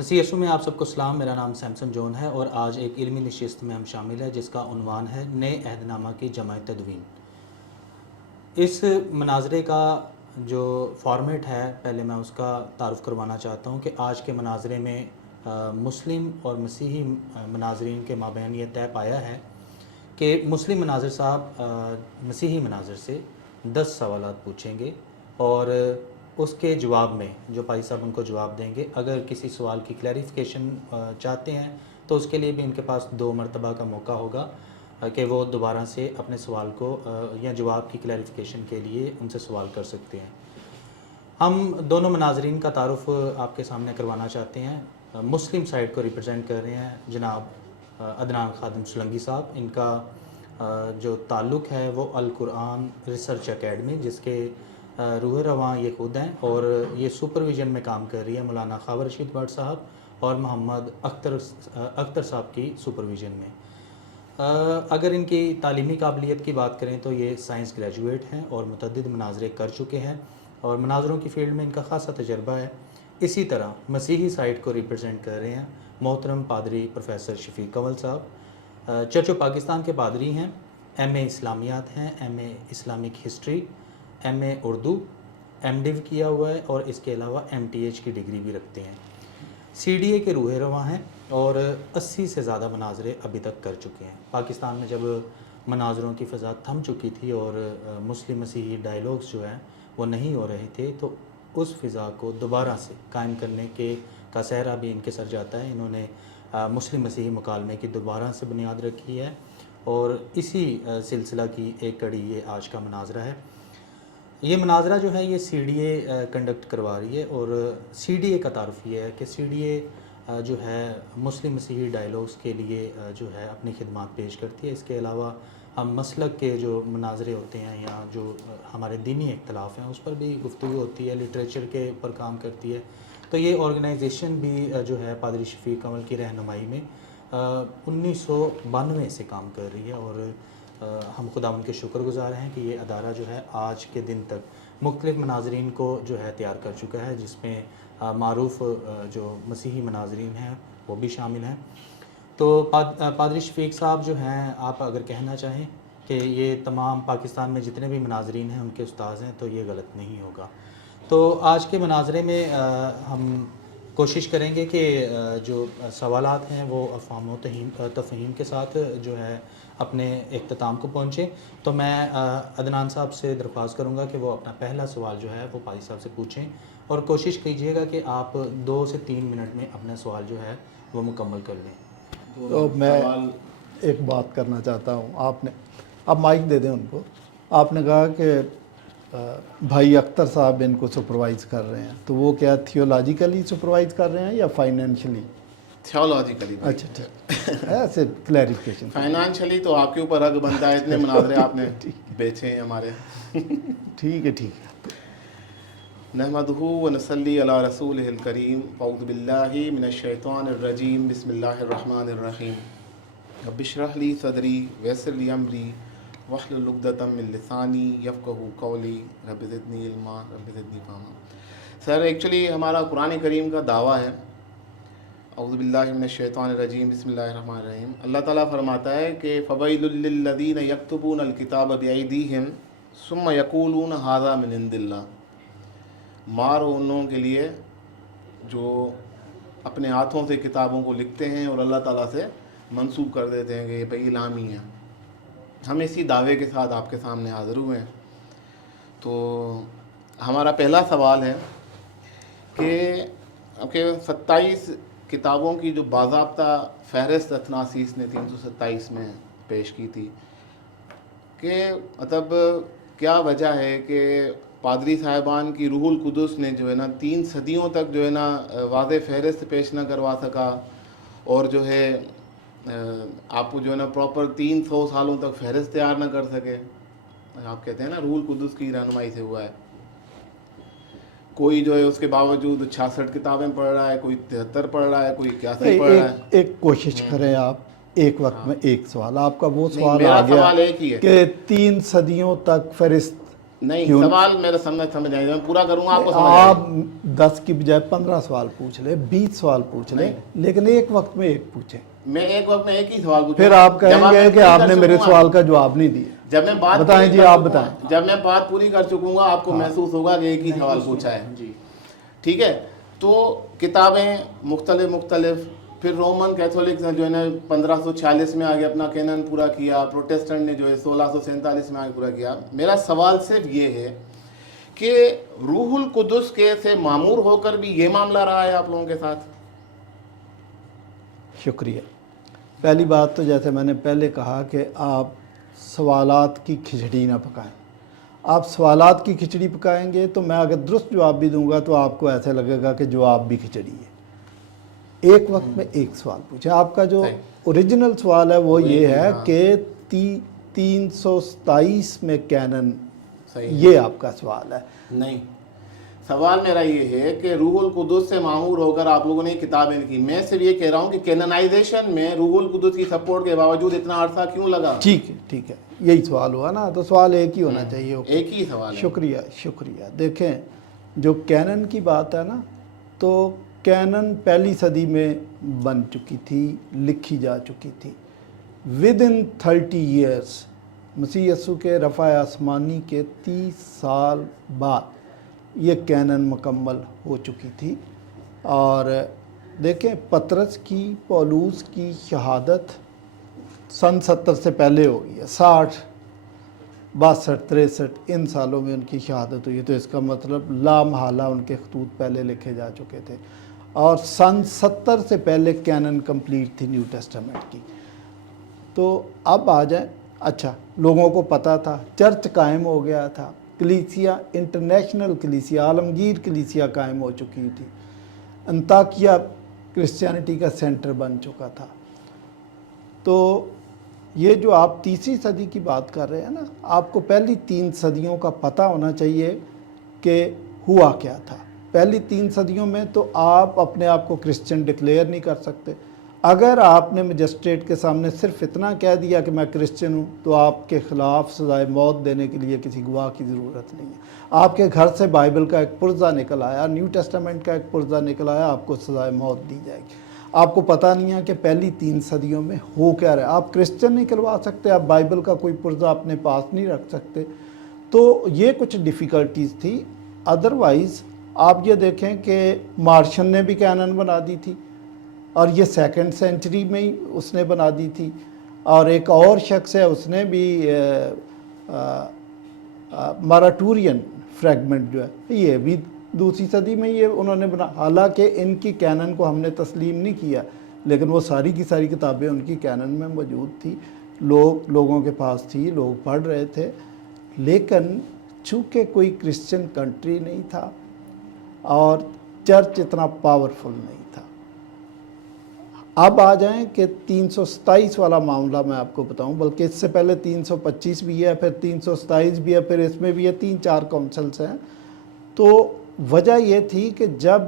مسیح یسوع میں آپ سب کو سلام۔ میرا نام سیمسن جون ہے اور آج ایک علمی نشست میں ہم شامل ہیں جس کا عنوان ہے نئے عہد نامہ کی جمع تدوین۔ اس مناظرے کا جو فارمیٹ ہے پہلے میں اس کا تعارف کروانا چاہتا ہوں کہ آج کے مناظرے میں مسلم اور مسیحی مناظرین کے مابین یہ طے پایا ہے کہ مسلم مناظر صاحب مسیحی مناظر سے 10 سوالات پوچھیں گے اور اس کے جواب میں جو پائی صاحب ان کو جواب دیں گے، اگر کسی سوال کی کلیریفیکیشن چاہتے ہیں تو اس کے لیے بھی ان کے پاس 2 مرتبہ کا موقع ہوگا کہ وہ دوبارہ سے اپنے سوال کو یا جواب کی کلیریفیکیشن کے لیے ان سے سوال کر سکتے ہیں۔ ہم دونوں مناظرین کا تعارف آپ کے سامنے کروانا چاہتے ہیں۔ مسلم سائڈ کو ریپرزینٹ کر رہے ہیں جناب عدنان خادم سلنگی صاحب۔ ان کا جو تعلق ہے وہ القرآن ریسرچ اکیڈمی، جس کے روح رواں یہ خود ہیں، اور یہ سپرویژن میں کام کر رہی ہے مولانا خاور رشید بٹ صاحب اور محمد اختر صاحب کی سپرویژن میں۔ اگر ان کی تعلیمی قابلیت کی بات کریں تو یہ سائنس گریجویٹ ہیں اور متعدد مناظرے کر چکے ہیں اور مناظروں کی فیلڈ میں ان کا خاصا تجربہ ہے۔ اسی طرح مسیحی سائٹ کو ریپرزینٹ کر رہے ہیں محترم پادری پروفیسر شفیق کنول صاحب۔ چرچ آف پاکستان کے پادری ہیں، ایم اے اسلامیات ہیں، ایم اے اسلامک ہسٹری، ایم اے اردو، ایم ڈیو کیا ہوا ہے اور اس کے علاوہ ایم ٹی ایچ کی ڈگری بھی رکھتے ہیں۔ سی ڈی اے کے روح رواں ہیں اور 80 سے زیادہ مناظرے ابھی تک کر چکے ہیں۔ پاکستان میں جب مناظروں کی فضا تھم چکی تھی اور مسلم مسیحی ڈائیلاگز جو ہیں وہ نہیں ہو رہے تھے، تو اس فضا کو دوبارہ سے قائم کرنے کا سہرا بھی ان کے سر جاتا ہے۔ انہوں نے مسلم مسیحی مکالمے کی دوبارہ سے بنیاد رکھی ہے اور اسی سلسلہ کی ایک کڑی یہ آج کا مناظرہ ہے۔ یہ مناظرہ جو ہے یہ سی ڈی اے کنڈکٹ کروا رہی ہے، اور سی ڈی اے کا تعارف یہ ہے کہ سی ڈی اے جو ہے مسلم مسیحی ڈائیلاگز کے لیے جو ہے اپنی خدمات پیش کرتی ہے۔ اس کے علاوہ ہم مسلک کے جو مناظرے ہوتے ہیں یا جو ہمارے دینی اختلاف ہیں اس پر بھی گفتگو ہوتی ہے، لٹریچر کے اوپر کام کرتی ہے۔ تو یہ آرگنائزیشن بھی جو ہے پادری شفیق کنول کی رہنمائی میں 1992 سے کام کر رہی ہے، اور ہم خداوند کے شکر گزار ہیں کہ یہ ادارہ جو ہے آج کے دن تک مختلف مناظرین کو جو ہے تیار کر چکا ہے، جس میں معروف جو مسیحی مناظرین ہیں وہ بھی شامل ہیں۔ تو پادری شفیق صاحب جو ہیں، آپ اگر کہنا چاہیں کہ یہ تمام پاکستان میں جتنے بھی مناظرین ہیں ان کے استاذ ہیں تو یہ غلط نہیں ہوگا۔ تو آج کے مناظرے میں ہم کوشش کریں گے کہ جو سوالات ہیں وہ افہام و تفہیم کے ساتھ جو ہے اپنے اختتام کو پہنچیں۔ تو میں عدنان صاحب سے درخواست کروں گا کہ وہ اپنا پہلا سوال جو ہے وہ پائی صاحب سے پوچھیں، اور کوشش کیجیے گا کہ آپ 2 سے 3 منٹ میں اپنا سوال جو ہے وہ مکمل کر لیں۔ تو میں ایک بات کرنا چاہتا ہوں۔ آپ مائک دے دیں ان کو۔ آپ نے کہا کہ بھائی اختر صاحب ان کو سپروائز کر رہے ہیں، تو وہ کیا تھیولوجیکلی سپروائز کر رہے ہیں یا فائنینشلی؟ تھیولوجیکلی۔ اچھا ٹھیک، ایسے کلیریفیکیشن۔ فائنانشلی تو آپ کے اوپر حق بنتا ہے، اتنے مناظرے آپ نے بیچے ہیں ہمارے۔ ٹھیک ہے ٹھیک ہے۔ نحمدہ ونصلی علی رسولہ الکریم، اعوذ باللہ من الشیطان الرجیم، بسم اللہ الرحمن الرحیم۔ رب اشرح لی صدری ویسر لی امری واحلل عقدۃ من لسانی یفقہوا قولی، رب زدنی علما رب زدنی فہما۔ سر ایکچولی ہمارا قرآن کریم کا دعویٰ ہے، اعوذ باللہ من الشیطان الرجیم، بسم اللہ الرحمن الرحیم۔ اللہ تعالیٰ فرماتا ہے کہ فویل للذین یکتبون الکتاب بایدیہم ثم یقولون ھذا من عند اللہ۔ مار ہو ان لوگوں کے لیے جو اپنے ہاتھوں سے کتابوں کو لکھتے ہیں اور اللہ تعالیٰ سے منسوب کر دیتے ہیں کہ یہ بھائی الہامی ہے۔ ہم اسی دعوے کے ساتھ آپ کے سامنے حاضر ہوئے ہیں۔ تو ہمارا پہلا سوال ہے کہ 27 کتابوں کی جو باضابطہ فہرست اثناسیس نے 327 میں پیش کی تھی، کہ مطلب کیا وجہ ہے کہ پادری صاحبان کی روح القدس نے جو ہے نا 3 صدیوں تک جو ہے نا واضح فہرست پیش نہ کروا سکا، اور جو ہے آپ کو جو ہے نا پراپر 300 سالوں تک فہرست تیار نہ کر سکے۔ آپ کہتے ہیں نا روح القدس کی رہنمائی سے ہوا ہے۔ کوئی جو ہے اس کے باوجود 66 کتابیں پڑھ رہا ہے، کوئی 73 پڑھ رہا ہے، کوئی 81 پڑھ رہا ہے۔ ایک کوشش کریں آپ ایک وقت میں ایک سوال۔ آپ کا وہ سوال میرا آ سوال گیا ایک ہی ہے کہ 3 صدیوں تک فہرست نہیں کیوں؟ سوال میرا سمجھ آئے میں پورا کروں گا آپ کو سمجھ آپ آئے 10 کی بجائے 15 سوال پوچھ لیں، 20 سوال پوچھ لیں، لیکن ایک وقت میں ایک پوچھیں. میں ایک وقت میں ایک ہی سوال پوچھوں پھر آپ کہیں گے کہ آپ نے میرے سوال کا جواب نہیں دیا. جب میں بات بتائیں جی، آپ بتائیں. جب میں بات پوری کر چکوں گا آپ کو محسوس ہوگا کہ ایک ہی سوال پوچھا ہے. جی ٹھیک ہے. تو کتابیں مختلف پھر رومن کیتھولکس نے جو ہے نا 1546 میں آگے اپنا کینن پورا کیا، پروٹیسٹنٹ نے جو ہے 1647 میں آگے پورا کیا. میرا سوال صرف یہ ہے کہ روح القدس کے سے معمور ہو کر بھی یہ معاملہ رہا ہے آپ لوگوں کے ساتھ؟ شکریہ. پہلی بات تو جیسے میں نے پہلے کہا کہ آپ سوالات کی کھچڑی نہ پکائیں. آپ سوالات کی کھچڑی پکائیں گے تو میں اگر درست جواب بھی دوں گا تو آپ کو ایسے لگے گا کہ جواب بھی کھچڑی ہے. ایک وقت میں ایک سوال پوچھیں. آپ کا جو اوریجنل سوال ہے وہ یہ ہے کہ 327 میں کینن، یہ آپ کا سوال ہے. نہیں، سوال میرا یہ ہے کہ روح القدس سے معمور ہو کر آپ لوگوں نے کتابیں لکھی. میں صرف یہ کہہ رہا ہوں کہ کیننائزیشن میں روح القدس کی سپورٹ کے باوجود اتنا عرصہ کیوں لگا؟ ٹھیک ہے، یہی سوال ہوا نا، تو سوال ایک ہی ہونا چاہیے. ایک ہی سوال ہے. شکریہ. دیکھیں جو کینن کی بات ہے نا، تو کینن پہلی صدی میں بن چکی تھی، لکھی جا چکی تھی. ود ان 30 ایئرس، مسیح یسوع کے رفع آسمانی کے 30 سال بعد یہ کینن مکمل ہو چکی تھی. اور دیکھیں پطرس کی، پولوس کی شہادت سن 70 سے پہلے ہو گئی ہے. 60 62 63 ان سالوں میں ان کی شہادت ہوئی. تو اس کا مطلب لا محالہ ان کے خطوط پہلے لکھے جا چکے تھے. اور سن 70 سے پہلے کینن کمپلیٹ تھی نیو ٹیسٹامنٹ کی. تو اب آ جائیں. اچھا، لوگوں کو پتہ تھا، چرچ قائم ہو گیا تھا، کلیسیا، انٹرنیشنل کلیسیا، عالمگیر کلیسیا قائم ہو چکی تھی، انطاکیہ کرسچینٹی کا سینٹر بن چکا تھا. تو یہ جو آپ تیسری صدی کی بات کر رہے ہیں نا، آپ کو پہلی 3 صدیوں کا پتہ ہونا چاہیے کہ ہوا کیا تھا. پہلی 3 صدیوں میں تو آپ اپنے آپ کو کرسچن ڈکلیئر نہیں کر سکتے. اگر آپ نے مجسٹریٹ کے سامنے صرف اتنا کہہ دیا کہ میں کرسچن ہوں تو آپ کے خلاف سزائے موت دینے کے لیے کسی گواہ کی ضرورت نہیں ہے. آپ کے گھر سے بائبل کا ایک پرزہ نکل آیا، نیو ٹیسٹامنٹ کا ایک پرزہ نکل آیا، آپ کو سزائے موت دی جائے گی. آپ کو پتہ نہیں ہے کہ پہلی 3 صدیوں میں ہو کیا رہا ہے. آپ کرسچن نہیں کروا سکتے، آپ بائبل کا کوئی پرزہ اپنے پاس نہیں رکھ سکتے. تو یہ کچھ ڈیفیکلٹیز تھی. ادروائز آپ یہ دیکھیں کہ مارشن نے بھی کینن بنا دی تھی، اور یہ 2nd سینچری میں ہی اس نے بنا دی تھی. اور ایک اور شخص ہے، اس نے بھی ماراتورین فریگمنٹ جو ہے یہ بھی 2ری صدی میں یہ انہوں نے بنا. حالانکہ ان کی کینن کو ہم نے تسلیم نہیں کیا، لیکن وہ ساری کی ساری کتابیں ان کی کینن میں موجود تھی. لوگوں کے پاس تھی، لوگ پڑھ رہے تھے. لیکن چونکہ کوئی کرسچن کنٹری نہیں تھا اور چرچ اتنا پاورفل نہیں تھا. اب آ جائیں کہ 327 والا معاملہ میں آپ کو بتاؤں، بلکہ اس سے پہلے 325 بھی ہے، پھر 327 بھی ہے، پھر اس میں بھی ہے 3-4 کونسلز ہیں. تو وجہ یہ تھی کہ جب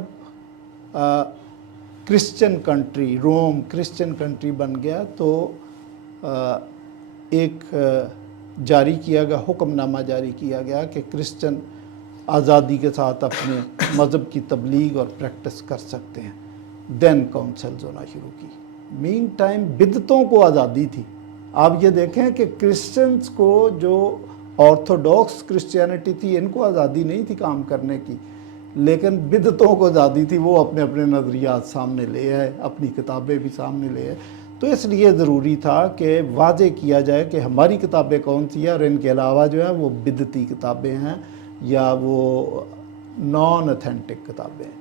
کرسچن کنٹری، روم کرسچن کنٹری بن گیا، تو ایک جاری کیا گیا، حکم نامہ جاری کیا گیا کہ کرسچن آزادی کے ساتھ اپنے مذہب کی تبلیغ اور پریکٹس کر سکتے ہیں. دین کونسلز ہونا شروع کی. مین ٹائم بدعتوں کو آزادی تھی. آپ یہ دیکھیں کہ کرسچنز کو، جو آرتھوڈاکس کرسچینٹی تھی، ان کو آزادی نہیں تھی کام کرنے کی، لیکن بدعتوں کو آزادی تھی. وہ اپنے اپنے نظریات سامنے لے آئے، اپنی کتابیں بھی سامنے لے آئے. تو اس لیے ضروری تھا کہ واضح کیا جائے کہ ہماری کتابیں کون سی ہیں، اور ان کے علاوہ جو ہیں وہ بدعتی کتابیں ہیں یا وہ نان اتھینٹک کتابیں ہیں.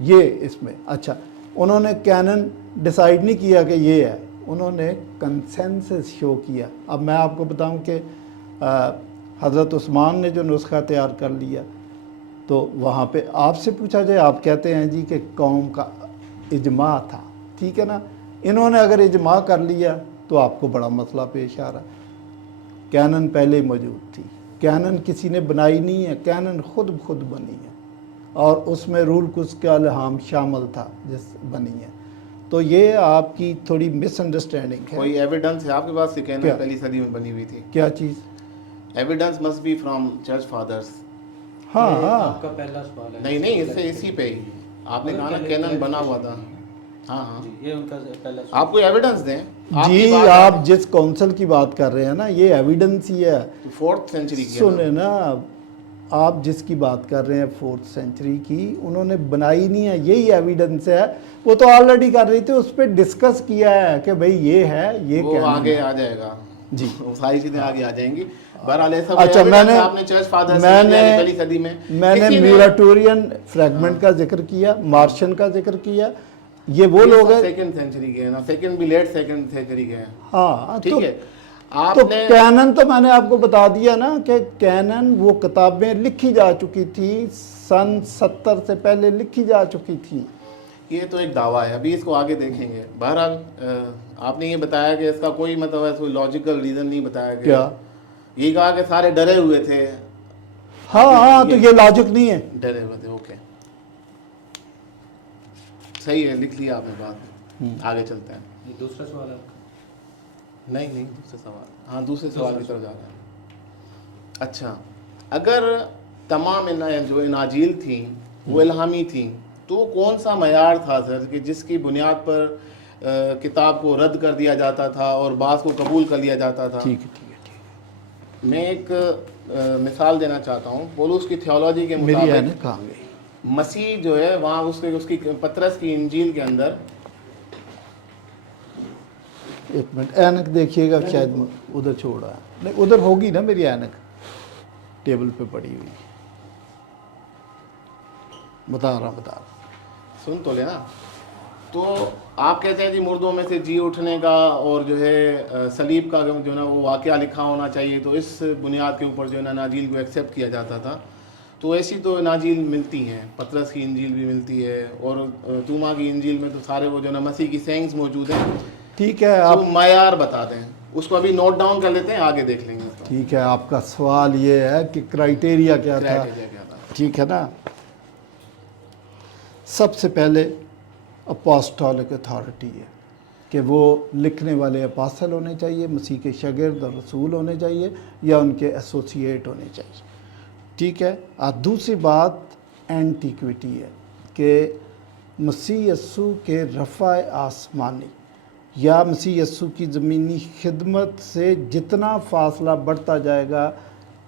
یہ اس میں اچھا، انہوں نے کینن ڈیسائیڈ نہیں کیا کہ یہ ہے، انہوں نے کنسنسس شو کیا. اب میں آپ کو بتاؤں کہ حضرت عثمان نے جو نسخہ تیار کر لیا، تو وہاں پہ آپ سے پوچھا جائے، آپ کہتے ہیں جی کہ قوم کا اجماع تھا. ٹھیک ہے نا، انہوں نے اگر اجماع کر لیا تو آپ کو بڑا مسئلہ پیش آ رہا. کینن پہلے موجود تھی، کینن کسی نے بنائی نہیں ہے، کینن خود بنی ہے، اور اس میں رول کس کا الہام شامل تھا جس بنی ہے. تو یہ آپ کی تھوڑی مس انڈرسٹینڈنگ ہے. کوئی ایویڈنس ہے آپ کے پاس کہ کینن پہلی صدی میں بنی ہوئی تھی؟ کیا چیز؟ Evidence must be from church fathers. ہاں یہ ہاں آپ کا پہلا سوال ہے. نہیں اس سے اسی پہ ہی آپ نے کہا نا کینن بنا ہوا تھا. ہاں ہاں جی یہ ان کا پہلا سوال. آپ کوئی ایویڈنس دیں. جی آپ جس کونسل کی بات کر رہے ہیں نا یہ ایویڈنس ہی ہے. 4th سینچری کی سنیں نا آپ جس کی بات کر رہے ہیں 4th سینچری کی انہوں نے بنائی نہیں ہے, یہی ایویڈنس ہے. وہ تو آلریڈی کر رہی تھی, اس پہ ڈسکس کیا ہے کہ بھئی یہ ہے, یہ وہ کہنا آگے ہے. آ جائے گا جی وہ ساری چیزیں آگے آ جائیں گی. بہرحال ایسا اچھا آپ نے چرچ فادر سے پہلی صدی میں میں نے میورٹورین فریگمنٹ کا ذکر کیا, مارشن کا ذکر کیا, یہ وہ لوگ ہیں 2nd سینچری کے ہیں نا, 2nd بھی لیٹ 2nd سینچری کے ہیں. ہاں ٹھیک ہے. آپ تو نے کینن تو میں نے آپ کو بتا دیا نا کہ کینن وہ کتابیں لکھی جا چکی تھی سن 70 سے پہلے لکھی جا چکی تھی. یہ تو ایک دعویٰ ہے, ابھی اس کو آگے دیکھیں گے. بہرحال آپ نے یہ بتایا کہ اس کا کوئی مطلب کوئی لاجیکل ریزن نہیں بتایا کہ کیا یہ کہا کہ سارے ڈرے ہوئے تھے. ہاں تو یہ لاجک نہیں ہے. ڈرے ہوئے تھے. اوکے صحیح ہے, لکھ لیا آپ نے بات. آگے چلتے ہیں. یہ دوسرا سوال ہے آپ کا. نہیں دوسرے سوال. ہاں دوسرے سوال کی طرف جا رہے ہیں. اچھا اگر تمام جو اناجیل تھیں وہ الہامی تھیں تو کون سا معیار تھا سر کہ جس کی بنیاد پر کتاب کو رد کر دیا جاتا تھا اور بعض کو قبول کر لیا جاتا تھا؟ ٹھیک ہے. میں ایک مثال دینا چاہتا ہوں. پولس کی تھیولوجی کے میری مطابق اینک کہاں گئی؟ مسیح جو ہے وہاں اس کی پطرس کی انجیل کے اندر ایک منٹ اینک دیکھیے گا, شاید ادھر چھوڑا ہے. نہیں ادھر ہوگی نا میری اینک, ٹیبل پہ پڑی ہوئی. بتا رہا سن تو لینا. تو آپ کہتے ہیں جی مردوں میں سے جی اٹھنے کا اور جو ہے صلیب کا جو ہے نا وہ واقعہ لکھا ہونا چاہیے, تو اس بنیاد کے اوپر جو ہے نا اناجیل کو ایکسیپٹ کیا جاتا تھا. تو ایسی تو اناجیل ملتی ہیں, پطرس کی انجیل بھی ملتی ہے اور توما کی انجیل میں تو سارے وہ جو ہے نا مسیح کی سینگز موجود ہیں. ٹھیک ہے. آپ معیار بتا دیں, اس کو ابھی نوٹ ڈاؤن کر لیتے ہیں, آگے دیکھ لیں گے. ٹھیک ہے, آپ کا سوال یہ ہے کہ کرائٹیریا کیا تھا. ٹھیک ہے نا. سب سے پہلے اپوسٹولک اتھارٹی ہے کہ وہ لکھنے والے اپاستل ہونے چاہیے, مسیح کے شاگرد اور رسول ہونے چاہیے یا ان کے ایسوسیٹ ہونے چاہیے. ٹھیک ہے. دوسری بات اینٹیکویٹی ہے کہ مسیح یسوع کے رفع آسمانی یا مسیح یسوع کی زمینی خدمت سے جتنا فاصلہ بڑھتا جائے گا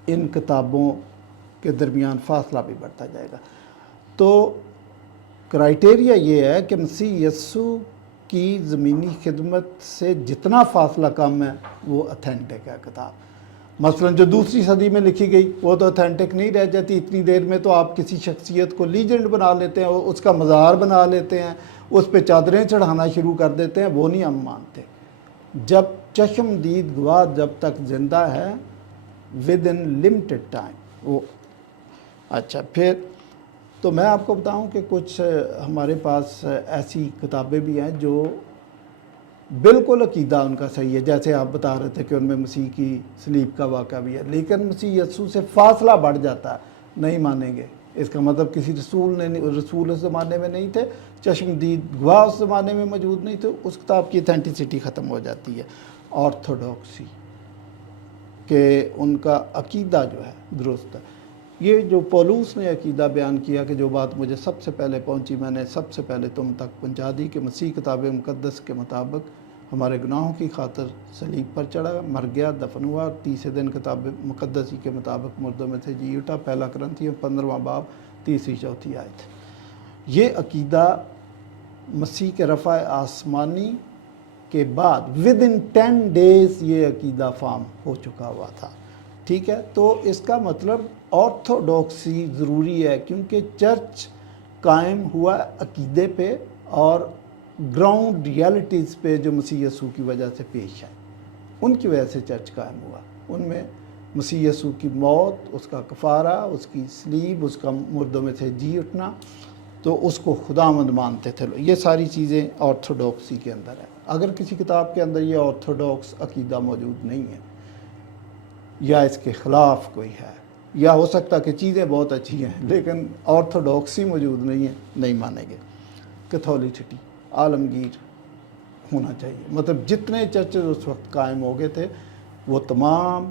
ان کتابوں کے درمیان فاصلہ بھی بڑھتا جائے گا. تو کرائٹیریا یہ ہے کہ مسیح یسوع کی زمینی خدمت سے جتنا فاصلہ کم ہے وہ اتھینٹک ہے کتاب. مثلا جو دوسری صدی میں لکھی گئی وہ تو اتھینٹک نہیں رہ جاتی. اتنی دیر میں تو آپ کسی شخصیت کو لیجنڈ بنا لیتے ہیں, اس کا مزار بنا لیتے ہیں, اس پہ چادریں چڑھانا شروع کر دیتے ہیں. وہ نہیں ہم مانتے. جب چشمدید گواہ جب تک زندہ ہے ود ان لمیٹڈ ٹائم وہ. اچھا پھر تو میں آپ کو بتاؤں کہ کچھ ہمارے پاس ایسی کتابیں بھی ہیں جو بالکل عقیدہ ان کا صحیح ہے, جیسے آپ بتا رہے تھے کہ ان میں مسیح کی صلیب کا واقعہ بھی ہے, لیکن مسیح یسوع سے فاصلہ بڑھ جاتا ہے. نہیں مانیں گے. اس کا مطلب کسی رسول اس زمانے میں نہیں تھے, چشمدید گواہ اس زمانے میں موجود نہیں تھے, اس کتاب کی اتھینٹسٹی ختم ہو جاتی ہے. آرتھوڈاکسی کہ ان کا عقیدہ جو ہے درست ہے. یہ جو پولوس نے عقیدہ بیان کیا کہ جو بات مجھے سب سے پہلے پہنچی میں نے سب سے پہلے تم تک پہنچا دی کہ مسیح کتاب مقدس کے مطابق ہمارے گناہوں کی خاطر صلیب پر چڑھا, مر گیا, دفن ہوا, تیسرے دن کتاب مقدس کے مطابق مردوں میں سے جی اٹھا. پہلا کرنتھیوں 15واں باب 3-4 آیت. یہ عقیدہ مسیح کے رفع آسمانی کے بعد ود ان 10 days یہ عقیدہ فارم ہو چکا ہوا تھا. ٹھیک ہے. تو اس کا مطلب آرتھوڈاکسی ضروری ہے کیونکہ چرچ قائم ہوا عقیدے پہ اور گراؤنڈ ریالٹیز پہ جو مسیح یسوع کی وجہ سے پیش آئے, ان کی وجہ سے چرچ قائم ہوا. ان میں مسیح یسوع کی موت, اس کا کفارہ, اس کی صلیب, اس کا مردوں میں سے جی اٹھنا, تو اس کو خداوند مانتے تھے. یہ ساری چیزیں آرتھوڈاکسی کے اندر ہے. اگر کسی کتاب کے اندر یہ آرتھوڈاکس عقیدہ موجود نہیں ہے یا اس کے خلاف کوئی ہے, یا ہو سکتا کہ چیزیں بہت اچھی ہیں لیکن آرتھوڈاکسی موجود نہیں ہے, نہیں مانیں گے. کیتھولسٹی عالمگیر ہونا چاہیے. مطلب جتنے چرچز اس وقت قائم ہو گئے تھے وہ تمام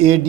AD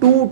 2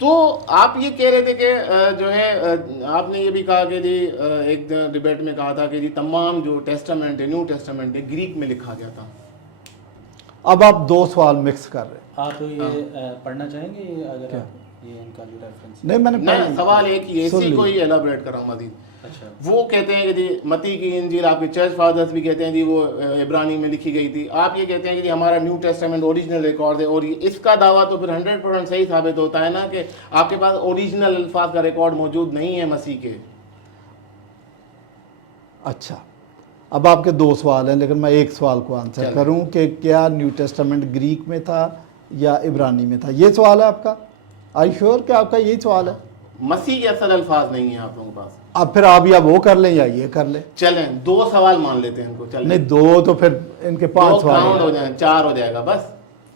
تو آپ یہ کہہ رہے تھے کہ جو ہے آپ نے یہ بھی کہا کہ جی ایک ڈبیٹ میں کہا تھا کہ جی تمام جو ٹیسٹامنٹ ہے نیو ٹیسٹامنٹ ہے گریک میں لکھا گیا تھا. اب آپ دو سوال مکس کر رہے ہیں. آپ یہ پڑھنا چاہیں گے اگر آپ یہ ان کا جو ریفرنس؟ نہیں میں نے نہیں, سوال ایک ہی اسی کو ہی ایلابریٹ کر رہا ہوں مزید. اچھا, وہ کہتے ہیں کہ جی متی کی انجیل آپ کے چرچ فادرز بھی کہتے ہیں جی وہ عبرانی میں لکھی گئی تھی. آپ یہ کہتے ہیں کہ جی ہمارا نیو ٹیسٹامنٹ اوریجنل ریکارڈ ہے, اور اس کا دعویٰ تو پھر 100% صحیح ثابت ہوتا ہے نا کہ آپ کے پاس اوریجنل الفاظ کا ریکارڈ موجود نہیں ہے مسیح کے. اچھا, اب آپ کے دو سوال ہیں لیکن میں ایک سوال کو آنسر کروں کہ کیا نیو ٹیسٹامنٹ گریک میں تھا یا عبرانی میں تھا, یہ سوال ہے آپ کا؟ آئی شیور کہ آپ کا یہی سوال ہے؟ مسیح کے اصل الفاظ نہیں ہیں آپ لوگوں کے پاس. اب پھر آپ یا وہ کر لیں یا یہ کر لیں. چلیں دو سوال مان لیتے ہیں ان کو. چلیں نہیں دو تو پھر ان کے 5 سوال کاؤنٹ ہو جائیں, 4 ہو جائے گا بس.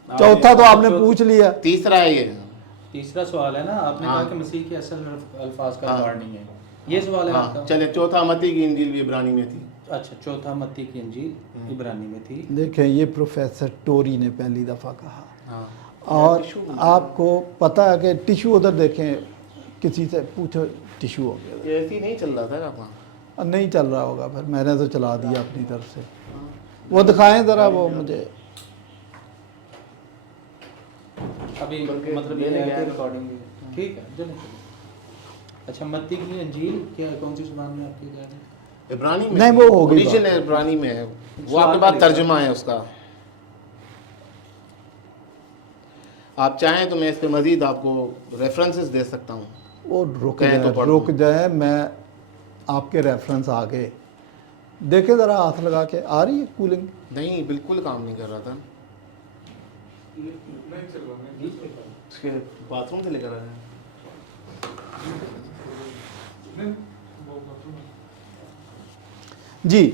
چوتھا تو آپ نے پوچھ لیا. تیسرا ہے یہ. تیسرا سوال ہے نا, آپ نے کہا کہ مسیح کے اصل الفاظ کا ریکارڈ نہیں ہے, یہ سوال ہے آپ کا. چلے چوتھا متی کی انجیل بھی عبرانی میں تھی. اچھا, چوتھا متی کی انجیل عبرانی میں تھی. دیکھیں یہ پروفیسر ٹوری نے پہلی دفعہ کہا, اور آپ کو پتہ ہے کہ ٹیشو ادھر دیکھیں, کسی سے پوچھو ٹیشو ہو گیا. ایسے ہی نہیں چل رہا تھا آپ. نہیں چل رہا ہوگا, پھر میں نے تو چلا دیا اپنی طرف سے. وہ دکھائیں ذرا وہ مجھے. ابھی مطلب یہ ہے کہ ریکارڈنگ ٹھیک ہے چلیں. اچھا, متی کی انجیل کیا کون سی زبان میں آپ کی کہہ رہے ہیں؟ عبرانی میں. نہیں وہ ہوگی اوریجنل عبرانی میں ہے, وہ آپ کے پاس ترجمہ ہے اس کا. آپ چاہیں تو میں اس پہ مزید آپ کو ریفرنسز دے سکتا ہوں. وہ رک جائیں, میں آپ کے ریفرنس آگے دیکھیں ذرا, ہاتھ لگا کے. آ رہی ہے کولنگ؟ نہیں بالکل کام نہیں کر رہا تھا. اس کے باتھ روم سے لے کر آئے ہیں. جی,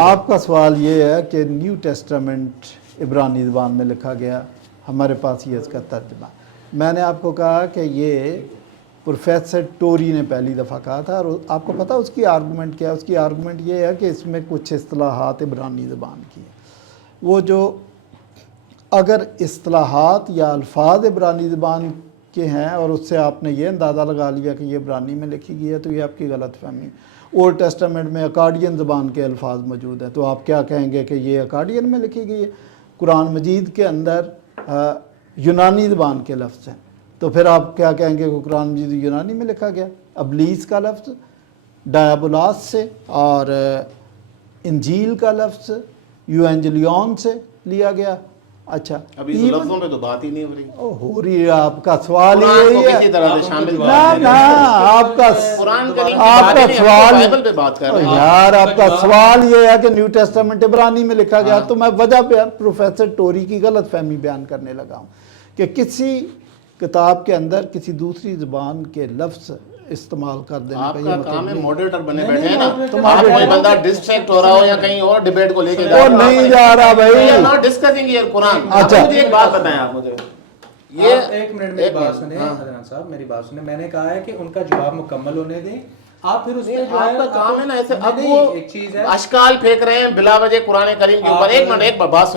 آپ کا سوال یہ ہے کہ نیو ٹیسٹامنٹ عبرانی زبان میں لکھا گیا, ہمارے پاس یہ اس کا ترجمہ. میں نے آپ کو کہا کہ یہ پروفیسر ٹوری نے پہلی دفعہ کہا تھا, اور آپ کو پتہ اس کی آرگومنٹ کیا ہے؟ اس کی آرگومنٹ یہ ہے کہ اس میں کچھ اصطلاحات عبرانی زبان کی ہیں. وہ جو اگر اصطلاحات یا الفاظ عبرانی زبان کے ہیں اور اس سے آپ نے یہ اندازہ لگا لیا کہ یہ عبرانی میں لکھی گئی ہے, تو یہ آپ کی غلط فہمی. اولڈ ٹیسٹامنٹ میں اکارڈین زبان کے الفاظ موجود ہیں, تو آپ کیا کہیں گے کہ یہ اکارڈین میں لکھی گئی ہے؟ قرآن مجید کے اندر یونانی زبان کے لفظ ہیں, تو پھر آپ کیا کہیں گے کہ قرآن مجید یونانی میں لکھا گیا؟ ابلیس کا لفظ ڈایابولاس سے, اور انجیل کا لفظ یوانجلیون سے لیا گیا. اچھا, ابھی تو لفظوں پہ تو بات ہی نہیں ہو رہی. ہو رہی ہے, آپ کا سوال یہی ہے. کسی طرح سے شامل نہ آپ کا قرآن کریم آپ کا سوال بائبل پہ بات کر رہے ہیں یار, آپ کا سوال یہ ہے کہ نیو ٹیسٹامنٹ عبرانی میں لکھا گیا, تو میں وجہ پہ پروفیسر ٹوری کی غلط فہمی بیان کرنے لگا ہوں کہ کسی کتاب کے اندر کسی دوسری زبان کے لفظ استعمال کر دینے آپ کا کا یہ کام ہے مطلب ماڈریٹر بنے بیٹھے ہیں نا. آپ کوئی بندہ ڈسٹریکٹ ہو رہا ہو یا کہیں اور ڈیبیٹ کو لے کے وہ نہیں جا رہا بھائی. ناٹ ڈسکسنگ ایئر قرآن. اچھا, مجھے ایک بات بتائیں آپ مجھے. یہ ایک منٹ میری بات سنیں حضرت صاحب, میری بات سنیں. میں نے کہا ہے کہ ان کا جواب مکمل ہونے دیں, آپ پھر اس پہ جو آپ کا کام ہے نا ایسے. اب وہ ایک چیز ہے اشکال پھینک رہے ہیں بلا وجہ قرآن کریم کے اوپر. ایک منٹ, ایک بات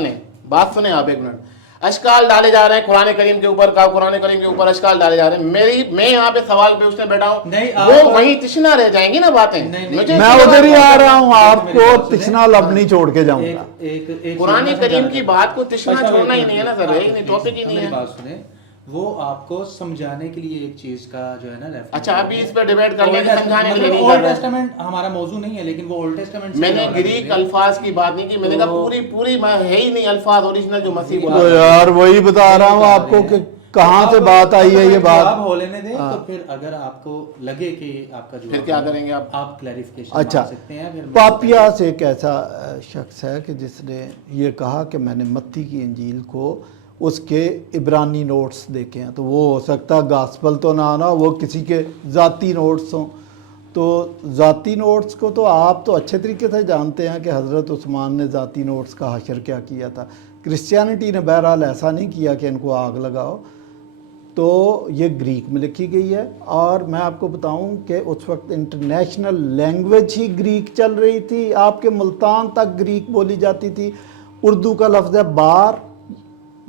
سنیں آپ, ایک منٹ. اشکال ڈالے جا رہے ہیں قرآن کریم کے اوپر, قرآن کریم کے اوپر اشکال ڈالے جا رہے ہیں. میں یہاں پہ سوال پوچھنے بیٹھا ہوں, وہ وہیں تشنا رہ جائیں گی نا باتیں. میں ادھر ہی آ رہا ہوں, آپ کو تشنا لب نہیں چھوڑ کے جاؤں گا. قرآن کریم کی بات کو تشنا چھوڑنا ہی نہیں ہے نا سر, یہی نہیں ٹاپک ہی نہیں ہے. بات سنیں, وہ آپ کو سمجھانے کے لیے ایک چیز کا جو ہے نا ریفرنس. اچھا, آپ اس پہ ڈیبیٹ کر لیں, سمجھانے کے لیے نہیں کر اولڈ رہے. ٹیسٹامنٹ ہمارا موضوع نہیں ہے, لیکن وہ اولڈ ٹیسٹامنٹ میں نے گریک الفاظ کی بات نہیں کی, میں نے کہا پوری ہے ہی نہیں الفاظ اوریجنل جو مسیح بولا. تو یار وہی بتا رہا ہوں آپ کو کہ کہاں سے بات آئی ہے یہ بات. آپ ہو لینے دیں, تو پھر اگر آپ کو لگے کہ آپ کا جو پھر کیا کریں گے آپ کلیریفیکیشن اچھا, سکتے ہیں. پاپیا سے ایک ایسا شخص ہے کہ جس نے یہ کہا کہ میں نے متی کی انجیل کو اس کے عبرانی نوٹس دیکھے ہیں, تو وہ ہو سکتا ہے گاسپل تو نہ آنا, وہ کسی کے ذاتی نوٹس ہوں. تو ذاتی نوٹس کو تو آپ تو اچھے طریقے سے جانتے ہیں کہ حضرت عثمان نے ذاتی نوٹس کا حشر کیا کیا تھا. کرسچینٹی نے بہرحال ایسا نہیں کیا کہ ان کو آگ لگاؤ. تو یہ گریک میں لکھی گئی ہے, اور میں آپ کو بتاؤں کہ اس وقت انٹرنیشنل لینگویج ہی گریک چل رہی تھی. آپ کے ملتان تک گریک بولی جاتی تھی. اردو کا لفظ ہے بار,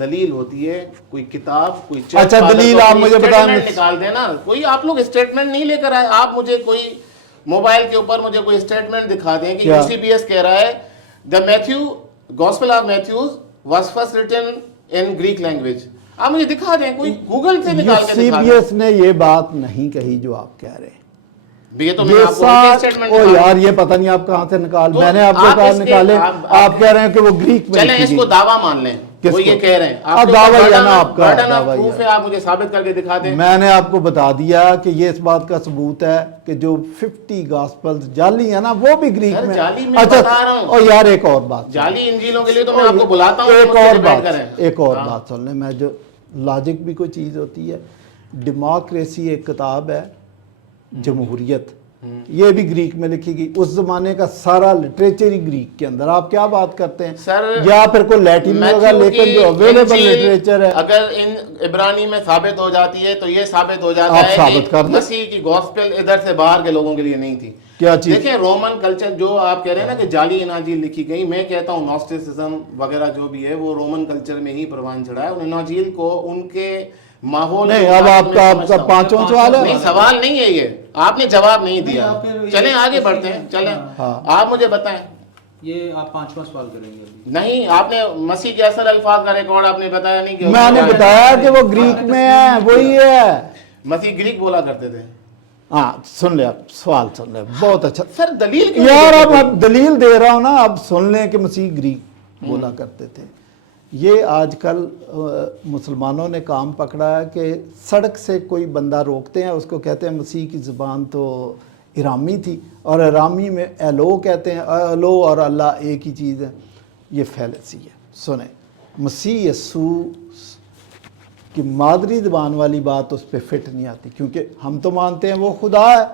دلیل ہوتی ہے کوئی کتاب کوئی اچھا دلیل آپ مجھے بتائیں نکال دیں نا. کوئی آپ لوگ اسٹیٹمنٹ نہیں لے کر آئے, آپ مجھے کوئی موبائل کے اوپر مجھے کوئی اسٹیٹمنٹ دکھا دیں کہ یو سی بی ایس کہہ رہا ہے the Matthew gospel of Matthew's was first written in Greek language. آپ مجھے دکھا دیں, کوئی گوگل سے نکال کے سی دکھا بی دیں. ایس نے یہ بات نہیں کہی جو آپ کہہ رہے ہیں. یہ تو میں آپ کو ان کے اسٹیٹمنٹ او یار یہ پتہ نہیں آپ کہاں سے نکال, میں نے آپ کو کہا نکالے, آپ کہہ رہے ہیں کہ وہ گریک میں چلیں اس کو دعویٰ مان لیں, وہ یہ کہہ رہے ہیں آپ دعویٰ ہے نا آپ کا, برڈن آف پروف ہے, آپ مجھے ثابت کر کے دکھا دیں. میں نے آپ کو بتا دیا کہ یہ اس بات کا ثبوت ہے کہ جو 50 گاسپلز جعلی ہیں نا وہ بھی گریک میں. جعلی میں بتا رہا ہوں. اور یار ایک اور بات, جعلی انجیلوں کے لیے تو میں آپ کو بلاتا ہوں, ایک اور بات سن لیں. میں جو لاجک بھی کوئی چیز ہوتی ہے, ڈیموکریسی ایک کتاب ہے, جمہوریت یہ بھی گریک میں لکھی گئی. اس زمانے کا سارا لٹریچر ہی گریک کے اندر. آپ کیا بات کرتے ہیں سر, یا پھر کوئی لیٹن میں ہوگا, لیکن جو اویلیبل لٹریچر ہے اگر ان عبرانی میں ثابت ہو جاتی ہے تو یہ ثابت ہو جاتا ہے کہ مسیح کی گاسپل ادھر سے باہر کے لوگوں کے لیے نہیں تھی. کیا چیز دیکھیں رومن کلچر جو آپ کہہ رہے ہیں نا کہ جعلی اناجیل لکھی گئی, میں کہتا ہوں نوسٹسزم وغیرہ جو بھی ہے وہ رومن کلچر میں ہی پروان چڑھا ہے. اناجیل کو ان کے ماحول نہیں. اب آپ کا پانچواں سوال ہے. نہیں سوال نہیں ہے یہ, آپ نے جواب نہیں دیا. چلیں آگے بڑھتے ہیں, چلیں آپ مجھے بتائیں. یہ آپ پانچواں سوال کریں گے. نہیں, آپ نے مسیح کے اصل الفاظ کا ریکارڈ آپ نے بتایا نہیں. کہ میں نے بتایا کہ وہ گریک میں ہے, وہی ہے. مسیح گریک بولا کرتے تھے. ہاں سن لیں, آپ سوال سن لیں, بہت اچھا. سر دلیل کیوں یار اب دلیل دے رہا ہوں نا, اب سن لیں کہ مسیح گریک بولا کرتے تھے. یہ آج کل مسلمانوں نے کام پکڑا ہے کہ سڑک سے کوئی بندہ روکتے ہیں, اس کو کہتے ہیں مسیح کی زبان تو ارامی تھی, اور ارامی میں ایلو کہتے ہیں, ایلو اور اللہ ایک ہی چیز ہے. یہ فیلسی ہے. سنیں, مسیح یسوع کی مادری زبان والی بات اس پہ فٹ نہیں آتی, کیونکہ ہم تو مانتے ہیں وہ خدا ہے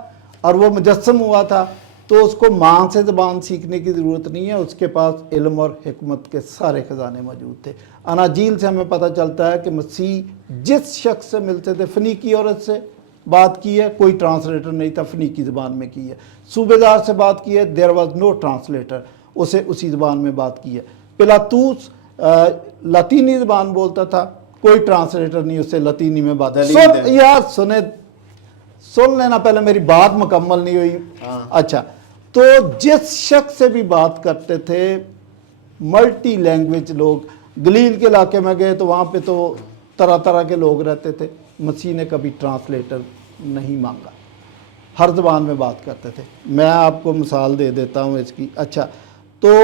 اور وہ مجسم ہوا تھا, تو اس کو ماں سے زبان سیکھنے کی ضرورت نہیں ہے. اس کے پاس علم اور حکمت کے سارے خزانے موجود تھے. اناجیل سے ہمیں پتہ چلتا ہے کہ مسیح جس شخص سے ملتے تھے, فنیکی عورت سے بات کی ہے, کوئی ٹرانسلیٹر نہیں تھا, فنیکی زبان میں کی ہے. صوبے دار سے بات کی ہے, دیر واز نو ٹرانسلیٹر, اسے اسی زبان میں بات کی ہے. پلاطوس لاطینی زبان بولتا تھا, کوئی ٹرانسلیٹر نہیں, اسے لاطینی میں بات. یار سن لینا, پہلے میری بات مکمل نہیں ہوئی. اچھا, تو جس شخص سے بھی بات کرتے تھے, ملٹی لینگویج لوگ, گلیل کے علاقے میں گئے تو وہاں پہ تو طرح طرح کے لوگ رہتے تھے. مسیح نے کبھی ٹرانسلیٹر نہیں مانگا, ہر زبان میں بات کرتے تھے. میں آپ کو مثال دے دیتا ہوں اس کی. اچھا, تو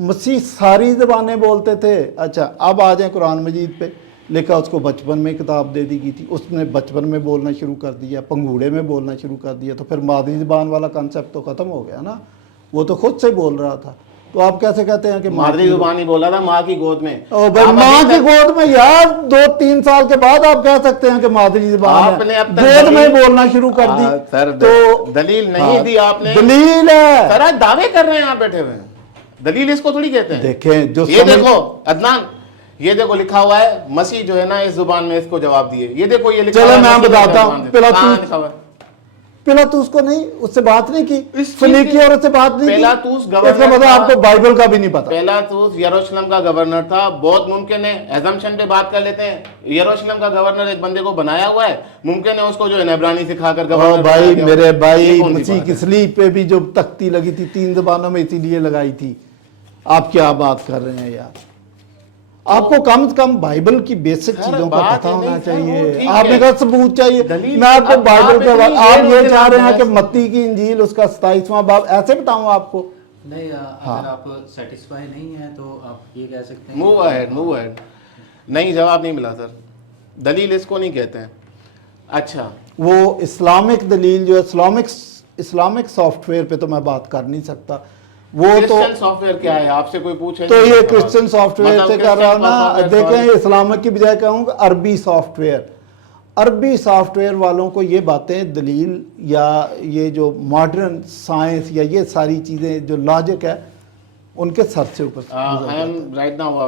مسیح ساری زبانیں بولتے تھے. اچھا, اب آ جائیں قرآن مجید پہ. لکھا اس کو بچپن میں کتاب دے دی گئی تھی, اس نے بچپن میں بولنا شروع کر دیا, پنگوڑے میں بولنا شروع کر دیا, تو پھر مادری زبان والا کانسیپٹ تو ختم ہو گیا نا. وہ تو خود سے بول رہا تھا, تو آپ کیسے کہتے ہیں کہ مادری زبان ہی بولا تھا ماں کی گود میں. ماں کی گود میں یار 2-3 سال کے بعد آپ کہہ سکتے ہیں کہ مادری زبان ہے, گود میں بولنا شروع کر دی. تو دلیل نہیں دی آپ نے. دلیل ہے سر, آج دعوے کر رہے ہیں آپ بیٹھے ہوئے. دلیل اس کو تھوڑی کہتے ہیں. دیکھیں جو یہ دیکھو عدنان, یہ دیکھو لکھا ہوا ہے مسیح جو ہے نا اس زبان میں اس کو جواب دیے. یہ دیکھو یہ لکھا ہوا ہے. چلو میں بتاتا ہوں, پیلاطوس کو نہیں, اس سے بات نہیں کی, فنیکی عورت سے بات نہیں کی. پیلاطوس اس کا مطلب آپ کو بائبل کا بھی نہیں پتا. پیلاطوس یروشلم کا گورنر تھا. بہت ممکن ہے, ایزمپشن پہ بات کر لیتے ہیں, یروشلم کا گورنر ایک بندے کو بنایا ہوا ہے, ممکن ہے اس کو جو ہے عبرانی سکھا کر گورنر. بھائی میرے بھائی, مسیح کی صلیب پہ بھی جو تختی لگی تھی 3 زبانوں میں اسی لیے لگائی تھی. آپ کیا بات کر رہے ہیں یار, آپ کو کم از کم بائبل کی بیسک چیزوں کا پتہ ہونا چاہیے. آپ نے کہا ثبوت چاہیے, میں آپ کو بائبل کے بعد, آپ یہ چاہ رہے ہیں کہ متی کی انجیل اس کا 27واں باب ایسے بتاؤں آپ کو. نہیں, اگر آپ سیٹسفائی نہیں ہیں تو آپ یہ کہہ سکتے ہیں موو اہیڈ. نہیں, جواب نہیں ملا سر. دلیل اس کو نہیں کہتے ہیں. اچھا, وہ اسلامک دلیل جو اسلامک سافٹ ویئر پہ تو میں بات کر نہیں سکتا. وہ تو سافٹ ویئر کیا ہے آپ سے کوئی پوچھے تو یہ کرسچن سافٹ ویئر سے کر رہا ہوں نا. دیکھیں اسلامک کی بجائے کہوں گا عربی سافٹ ویئر. عربی سافٹ ویئر والوں کو یہ باتیں دلیل یا یہ جو ماڈرن سائنس یا یہ ساری چیزیں جو لاجک ہے ان کے سر سے اوپر.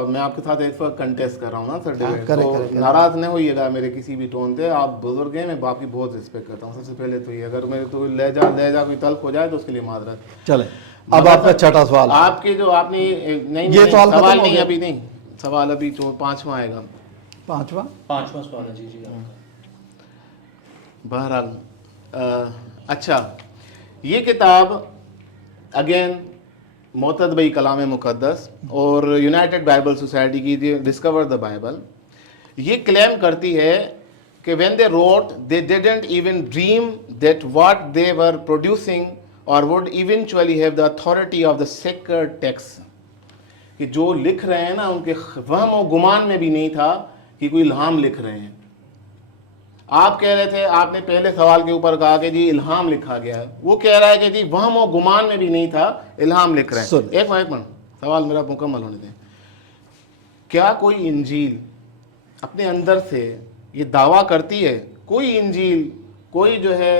میں آپ کے ساتھ اس وقت کنٹیسٹ کر رہا ہوں نا سر, تو ناراض نہ ہوئیے گا میرے کسی بھی ٹون سے. آپ بزرگ ہیں, میں باپ کی بہت رسپیکٹ کرتا ہوں. سب سے پہلے تو یہ, اگر میرے تو لہجہ کوئی تلخ ہو جائے تو اس کے لیے معذرت. چلیں, اب آپ کا چھٹا سوال. آپ کے جو آپ نے نہیں سوال نہیں, ابھی نہیں سوال ابھی جو 5واں آئے گا. 5واں سوال ہے. جی جی بہرحال اچھا یہ کتاب اگین معتد کلام مقدس اور یونائٹڈ بائبل سوسائٹی کی ڈسکور دا بائبل یہ کلیم کرتی ہے کہ when they wrote they didn't even dream that what they were producing or would eventually have the authority of the sacred text. کہ جو لکھ رہے ہیں نا ان کے وہم و گمان میں بھی نہیں تھا کہ کوئی الہام لکھ رہے ہیں. آپ کہہ رہے تھے, آپ نے پہلے سوال کے اوپر کہا کہ جی الہام لکھا گیا ہے, وہ کہہ رہا ہے کہ جی وہم و گمان میں بھی نہیں تھا الہام لکھ رہے ہیں. ایک منٹ سوال میرا مکمل ہونے دیں. کیا کوئی انجیل اپنے اندر سے یہ دعویٰ کرتی ہے, کوئی انجیل کوئی جو ہے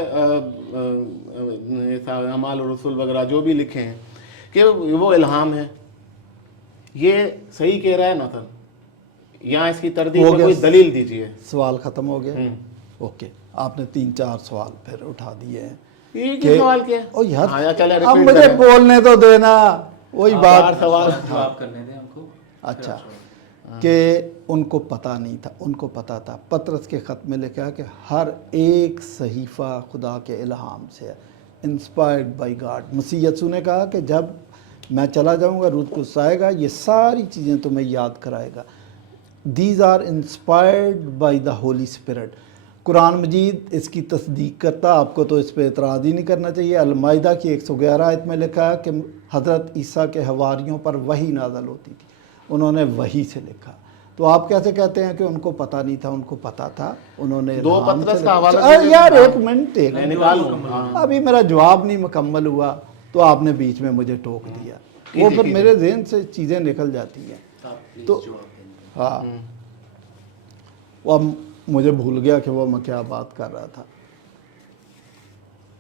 اعمال الرسول وغیرہ جو بھی لکھے ہیں کہ وہ الہام ہے؟ یہ صحیح کہہ رہا ہے ناتن, یہاں اس کی تردید میں کوئی دلیل دیجیے. سوال ختم ہو گیا. اوکے, آپ نے 3-4 سوال پھر اٹھا دیے ہیں. یہ سوال کیا ہے؟ اب مجھے بولنے تو دینا, وہی بات. سوال جواب کرنے دیں ہم کو. اچھا, کہ ان کو پتہ نہیں تھا, ان کو پتہ تھا. پطرس کے خط میں لکھا کہ ہر ایک صحیفہ خدا کے الہام سے ہے, انسپائرڈ بائی گاڈ. مسیح یسوع نے کہا کہ جب میں چلا جاؤں گا روح القدس آئے گا, یہ ساری چیزیں تمہیں یاد کرائے گا. These are inspired by the Holy Spirit. قرآن مجید اس کی تصدیق کرتا, آپ کو تو اس پہ اعتراض ہی نہیں کرنا چاہیے. المائدہ کی 111 آیت میں لکھا ہے کہ حضرت عیسیٰ کے حواریوں پر وحی نازل ہوتی تھی, انہوں نے وحی سے لکھا. تو آپ کیسے کہتے ہیں کہ ان کو پتہ نہیں تھا؟ ان کو پتہ تھا, انہوں نے 2 پطرس کا حوالہ یار ایک منٹ, ابھی میرا جواب نہیں مکمل ہوا تو آپ نے بیچ میں مجھے ٹوک دیا, وہ پھر میرے ذہن سے چیزیں نکل جاتی ہیں. تو ہاں, وہ مجھے بھول گیا کہ وہ میں کیا بات کر رہا تھا.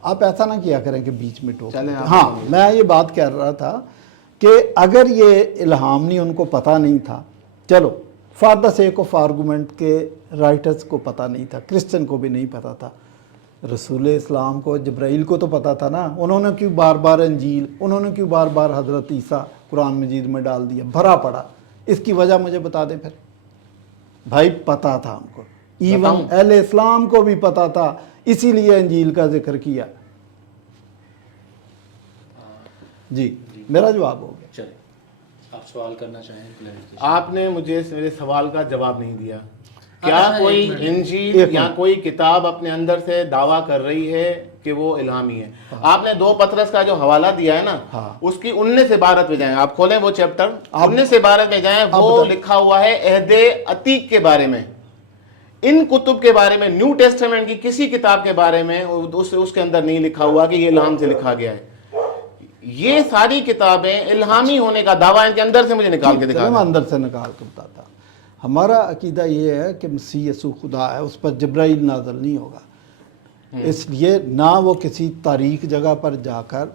آپ ایسا نہ کیا کریں کہ بیچ میں ٹوک. ہاں, میں یہ بات کر رہا تھا کہ اگر یہ الہام نہیں, ان کو پتہ نہیں تھا, چلو for the sake of argument کے رائٹرز کو پتہ نہیں تھا, کرسچن کو بھی نہیں پتہ تھا, رسول اسلام کو جبرائیل کو تو پتہ تھا نا. انہوں نے کیوں بار بار انجیل, انہوں نے کیوں بار بار حضرت عیسیٰ قرآن مجید میں ڈال دیا, بھرا پڑا؟ اس کی وجہ مجھے بتا دیں. پھر بھائی پتہ تھا ان کو, ایون اہل اسلام کو بھی پتہ تھا, اسی لیے انجیل کا ذکر کیا. جی میرا جواب ہو گیا. چلیں آپ سوال کرنا چاہیں. آپ نے مجھے میرے سوال کا جواب نہیں دیا. کیا کوئی انجیل یا کوئی کتاب اپنے اندر سے دعویٰ کر رہی ہے کہ وہ الہامی ہے؟ آپ نے 2 پطرس کا جو حوالہ دیا ہے نا, اس کی 19 عبارت میں جائیں, آپ کھولیں وہ چیپٹر 19 عبارت میں جائیں, وہ لکھا ہوا ہے عہد عتیق کے بارے میں, ان کتب کے بارے میں, نیو ٹیسٹمنٹ کی کسی کتاب کے بارے میں اس کے اندر نہیں لکھا ہوا کہ یہ الہام سے لکھا گیا ہے. یہ ساری کتابیں الہامی ہونے کا دعویٰ ان کے اندر سے مجھے نکال کے دکھا. میں اندر سے نکال کے بتاتا. ہمارا عقیدہ یہ ہے کہ مسیح یسوع خدا ہے, اس پر جبرائیل نازل نہیں ہوگا. اس لیے نہ وہ کسی تاریخ جگہ پر جا کر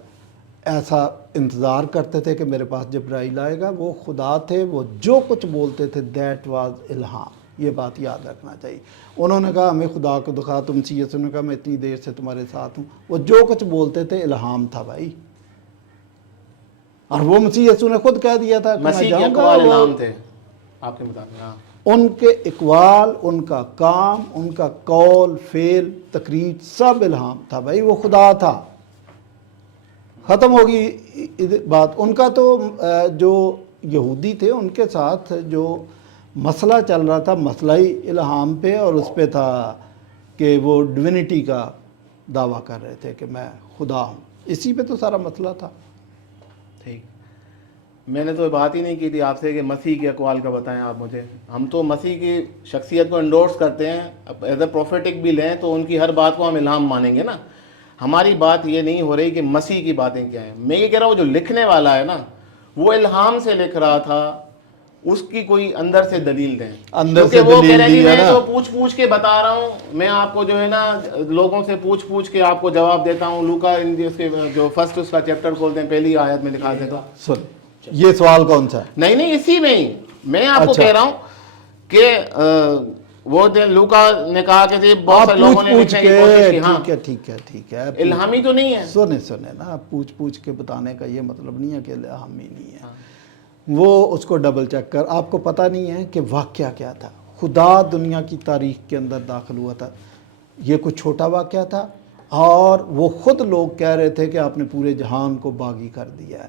ایسا انتظار کرتے تھے کہ میرے پاس جبرائیل آئے گا. وہ خدا تھے, وہ جو کچھ بولتے تھے دیٹ واز الہام. یہ بات یاد رکھنا چاہیے. انہوں نے کہا ہمیں خدا کو دکھا, تو مسیح یسوع نے کہا میں اتنی دیر سے تمہارے ساتھ ہوں. وہ جو کچھ بولتے تھے الہام تھا بھائی, اور وہ مسیح یسوع نے خود کہہ دیا تھا کہ مسیح کے اقوال الہام تھے آپ کے مطابق. ان کے اقوال, ان کا کام, ان کا قول, فعل, تقریر سب الہام تھا بھائی. وہ خدا تھا, ختم ہوگی بات. ان کا تو جو یہودی تھے ان کے ساتھ جو مسئلہ چل رہا تھا, مسئلہ ہی الہام پہ, اور اس پہ تھا کہ وہ ڈیوینٹی کا دعویٰ کر رہے تھے کہ میں خدا ہوں. اسی پہ تو سارا مسئلہ تھا. ٹھیک, میں نے تو بات ہی نہیں کی تھی آپ سے کہ مسیح کے اقوال کا بتائیں آپ مجھے. ہم تو مسیح کی شخصیت کو انڈورس کرتے ہیں, ایز اے پروفیٹک بھی لیں تو ان کی ہر بات کو ہم الہام مانیں گے نا. ہماری بات یہ نہیں ہو رہی کہ مسیح کی باتیں کیا ہیں. میں یہ کہہ رہا ہوں جو لکھنے والا ہے نا وہ الہام سے لکھ رہا تھا, اس کی کوئی اندر سے دلیل دیں. کیونکہ وہ کہہ رہے ہیں میں تو پوچھ کے بتا رہا ہوں, میں آپ کو جو ہے نا لوگوں سے پوچھ کے آپ کو جواب دیتا ہوں. لوکا جو فرسٹ اس کا چیپٹر کھولتے ہیں, پہلی آیت میں لکھا دیتا. سن, یہ سوال کون سا ہے؟ نہیں اسی میں ہی میں آپ کو کہہ رہا ہوں کہ وہ لوکا نے کہا کہ جی بہت سے لوگوں نے لکھنے کی کوشش کی. ہاں ٹھیک ہے, الہامی تو نہیں ہے. سنے نا, پوچھ کے بتانے کا یہ مطلب نہیں ہے کہ الہامی نہیں ہے. وہ اس کو ڈبل چیک کر. آپ کو پتہ نہیں ہے کہ واقعہ کیا تھا. خدا دنیا کی تاریخ کے اندر داخل ہوا تھا. یہ کوئی چھوٹا واقعہ تھا اور وہ خود لوگ کہہ رہے تھے کہ آپ نے پورے جہان کو باغی کر دیا ہے.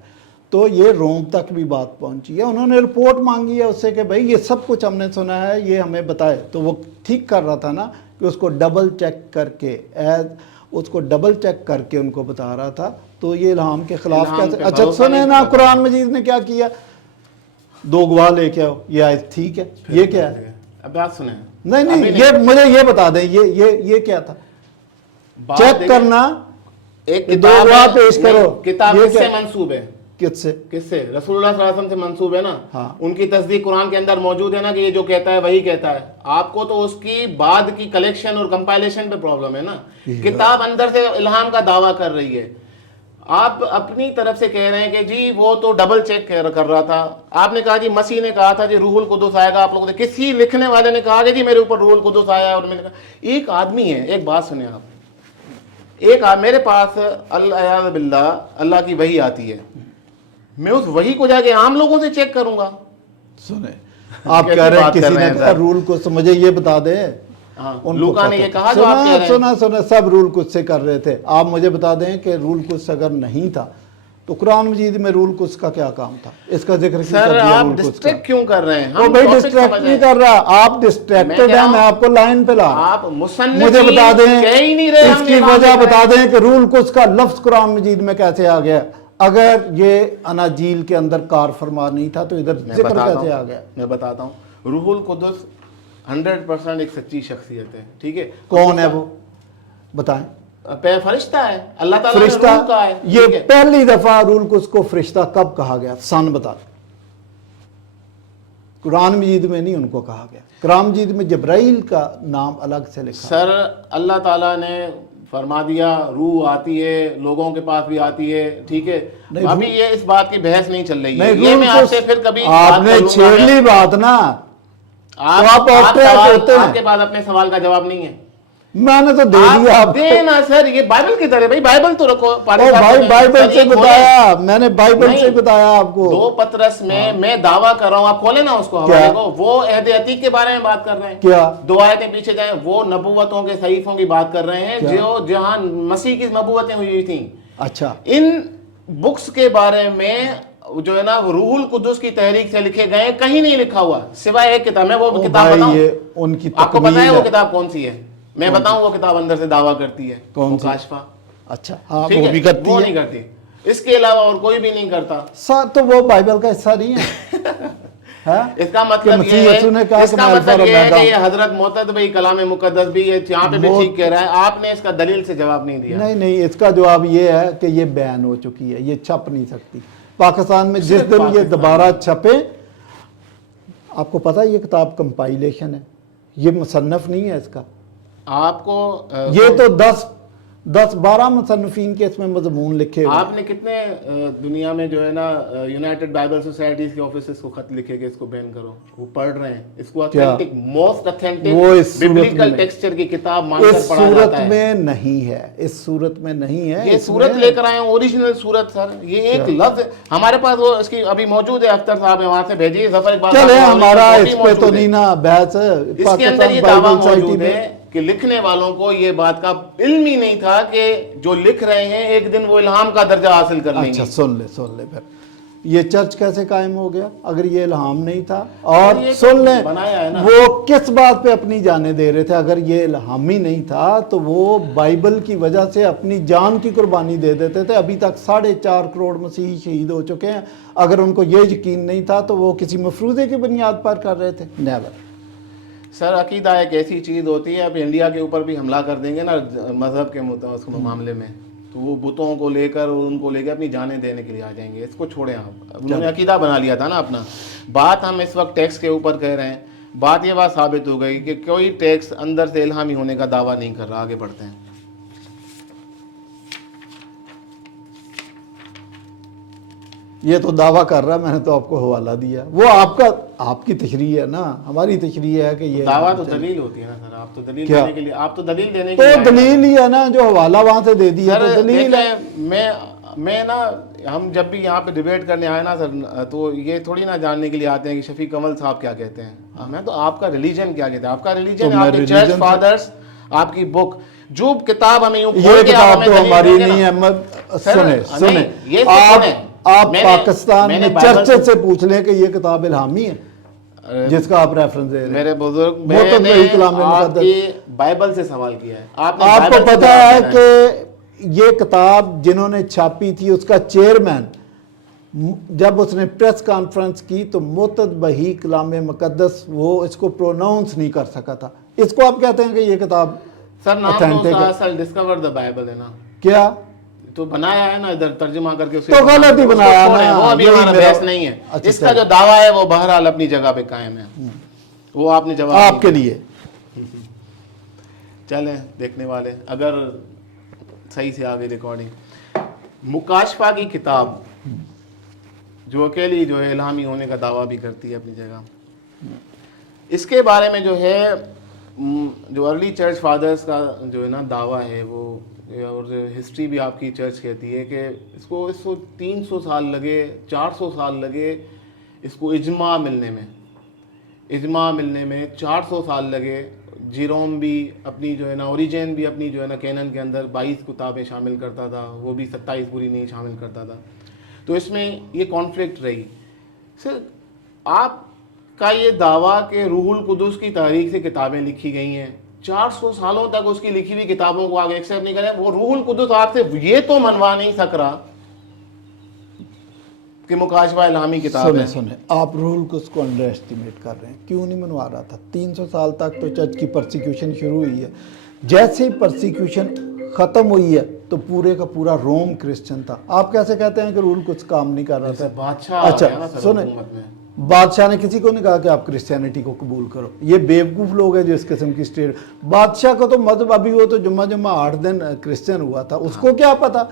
تو یہ روم تک بھی بات پہنچی ہے. انہوں نے رپورٹ مانگی ہے اس سے کہ بھائی یہ سب کچھ ہم نے سنا ہے, یہ ہمیں بتائے. تو وہ ٹھیک کر رہا تھا نا کہ اس کو ڈبل چیک کر کے ان کو بتا رہا تھا. تو یہ الہام کے خلاف کیسے؟ اچھا سنیں نا, قرآن مجید نے کیا کیا, 2 گواہ لے کے آؤ, یہ آیت ٹھیک ہے, یہ کیا ہے؟ اب بات سنیں. نہیں یہ مجھے یہ بتا دیں یہ کیا تھا, چیک کرنا. ایک 2 گواہ پیش کرو. کتاب کس سے منسوب ہے؟ کس سے؟ رسول اللہ صلی اللہ علیہ وسلم سے منسوب ہے نا. ہاں. ان کی تصدیق قرآن کے اندر موجود ہے نا کہ یہ جو کہتا ہے وہی کہتا ہے. آپ کو تو اس کی بعد کی کلیکشن اور کمپائلیشن پہ پرابلم ہے نا. کتاب اندر سے الہام کا دعویٰ کر رہی ہے, آپ اپنی طرف سے کہہ رہے ہیں کہ جی وہ تو ڈبل چیک کر رہا تھا. آپ نے کہا جی مسیح نے کہا تھا جی روح القدس آئے گا. آپ لوگوں نے کسی لکھنے والے نے کہا کہ جی میرے اوپر روح القدس آیا, اور میں نے کہا ایک آدمی ہے. ایک بات سنیں آپ, میرے پاس اللہ باللہ اللہ کی وحی آتی ہے, میں اس وحی کو جا کے عام لوگوں سے چیک کروں گا. سنیں, آپ کہہ رہے ہیں کسی نے کہا رول کو, مجھے یہ بتا دیں. لوکا نے یہ کہا جو آپ کہہ رہے ہیں. سنا سب رول کچھ سے کر رہے تھے. آپ مجھے بتا دیں کہ رول کچھ اگر نہیں تھا تو قرآن مجید میں رول کچھ کا کیا کام تھا؟ اس کا ذکر کیوں کر دیا؟ سر آپ ڈسٹریکٹ کیوں کر رہے ہیں؟ وہ بھائی ڈسٹریکٹ نہیں کر رہا, آپ ڈسٹریکٹڈ ہیں. میں آپ کو لائن پہ لا, آپ مصنف مجھے بتا دیں کہہ ہی نہیں رہے. اس کی وجہ بتا دیں کہ رول کچھ کا لفظ قرآن مجید میں کیسے آ گیا. اگر یہ اناجیل کے اندر کار فرما نہیں تھا تو ادھر ذکر کیسے آ گیا؟ میں بتاتا ہوں. روح القدس 100% ایک سچی شخصیت ہے, ٹھیک ہے. کون ہے وہ بتائیں؟ فرشتہ ہے, اللہ تعالیٰ نے فرشتہ. روح کہا ہے. یہ پہلی دفعہ رول کو اس کو فرشتہ کب کہا گیا؟ سن بتا. قرآن مجید میں نہیں ان کو کہا گیا. قرآن مجید میں جبرائیل کا نام الگ سے لکھا. سر اللہ تعالیٰ نے فرما دیا روح آتی ہے, لوگوں کے پاس بھی آتی ہے, ٹھیک ہے. ابھی یہ اس بات کی بحث نہیں چل رہی ہے. یہ میں آپ سے پھر کبھی آپ نے چھیڑ لی بات نا. آپ کے پاس اپنے سوال کا جواب نہیں ہے. میں نے تو دے دیا آپ دینا. سر یہ بائبل کی طرح, بھائی بائبل تو رکھو. بائبل سے بتایا میں نے, بائبل سے بتایا آپ کو. 2 پطرس میں دعویٰ کر رہا ہوں, آپ کھولے نا اس کو حوالے کو. وہ عہد عتیق کے بارے میں بات کر رہے ہیں. کیا 2 آیتیں پیچھے جائیں, وہ نبوتوں کے صحیفوں کی بات کر رہے ہیں جو جہاں مسیح کی نبوتیں ہوئی تھیں. اچھا, ان بکس کے بارے میں جو ہے نا روح القدس کی تحریک سے لکھے گئے, کہیں نہیں لکھا ہوا سوائے ایک کتاب. میں وہ کتاب بتاؤں آپ کو؟ پتہ ہے وہ کتاب کون سی ہے؟ میں بتاؤں وہ کتاب اندر سے دعویٰ کرتی ہے. کون سی؟ کاشفہ. اچھا ہاں, وہ بھی کرتی ہے. وہ نہیں کرتی, اس کے علاوہ اور کوئی بھی نہیں کرتا. تو وہ بائبل کا حصہ نہیں ہے. اس کا مطلب یہ ہے کہ یہ حضرت معتد بھائی کلام مقدس بھی یہاں پہ بھی ٹھیک کہہ رہا ہے. آپ نے اس کا دلیل سے جواب نہیں دیا. نہیں, اس کا جواب یہ ہے کہ یہ بین ہو چکی ہے, یہ چھپ نہیں سکتی پاکستان میں. جس دن یہ دوبارہ چھپے, آپ کو پتا یہ کتاب کمپائلیشن ہے, یہ مصنف نہیں ہے اس کا. آپ کو یہ تو 10-12 مصنفین کے اس میں مضمون لکھے ہوئے. آپ نے کتنے دنیا میں جو ہے نا یونائٹڈ بائبل سوسائٹیز کے آفیسز کو خط لکھے کہ اس کو بین کرو, وہ پڑھ رہے ہیں اس کو. Authentic, most authentic biblical texture کی کتاب مان کر پڑھا جاتا ہے. اس صورت میں نہیں ہے, اس صورت میں نہیں ہے. یہ صورت لے کر آئے ہیں, اوریجنل صورت. سر یہ ایک لفظ ہمارے پاس وہ اس کی ابھی موجود ہے, اختر صاحب ہے, وہاں سے بھیجیے. ظفر اقبال چلے ہمارا اس پہ تو نہیں نا بحث. اس کے اندر یہ دعویٰ موجود ہے کہ لکھنے والوں کو یہ بات کا علم ہی نہیں تھا کہ جو لکھ رہے ہیں ایک دن وہ الہام کا درجہ حاصل کر لیں گے. اچھا سن لے پھر یہ چرچ کیسے قائم ہو گیا اگر یہ الہام نہیں تھا؟ اور سن لیں وہ کس بات پہ اپنی جانیں دے رہے تھے. اگر یہ الہام ہی نہیں تھا تو وہ بائبل کی وجہ سے اپنی جان کی قربانی دے دیتے تھے. ابھی تک 4.5 کروڑ مسیحی شہید ہو چکے ہیں. اگر ان کو یہ یقین نہیں تھا تو وہ کسی مفروضے کی بنیاد پر کر رہے تھے. نیور. سر عقیدہ ایک ایسی چیز ہوتی ہے, اب انڈیا کے اوپر بھی حملہ کر دیں گے نا مذہب کے معاملے میں, تو وہ بتوں کو لے کر ان کو لے کے اپنی جانیں دینے کے لیے آ جائیں گے. اس کو چھوڑیں آپ, انہوں نے عقیدہ بنا لیا تھا نا اپنا. بات ہم اس وقت ٹیکس کے اوپر کہہ رہے ہیں, بات یہ بات ثابت ہو گئی کہ کوئی ٹیکس اندر سے الہامی ہونے کا دعویٰ نہیں کر رہا. آگے بڑھتے ہیں. یہ تو دعویٰ کر رہا, میں نے تو آپ کو حوالہ دیا. وہ آپ کی تشریح ہے نا, ہماری تشریح ہے کہ یہ دعویٰ تو دلیل ہوتی ہے نا سر. آپ تو دلیل دینے کے لیے, آپ تو دلیل دینے کے لیے, تو دلیل ہی ہے نا, جو حوالہ وہاں سے دے دیا تو دلیل ہے. میں میں نا ہم جب بھی یہاں پہ ڈیبیٹ کرنے آئے نا سر تو یہ تھوڑی نا جاننے کے لیے آتے ہیں کہ شفیق کمل صاحب کیا کہتے ہیں. ہمیں تو آپ کا ریلیجن کیا کہتے ہیں, آپ کا ریلیجن آپ کی چرچ فادرز, آپ کی بک جو کتاب ہمیں یوں یہ کتاب تو ہماری نہیں ہے. سنیں آپ پاکستان میں چرچ سے پوچھ لیں کہ یہ کتاب الہامی ہے جس کا آپ ریفرنس دے رہے ہیں. میرے بزرگ میں نے آپ کی بائبل سے سوال کیا ہے. آپ کو پتا ہے کہ یہ کتاب جنہوں نے چھاپی تھی اس کا چیئرمین جب اس نے پریس کانفرنس کی تو متنبی کلام مقدس وہ اس کو پروناؤنس نہیں کر سکا تھا. اس کو آپ کہتے ہیں کہ یہ کتاب سر نام تو اصل ڈسکور دا بائبل ہے نا, کیا تو بنایا ہے نا ادھر ترجمہ کر کے, تو غلط ہی بنایا نا, وہ ابھی ہمارا بحث نہیں ہے. اس کا جو دعویٰ ہے وہ بہرحال اپنی جگہ پہ قائم ہے, وہ آپ نے جواب آپ کے لیے. چلیں دیکھنے والے اگر صحیح سے آگے ریکارڈنگ. مکاشفہ کی کتاب جو اکیلی جو ہے الہامی ہونے کا دعویٰ بھی کرتی ہے اپنی جگہ, اس کے بارے میں جو ہے جو ارلی چرچ فادرز کا جو ہے نا دعویٰ ہے وہ, اور ہسٹری بھی آپ کی چرچ کہتی ہے کہ اس کو 300 سال لگے, 400 سال لگے اس کو اجماع ملنے میں 400 سال لگے. جیروم بھی اپنی جو ہے نا, اوریجن بھی اپنی جو ہے نا کینن کے اندر 22 کتابیں شامل کرتا تھا, وہ بھی 27 پوری نہیں شامل کرتا تھا. تو اس میں یہ کانفلکٹ رہی. سر آپ کا یہ دعویٰ کہ روح القدس کی تحریک سے کتابیں لکھی گئی ہیں, 400 سالوں تک اس کی لکھی ہوئی کتابوں کو آگے ایکسیپٹ نہیں کریں, وہ روح القدس آپ سے یہ تو منوا نہیں سک رہا کہ مکاشفہ الہامی کتاب ہے. سنیں آپ روح القدس کو انڈر ایسٹیمیٹ کر رہے ہیں. کیوں نہیں منوا رہا تھا؟ 300 سال تک تو چرچ کی پرسیکیوشن شروع ہوئی ہے. جیسے ہی پرسیکیوشن ختم ہوئی ہے تو پورے کا پورا روم کرسچن تھا. آپ کیسے کہتے ہیں کہ روح القدس کام نہیں کر رہا تھا؟ بادشاہ اچھا سنیں, بادشاہ نے کسی کو نہیں کہا کہ آپ کرسچینٹی کو قبول کرو. یہ بیوقوف لوگ ہیں جو اس قسم کی اسٹیٹ. بادشاہ کو تو مذہب ابھی وہ تو جمعہ 8 دن کرسچن ہوا تھا, اس کو کیا پتا.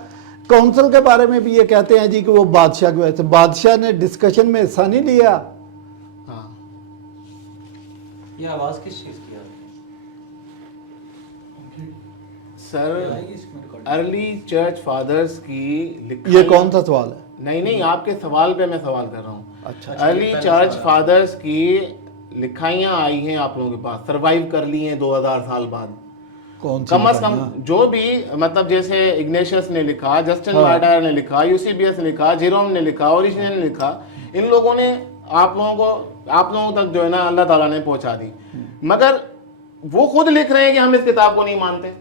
کونسل کے بارے میں بھی یہ کہتے ہیں جی کہ وہ بادشاہ کی وجہ سے, بادشاہ نے ڈسکشن میں حصہ نہیں لیا. یہ آواز کس چیز کی آ رہی ہے سر؟ ارلی چرچ فادرز کی یہ کون سا سوال ہے؟ نہیں آپ کے سوال پہ میں سوال کر رہا ہوں. اچھا ارلی چرچ فادرز کی لکھائیاں آئی ہیں آپ لوگوں کے پاس, سروائیو کر لی ہیں 2000 سال بعد. کم از کم جو بھی مطلب جیسے اگنیشس نے لکھا, جسٹن مارٹائر نے لکھا, یوسیبیس نے لکھا, جیروم نے لکھا, اوریجن نے لکھا, ان لوگوں نے آپ لوگوں تک جو ہے نا اللہ تعالیٰ نے پہنچا دی. مگر وہ خود لکھ رہے ہیں کہ ہم اس کتاب کو نہیں مانتے.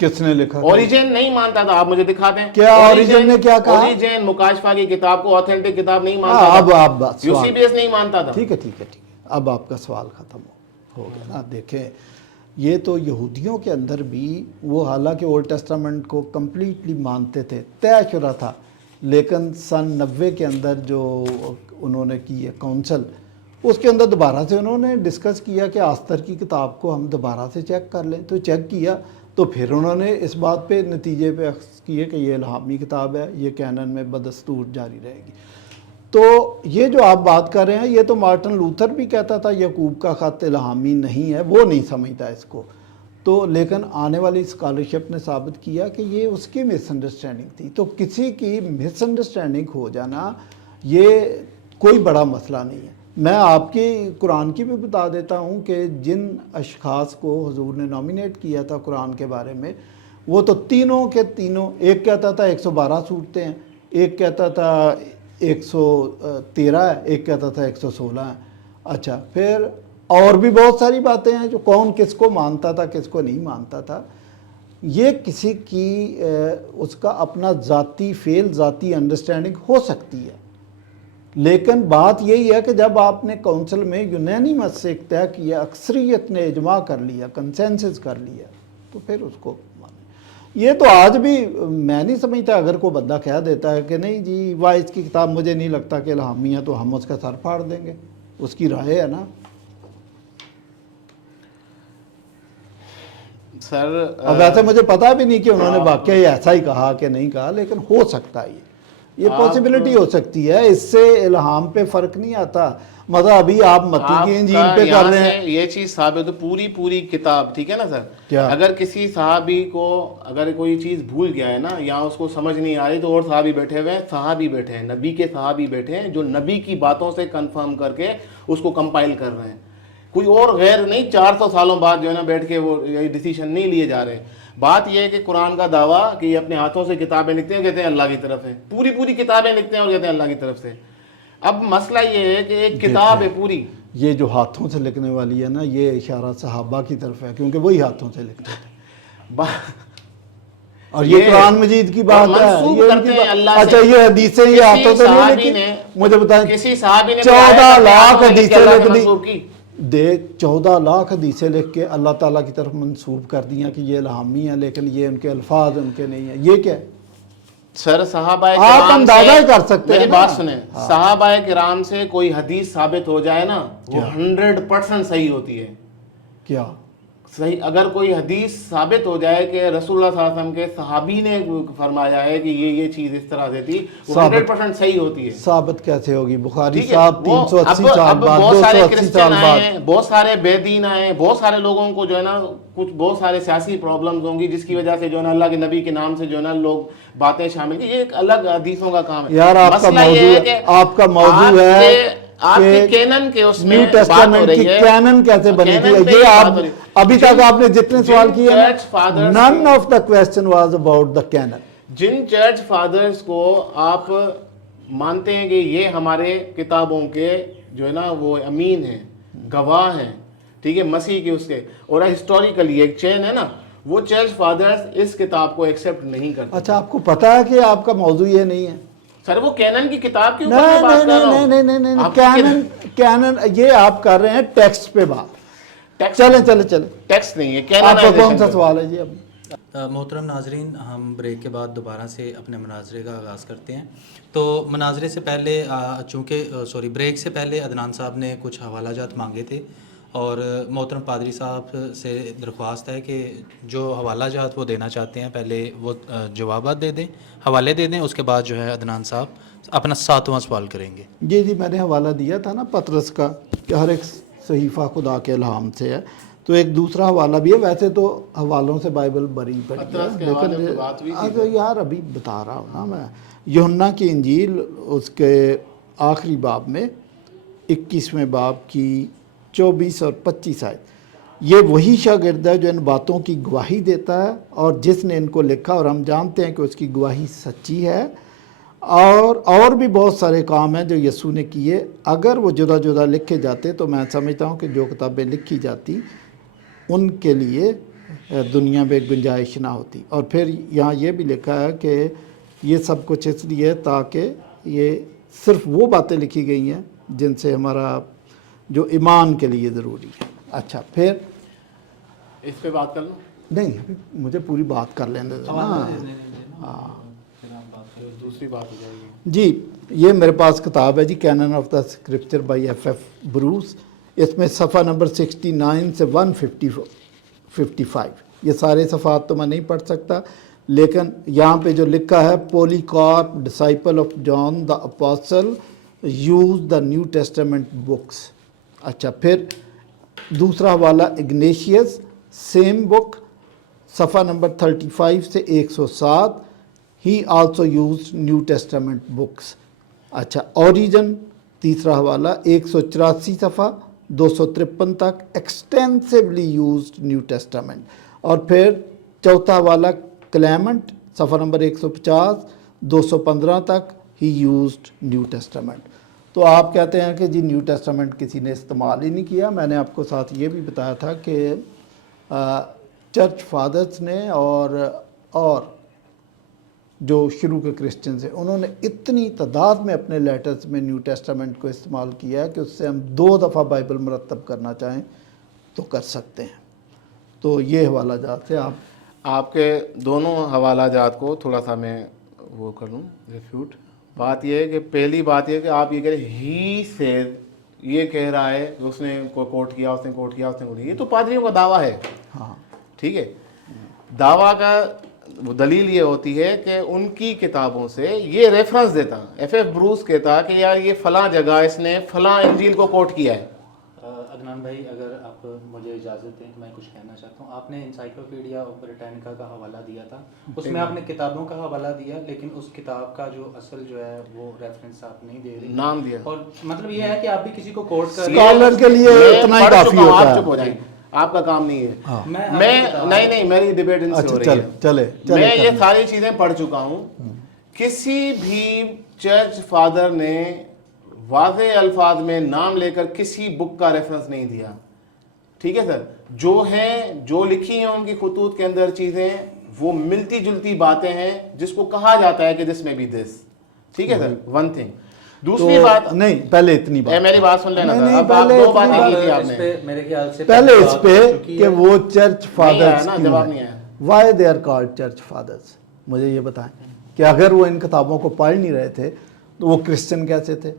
کس نے لکھا؟ اوریجن نہیں مانتا تھا. آپ مجھے دکھا دیں کیا اوریجن نے کیا کہا. اوریجن مکاشفہ کی کتاب کو آتھینٹک کتاب نہیں مانتا تھا, یوسیبیس نہیں مانتا تھا. ٹھیک ہے اب آپ کا سوال ختم ہو گیا نا. دیکھیں یہ تو یہودیوں کے اندر بھی وہ حالانکہ اولڈ ٹیسٹامنٹ کو کمپلیٹلی مانتے تھے, طے شدہ تھا, لیکن سن 90 کے اندر جو انہوں نے کی ہے کونسل, اس کے اندر دوبارہ سے انہوں نے ڈسکس کیا کہ آستر کی کتاب کو ہم دوبارہ سے چیک کر لیں. تو چیک کیا تو پھر انہوں نے اس بات پہ نتیجے پہ اخذ کیے کہ یہ الہامی کتاب ہے, یہ کینن میں بدستور جاری رہے گی. تو یہ جو آپ بات کر رہے ہیں یہ تو مارٹن لوتھر بھی کہتا تھا یعقوب کا خط الہامی نہیں ہے, وہ نہیں سمجھتا اس کو. تو لیکن آنے والی اسکالرشپ نے ثابت کیا کہ یہ اس کی مس انڈرسٹینڈنگ تھی. تو کسی کی مس انڈرسٹینڈنگ ہو جانا یہ کوئی بڑا مسئلہ نہیں ہے. میں آپ کی قرآن کی بھی بتا دیتا ہوں کہ جن اشخاص کو حضور نے نامینیٹ کیا تھا قرآن کے بارے میں, وہ تو تینوں کے تینوں, ایک کہتا تھا 112 صورتیں ہیں, ایک کہتا تھا 113 ہے, ایک کہتا تھا 116 ہے. اچھا پھر اور بھی بہت ساری باتیں ہیں جو کون کس کو مانتا تھا کس کو نہیں مانتا تھا. یہ کسی کی اس کا اپنا ذاتی فیل, ذاتی انڈرسٹینڈنگ ہو سکتی ہے, لیکن بات یہی ہے کہ جب آپ نے کونسل میں یونینیمس سے طے کیا, اکثریت نے اجماع کر لیا, کنسنسس کر لیا, تو پھر اس کو مانیں. یہ تو آج بھی میں نہیں سمجھتا اگر کوئی بندہ کہہ دیتا ہے کہ نہیں جی وائس کی کتاب مجھے نہیں لگتا کہ الہامی ہے, تو ہم اس کا سر پھاڑ دیں گے, اس کی رائے ہے نا. سر اب ویسے مجھے پتا بھی نہیں کہ انہوں نے واقعی ایسا ہی کہا کہ نہیں کہا, لیکن ہو سکتا ہے یہ یہ پاسبلٹی ہو سکتی ہے، اس سے الہام پہ فرق نہیں آتا. مطلب ابھی آپ متی کی انجیل پہ کر رہے ہیں. یہ چیز ثابت ہے، پوری کتاب، ٹھیک ہے نا سر. کیا اگر کسی صحابی کو اگر کوئی چیز بھول گیا ہے نا، یا اس کو سمجھ نہیں آ رہی، تو اور صحابی بیٹھے ہوئے ہیں، صحابی بیٹھے ہیں، نبی کے صحابی بیٹھے ہیں جو نبی کی باتوں سے کنفرم کر کے اس کو کمپائل کر رہے ہیں. کوئی اور غیر نہیں 400 سالوں بعد جو ہے نا بیٹھ کے وہ ڈیسیشن نہیں لیے جا رہے. بات یہ ہے کہ قرآن کا دعویٰ کہ یہ اپنے ہاتھوں سے کتابیں لکھتے ہیں، کہتے ہیں اللہ کی طرف ہے، پوری کتابیں لکھتے ہیں اور کہتے ہیں اللہ کی طرف سے. اب مسئلہ یہ ہے کہ ایک کتاب ہے پوری. یہ جو ہاتھوں سے لکھنے والی ہے نا، یہ اشارہ صحابہ کی طرف ہے، کیونکہ وہی ہاتھوں سے لکھتے تھے. اور یہ قرآن مجید کی بات ہے، یہ ان کی بات. اچھا یہ حدیثیں یہ ہاتھوں سے نہیں لکھی؟ مجھے بتائیں، کسی صحابی نے 14 لاکھ حدیثیں لکھ دی، 14 لاکھ حدیثیں لکھ کے اللہ تعالیٰ کی طرف منسوب کر دیا کہ یہ الہامی ہیں، لیکن یہ ان کے الفاظ ان کے نہیں ہیں. یہ کیا ہے سر؟ صحابہ آپ اندازہ ہی کر سکتے ہیں. میری بات سنیں، صحابہ کرام سے کوئی حدیث ثابت ہو جائے نا، وہ 100% صحیح ہوتی ہے. کیا صحیح؟ اگر کوئی حدیث ثابت ہو جائے کہ رسول اللہ صلی اللہ علیہ وسلم کے صحابی نے فرمایا ہے کہ یہ چیز اس طرح سے تھی، وہ 100% صحیح ہوتی ہے. ثابت کیسے ہوگی؟ بخاری ٹھیک ہے، صاحب 380 سال بعد، بہت سارے 280 کرسچن سال آئے بعد. ہیں، بہت سارے بے دین آئے ہیں، بہت سارے لوگوں کو جو ہے نا کچھ بہت سارے سیاسی پرابلمز ہوں گی، جس کی وجہ سے جو ہے نا اللہ کے نبی کے نام سے جو ہے نا لوگ باتیں شامل کی. یہ ایک الگ حدیثوں کا کام ہے. یار آپ کا موضوع ہے، آپ کا موضوع ہے آپ کی کینن کے اس میں نیو بات ہو ٹیسٹامنٹ کی رہی ہے. کینن کیسے بنی تھی. یہ آپ ابھی تک آپ نے جتنے سوال کیے ہیں، none of the question was about the canon. جن چرچ فادرز کو آپ مانتے ہیں کہ یہ ہمارے کتابوں کے جو ہے نا وہ امین ہیں، گواہ ہیں، ٹھیک ہے، مسیح کے اس کے، اور ہسٹوریکلی ایک چین ہے نا، وہ چرچ فادرز اس کتاب کو ایکسیپٹ نہیں کرتے. اچھا آپ کو پتا ہے کہ آپ کا موضوع یہ نہیں ہے؟ سر وہ کینن کی کتاب کے اوپر میں بات کر رہا ہوں. نہیں، کینن یہ آپ کر رہے ہیں ٹیکسٹ پہ بات. چلیں ٹیکسٹ نہیں ہے، آپ کا کون سا سوال ہے جی؟ اب محترم ناظرین، ہم بریک کے بعد دوبارہ سے اپنے مناظرے کا آغاز کرتے ہیں. تو مناظرے سے پہلے بریک سے پہلے عدنان صاحب نے کچھ حوالہ جات مانگے تھے، اور محترم پادری صاحب سے درخواست ہے کہ جو حوالہ جات وہ دینا چاہتے ہیں پہلے وہ جوابات دے دیں، حوالے دے دیں، اس کے بعد جو ہے عدنان صاحب اپنا 7واں سوال کریں گے. جی میں نے حوالہ دیا تھا نا پطرس کا، کہ ہر ایک صحیفہ خدا کے الہام سے ہے. تو ایک دوسرا حوالہ بھی ہے. ویسے تو حوالوں سے بائبل بری پڑی ہے، لیکن یار ابھی بتا رہا ہوں نا میں. یوحنا کی انجیل اس کے آخری باب میں 21ویں باب کی 24 اور 25 آیت، یہ وہی شاگرد ہے جو ان باتوں کی گواہی دیتا ہے، اور جس نے ان کو لکھا، اور ہم جانتے ہیں کہ اس کی گواہی سچی ہے. اور بھی بہت سارے کام ہیں جو یسوع نے کیے. اگر وہ جدا جدا لکھے جاتے تو میں سمجھتا ہوں کہ جو کتابیں لکھی جاتی ان کے لیے دنیا میں گنجائش نہ ہوتی. اور پھر یہاں یہ بھی لکھا ہے کہ یہ سب کچھ اس لیے تاکہ یہ صرف وہ باتیں لکھی گئی ہیں جن سے ہمارا جو ایمان کے لیے ضروری ہے. اچھا پھر اس پہ بات کر لوں؟ نہیں، مجھے پوری بات کر لینے دیں. دوسری بات ہو جائے گی. جی یہ میرے پاس کتاب ہے جی، canon of the scripture by F Bruce. اس میں صفحہ نمبر 69 سے 155. یہ سارے صفحات تو میں نہیں پڑھ سکتا، لیکن یہاں پہ جو لکھا ہے، Polycarp disciple of John the apostle use the New Testament books. اچھا پھر دوسرا حوالہ اگنیشیس سیم بک، صفحہ نمبر 35 سے 107. He also use new Testament books. اچھا اوریجن تیسرا حوالہ 184 صفحہ 253 تک، ایکسٹینسولی یوزڈ نیو ٹیسٹامنٹ. اور پھر چوتھا حوالہ کلیمنٹ، صفحہ نمبر 150 215 تک، ہی یوزڈ نیو ٹیسٹامنٹ. تو آپ کہتے ہیں کہ جی نیو ٹیسٹامنٹ کسی نے استعمال ہی نہیں کیا. میں نے آپ کو ساتھ یہ بھی بتایا تھا کہ چرچ فادرز نے اور جو شروع کے کرسچنز ہیں، انہوں نے اتنی تعداد میں اپنے لیٹرز میں نیو ٹیسٹامنٹ کو استعمال کیا ہے کہ اس سے ہم 2 دفعہ بائبل مرتب کرنا چاہیں تو کر سکتے ہیں. تو یہ حوالہ جات سے آپ کے دونوں حوالہ جات کو تھوڑا سا میں وہ کر لوں ریفیوٹ. بات یہ ہے کہ پہلی بات یہ ہے کہ آپ یہ کہہ رہے ہی سے یہ کہہ رہا ہے کہ اس نے کوٹ کیا، اس نے کوٹ کیا، اس نے کوٹ کیا. یہ تو پادریوں کا دعویٰ ہے. ہاں ٹھیک ہے، دعویٰ کا وہ دلیل یہ ہوتی ہے کہ ان کی کتابوں سے یہ ریفرنس دیتا. ایف ایف بروس کہتا کہ یار یہ فلاں جگہ اس نے فلاں انجیل کو کوٹ کیا ہے. عدنان بھائی اگر آپ مجھے اجازت دیں تو میں کچھ کہنا چاہتا ہوں. آپ نے انسائکلوپیڈیا بریٹانیکا کا حوالہ دیا تھا, اس میں آپ نے کتابوں کا حوالہ دیا, لیکن اس کتاب کا جو اصل جو ہے وہ ریفرنس آپ نہیں دے رہے, نام دیا. اور مطلب یہ ہے کہ آپ بھی کسی کو کوٹ کر اسکالر کے لیے اتنا ہی کافی ہوتا ہے. آپ چپ ہو جائیں, آپ کا کام نہیں ہے. میں نہیں, میری ڈیبیٹ ان سے ہو رہی ہے. چلے میں یہ ساری چیزیں پڑھ چکا ہوں. کسی بھی چرچ فادر نے واضح الفاظ میں نام لے کر کسی بک کا ریفرنس نہیں دیا. ٹھیک ہے سر, جو ہیں جو لکھی ہیں ان کی خطوط کے اندر چیزیں وہ ملتی جلتی باتیں ہیں جس کو کہا جاتا ہے کہ دس میں بی دس. ٹھیک ہے سر, ون تھنگ. دوسری بات نہیں, پہلے اتنی بات میری بات سن لینا سر. اب آپ پہلے دو باتیں کی تھی آپ نے. میرے خیال سے پہلے اس پہ کہ وہ چرچ فادرز نا, جواب نہیں آیا. Why they are called church fathers, مجھے یہ بتائیں کہ اگر وہ ان کتابوں کو پڑھ نہیں رہے تھے تو وہ کرسچن کیسے تھے,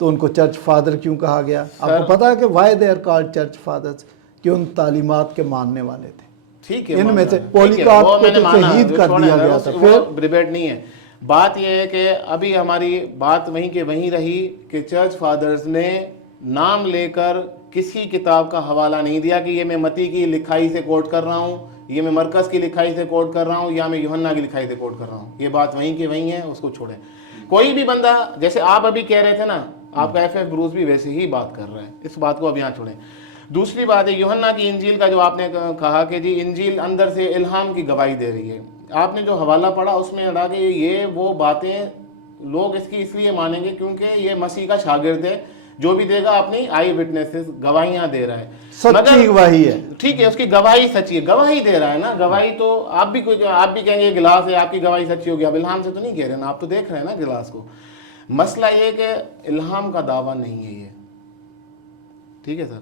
تو ان کو چرچ فادر کیوں کہا گیا؟ آپ کو پتا ہے کہ why they are called church fathers, کہ ان تعلیمات کے ماننے والے تھے. ٹھیک ہے, ان میں سے پولیکارپ کو تو شہید کر دیا گیا تھا. پھر ڈیبیٹ نہیں ہے. بات یہ ہے کہ ابھی ہماری بات وہیں کے وہیں رہی کہ چرچ فادرز نے نام لے کر کسی کتاب کا حوالہ نہیں دیا کہ یہ میں متی کی لکھائی سے کوٹ کر رہا ہوں, یہ میں مرکز کی لکھائی سے کوٹ کر رہا ہوں, یا میں یوحنا کی لکھائی سے کوٹ کر رہا ہوں. یہ بات وہیں کے وہیں ہے, اس کو چھوڑیں. کوئی بھی بندہ, جیسے آپ ابھی کہہ رہے تھے نا, آپ کا ایف ایف بروس بھی ویسے ہی بات کر رہا ہے, اس بات کو اب یہاں چھوڑیں. دوسری بات ہے یوحنا کی انجیل کا, جو آپ نے کہا کہ جی انجیل اندر سے الہام کی گواہی دے رہی ہے. آپ نے جو حوالہ پڑھا اس میں ادا کہ یہ وہ باتیں لوگ اس کی اس لیے مانیں گے کیونکہ یہ مسیح کا شاگرد ہے, جو بھی دے گا اپنی آئی وٹنسز گواہیاں دے رہا ہے. سچی گواہی ہے. ٹھیک ہے, اس کی گواہی سچی ہے, گواہی دے رہا ہے نا. گواہی تو آپ بھی کہیں گے گلاس ہے, آپ کی گواہی سچی ہوگی. اب الہام سے تو نہیں کہہ رہے نا, آپ تو دیکھ رہے ہیں نا گلاس کو. مسئلہ یہ کہ الہام کا دعویٰ نہیں ہے یہ. ٹھیک ہے سر,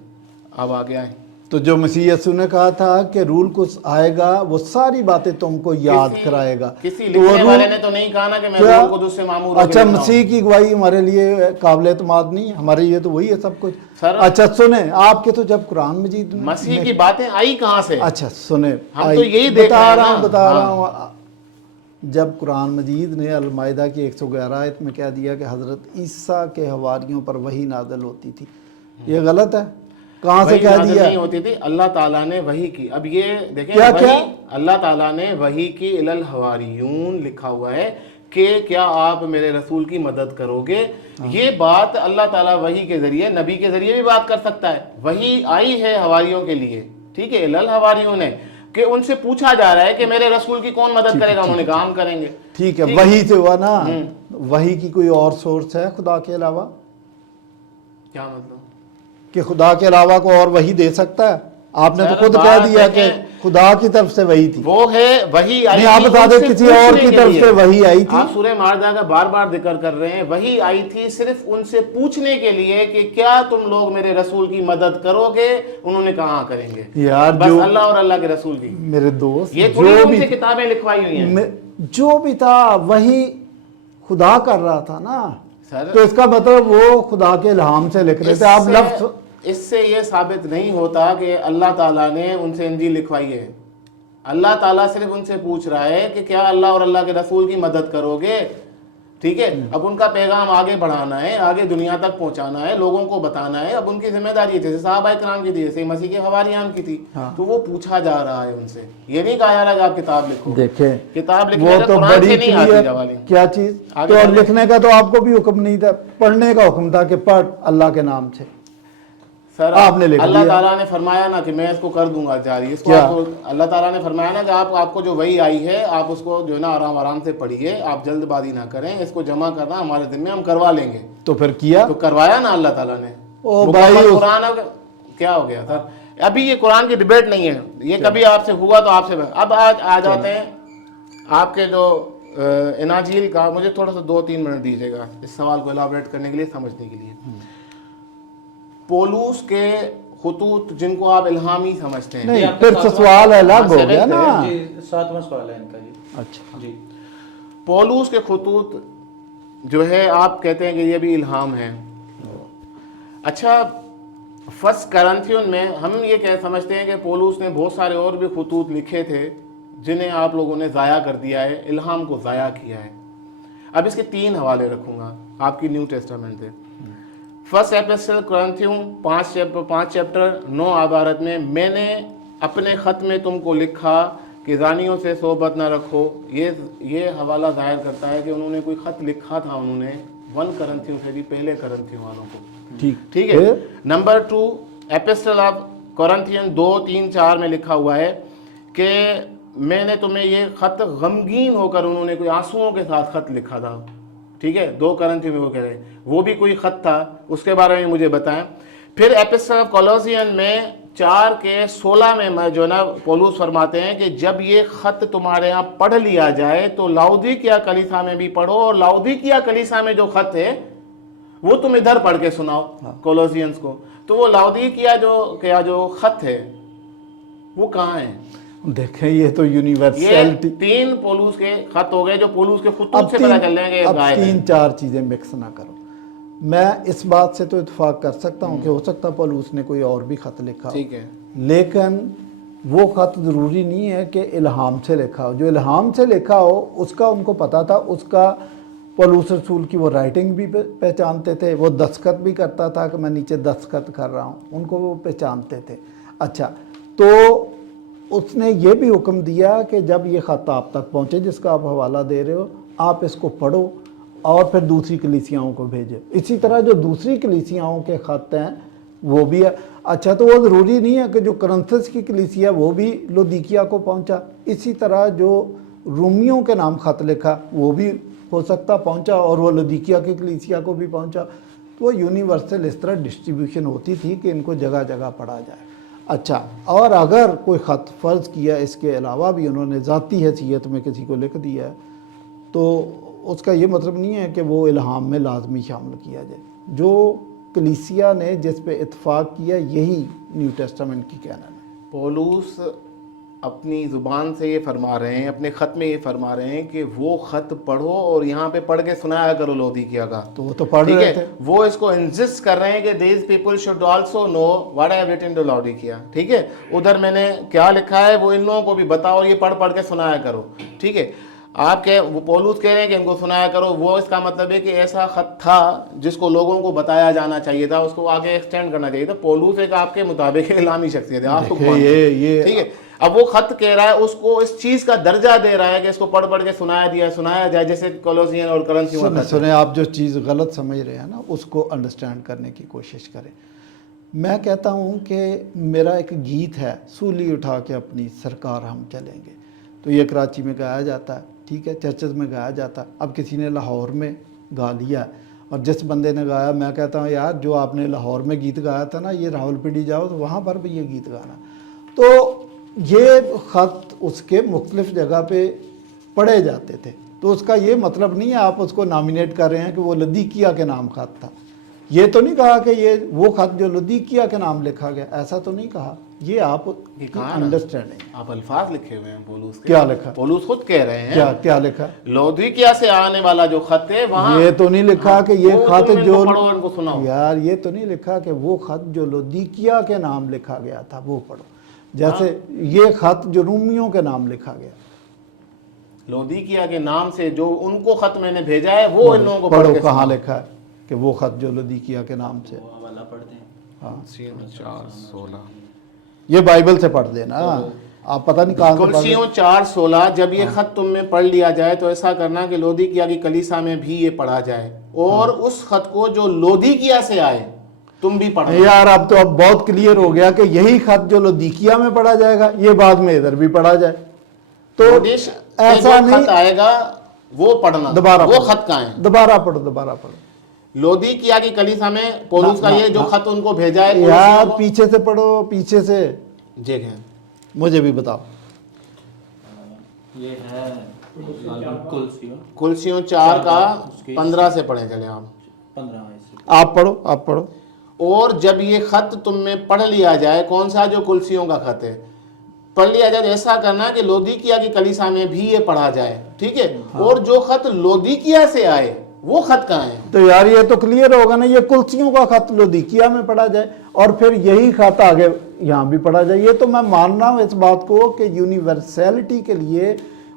اب آگے آئیں. تو جو مسیح یسوع نے کہا تھا کہ رول کچھ آئے گا وہ ساری باتیں تم کو یاد کرائے گا, کسی لکھنے والے نے تو نہیں کہا نا کہ میں روح قدس سے مامور ہو کے اچھا لکھتا ہوں. مسیح کی گواہی ہمارے لیے قابل اعتماد نہیں ہے, ہمارے لیے تو وہی ہے سب کچھ. اچھا سنیں, آپ کے تو جب قرآن مجید مسیح کی باتیں آئی کہاں سے؟ اچھا سنیں, ہم تو یہی دیکھ بتا رہا ہوں. جب قرآن مجید نے المائدہ کی 111 آیت میں کہہ دیا کہ حضرت عیسیٰ کے حواریوں پر وحی نازل ہوتی تھی, یہ غلط ہے؟ کہاں سے کہہ دیا؟ نہیں ہوتی تھی, اللہ تعالیٰ نے وحی کی. اب یہ دیکھیں, اللہ تعالیٰ نے وحی کی الی الحواریون لکھا ہوا ہے کہ کیا آپ میرے رسول کی مدد کرو گے. یہ بات اللہ تعالیٰ وحی کے ذریعے, نبی کے ذریعے بھی بات کر سکتا ہے. وحی آئی ہے حواریوں کے لیے, ٹھیک ہے, الی الحواریون ہے, کہ ان سے پوچھا جا رہا ہے کہ میرے رسول کی کون مدد کرے گا. انہوں نے کہا ہم کریں گے. ٹھیک ہے, وحی سے ہوا نا. وحی کی کوئی اور سورس ہے خدا کے علاوہ؟ کیا مطلب کہ خدا کے علاوہ کو اور وحی دے سکتا ہے؟ آپ نے تو خود کہہ دیا کہ خدا کی طرف سے وحی تھی. وہ ہے وحی آئی. آپ بتا دیں کسی اور کی طرف سے وحی آئی تھی. آپ سورہ مائدہ کا بار بار ذکر کر رہے ہیں. وحی آئی تھی صرف ان سے پوچھنے کے لیے کہ کیا تم لوگ میرے رسول کی مدد کرو گے. انہوں نے کہا کریں گے. یار بس اللہ اور اللہ کے رسول کی. میرے دوست, یہ تھوڑی ان سے کتابیں لکھوائی ہوئی ہیں. جو بھی تھا وہی خدا کر رہا تھا نا, تو اس کا مطلب وہ خدا کے الہام سے لکھ رہے تھے. آپ لفظ اس سے یہ ثابت نہیں ہوتا کہ اللہ تعالیٰ نے ان سے انجیل لکھوائی ہے. اللہ تعالیٰ صرف ان سے پوچھ رہا ہے کہ کیا اللہ اور اللہ کے رسول کی مدد کرو گے. ٹھیک ہے, اب ان کا پیغام آگے بڑھانا ہے, آگے دنیا تک پہنچانا ہے, لوگوں کو بتانا ہے. اب ان کی ذمہ داری ہے, جیسے صحابہ کرام کی تھی, جیسے مسیح کے حواریان کی تھی. تو وہ پوچھا جا رہا ہے ان سے. یہ نہیں کہا جا رہا کہ آپ کتاب لکھو. دیکھیں کتاب لکھنے کا قرآن سے نہیں آتی جواب. کیا چیز تو لکھنے کا تو آپ کو بھی حکم نہیں تھا, پڑھنے کا حکم تھا کہ پڑھ اللہ کے نام سے. سر اللہ تعالیٰ نے فرمایا نا کہ میں اس کو کر دوں گا جاری. اس کو اللہ تعالیٰ نے فرمایا نا کہ آپ کو جو وحی آئی ہے آپ اس کو جو ہے نا آرام سے پڑھیے, آپ جلد بازی نہ کریں, اس کو جمع کرنا ہمارے ذمہ, ہم کروا لیں گے. تو پھر کیا, تو کروایا نا اللہ تعالیٰ نے. قرآن کیا ہو گیا سر؟ ابھی یہ قرآن کی ڈیبیٹ نہیں ہے, یہ کبھی آپ سے ہوا تو آپ سے. اب آ جاتے ہیں آپ کے جو اناجیل کا. مجھے تھوڑا سا 2-3 منٹ دیجیے گا اس سوال کو الیبوریٹ کرنے کے لیے, سمجھنے کے لیے. پولوس کے خطوط جن کو آپ الہامی سمجھتے ہیں, نہیں پھر تو سوال الگ ہو گیا نا. 7واں سوال ہے ان کا جی. اچھا جی, پولوس کے خطوط جو ہے آپ کہتے ہیں کہ یہ بھی الہام ہے. اچھا, فرسٹ کرنتھیون میں ہم یہ سمجھتے ہیں کہ پولوس نے بہت سارے اور بھی خطوط لکھے تھے جنہیں آپ لوگوں نے ضائع کر دیا ہے، الہام کو ضائع کیا ہے۔ اب اس کے 3 حوالے رکھوں گا آپ کی نیو ٹیسٹامنٹ سے۔ فرسٹ ایپسٹل کرنتھیوں 5 چیپٹر 9 عبارت میں نے اپنے خط میں تم کو لکھا کہ زانیوں سے صحبت نہ رکھو۔ یہ حوالہ ظاہر کرتا ہے کہ انہوں نے کوئی خط لکھا تھا، انہوں نے 1 کرنتھیوں سے بھی پہلے کرنتھیوں والوں کو، ٹھیک ہے۔ نمبر 2 ایپسٹل آف کرنتھین 2:3-4 میں لکھا ہوا ہے کہ میں نے تمہیں یہ خط غمگین ہو کر، انہوں نے کوئی آنسوؤں کے ساتھ خط لکھا تھا، ٹھیک ہے، 2 کرنتھیوں میں وہ کہہ رہے ہیں وہ بھی کوئی خط تھا، اس کے بارے میں مجھے بتائیں۔ پھر ایپسٹل آف کولوسین میں 4:16 میں جو ہے نا پولس فرماتے ہیں کہ جب یہ خط تمہارے ہاں پڑھ لیا جائے تو لاؤدیکیا کلیسا میں بھی پڑھو، اور لاؤدیکیا کلیسا میں جو خط ہے وہ تم ادھر پڑھ کے سناؤ کولوسینس کو۔ تو وہ لاؤدیکیا جو خط ہے وہ کہاں ہے؟ دیکھیں یہ تو یہ یونیورسلٹی، 3 پولس کے خط ہو گئے جو پولس کے خطوط سے پتہ چل رہے ہیں کہ اب غائب ہیں۔ 3-4 چیزیں مکس نہ کرو۔ میں اس بات سے تو اتفاق کر سکتا ہوں کہ ہو سکتا ہے پولس نے کوئی اور بھی خط لکھا ہو، ٹھیک ہے، لیکن وہ خط ضروری نہیں ہے کہ الہام سے لکھا ہو۔ جو الہام سے لکھا ہو اس کا ان کو پتا تھا، اس کا پولس رسول کی وہ رائٹنگ بھی پہچانتے تھے، وہ دستخط بھی کرتا تھا کہ میں نیچے دستخط کر رہا ہوں، ان کو وہ پہچانتے تھے۔ اچھا، تو اس نے یہ بھی حکم دیا کہ جب یہ خط آپ تک پہنچے جس کا آپ حوالہ دے رہے ہو، آپ اس کو پڑھو اور پھر دوسری کلیسیاؤں کو بھیجے۔ اسی طرح جو دوسری کلیسیاؤں کے خط ہیں وہ بھی ہے۔ اچھا، تو وہ ضروری نہیں ہے کہ جو کرنتھس کی کلیسیا وہ بھی لودیکیا کو پہنچا، اسی طرح جو رومیوں کے نام خط لکھا وہ بھی ہو سکتا پہنچا اور وہ لودیکیا کی کلیسیا کو بھی پہنچا۔ تو وہ یونیورسل اس طرح ڈسٹریبیوشن ہوتی تھی کہ ان کو جگہ جگہ پڑھا جائے۔ اچھا، اور اگر کوئی خط فرض کیا اس کے علاوہ بھی انہوں نے ذاتی حیثیت میں کسی کو لکھ دیا ہے تو اس کا یہ مطلب نہیں ہے کہ وہ الہام میں لازمی شامل کیا جائے۔ جو کلیسیا نے جس پہ اتفاق کیا یہی نیو ٹیسٹامنٹ کی کہنا ہے۔ پولس اپنی زبان سے یہ فرما رہے ہیں، اپنے خط میں یہ فرما رہے ہیں کہ وہ خط پڑھو اور یہاں پہ پڑھ کے سنایا کرو لودیکیا کا، تو وہ تو پڑھ ٹھیک رہے ہے۔ تھے۔ وہ اس کو انسسٹ کر رہے ہیں کہ these people should also know what I have written to Laodicea، ٹھیک ہے، ادھر میں نے کیا لکھا ہے وہ ان لوگوں کو بھی بتاؤ اور یہ پڑھ کے سنایا کرو، ٹھیک ہے۔ آپ کے وہ پولس کہہ رہے ہیں کہ ان کو سنایا کرو، وہ اس کا مطلب ہے کہ ایسا خط تھا جس کو لوگوں کو بتایا جانا چاہیے تھا، اس کو آگے ایکسٹینڈ کرنا چاہیے تھا۔ پولس ایک آپ کے مطابق اعلامی شخصیت ہے، آپ کو یہ ٹھیک ہے۔ اب وہ خط کہہ رہا ہے، اس کو اس چیز کا درجہ دے رہا ہے کہ اس کو پڑھ کے سنایا جائے، جیسے کولوسین اور کرنتھیوں کا۔ سنیں، آپ جو چیز غلط سمجھ رہے ہیں نا اس کو انڈرسٹینڈ کرنے کی کوشش کریں۔ میں کہتا ہوں کہ میرا ایک گیت ہے، سولی اٹھا کے اپنی سرکار ہم چلیں گے، تو یہ کراچی میں گایا جاتا ہے، ٹھیک ہے، چرچز میں گایا جاتا ہے۔ اب کسی نے لاہور میں گا لیا اور جس بندے نے گایا، میں کہتا ہوں یار جو آپ نے لاہور میں گیت گایا تھا نا، یہ راول پنڈی جاؤ تو وہاں پر بھی یہ گیت گانا۔ تو یہ خط اس کے مختلف جگہ پہ پڑھے جاتے تھے، تو اس کا یہ مطلب نہیں ہے آپ اس کو نامینیٹ کر رہے ہیں کہ وہ لودیکیا کے نام خط تھا۔ یہ تو نہیں کہا کہ یہ وہ خط جو لودیکیا کے نام لکھا گیا، ایسا تو نہیں کہا۔ یہ آپ انڈرسٹینڈنگ، آپ الفاظ لکھے ہوئے ہیں پولس کے، کیا لکھا؟ پولس خود کہہ رہے ہیں کیا لکھا؟ لودیکیا سے آنے والا جو خط ہے وہاں یہ تو نہیں لکھا کہ یہ خط جو پڑھو ان کو سناؤ۔ یار یہ تو نہیں لکھا کہ وہ خط جو لودیکیا کے نام لکھا گیا تھا وہ پڑھو، جیسے یہ خط جو رومیوں کے نام لکھا گیا، لودیکیا کے نام سے جو ان کو خط میں نے بھیجا ہے وہ ان لوگوں کو پڑھو پڑھ کے کہاں لکھا ہے کہ وہ خط جو لودیکیا کے نام سے۔ حوالہ پڑھتے ہیں۔ ہاں، 4:16 یہ بائبل سے پڑھ دینا، آپ پتہ نہیں کہاں سے پڑھ کلسیوں 4:16 جب یہ خط تم میں پڑھ لیا جائے تو ایسا کرنا کہ لودیکیا کی کلیسا میں بھی یہ پڑھا جائے، اور اس خط کو جو لودیکیا سے آئے تم بھی پڑھنا۔ یار اب تو اب بہت کلیئر ہو گیا کہ یہی خط جو لودیکیا میں پڑھا جائے گا یہ بعد میں ادھر بھی پڑھا جائے، تو ایسا نہیں خط آئے گا وہ پڑھنا، دوبارہ وہ خط کہاں ہے؟ دوبارہ پڑھو۔ لودیکیا کی کلیسا میں پولس کا یہ جو خط ان کو بھیجا ہے یار پیچھے سے پڑھو، پیچھے سے جی ہیں، مجھے بھی بتاؤ۔ یہ ہے کلسیوں 4:15 سے پڑھیں چلے آپ۔ 15 آپ پڑھو۔ اور جب یہ خط تم میں پڑھ لیا جائے، کون سا جو کلسیوں کا خط ہے پڑھ لیا جائے، تو ایسا کرنا کہ لودیکیا کی کلیسا میں بھی یہ پڑھا جائے، ٹھیک ہے۔ اور جو خط لودیکیا سے آئے وہ خط کہاں ہے؟ تو یار یہ تو کلیئر ہوگا نا، یہ کلسیوں کا خط لودیکیا میں پڑھا جائے اور پھر یہی خط آگے یہاں بھی پڑھا جائے. یہ تو میں مان رہا ہوں اس بات کو کہ یونیورسلٹی کے لیے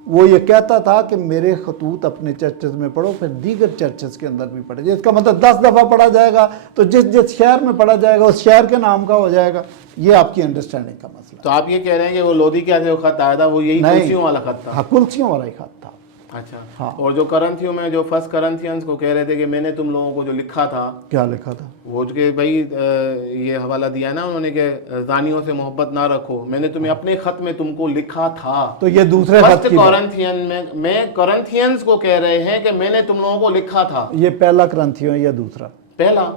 وہ یہ کہتا تھا کہ میرے خطوط اپنے چرچز میں پڑھو، پھر دیگر چرچز کے اندر بھی پڑھے جائے. اس کا مطلب 10 دفعہ پڑھا جائے گا تو جس شہر میں پڑھا جائے گا اس شہر کے نام کا ہو جائے گا. یہ آپ کی انڈرسٹینڈنگ کا مسئلہ. تو آپ یہ کہہ رہے ہیں کہ وہ لودھی کیا جو خط آیا تھا وہ یہی کلسیوں والا خط تھا؟ ہاں کلسیوں والا ہی خط تھا. اچھا. ہاں. اور جو کرنتھیوں میں جو فرسٹ کرنتھینز کو کہہ رہے تھے کہ میں نے تم لوگوں کو جو لکھا تھا، کیا لکھا تھا؟ وہ کہ بھائی یہ حوالہ دیا ہے نا انہوں نے کہ زانیوں سے محبت نہ رکھو، میں نے تمہیں اپنے خط میں تم کو لکھا تھا. تو یہ دوسرے خط فرسٹ کی بات. کورنتھین میں کرنتھینز کو کہہ رہے ہیں کہ میں نے تم لوگوں کو لکھا تھا. یہ پہلا کرنتھیوں یا دوسرا پہلا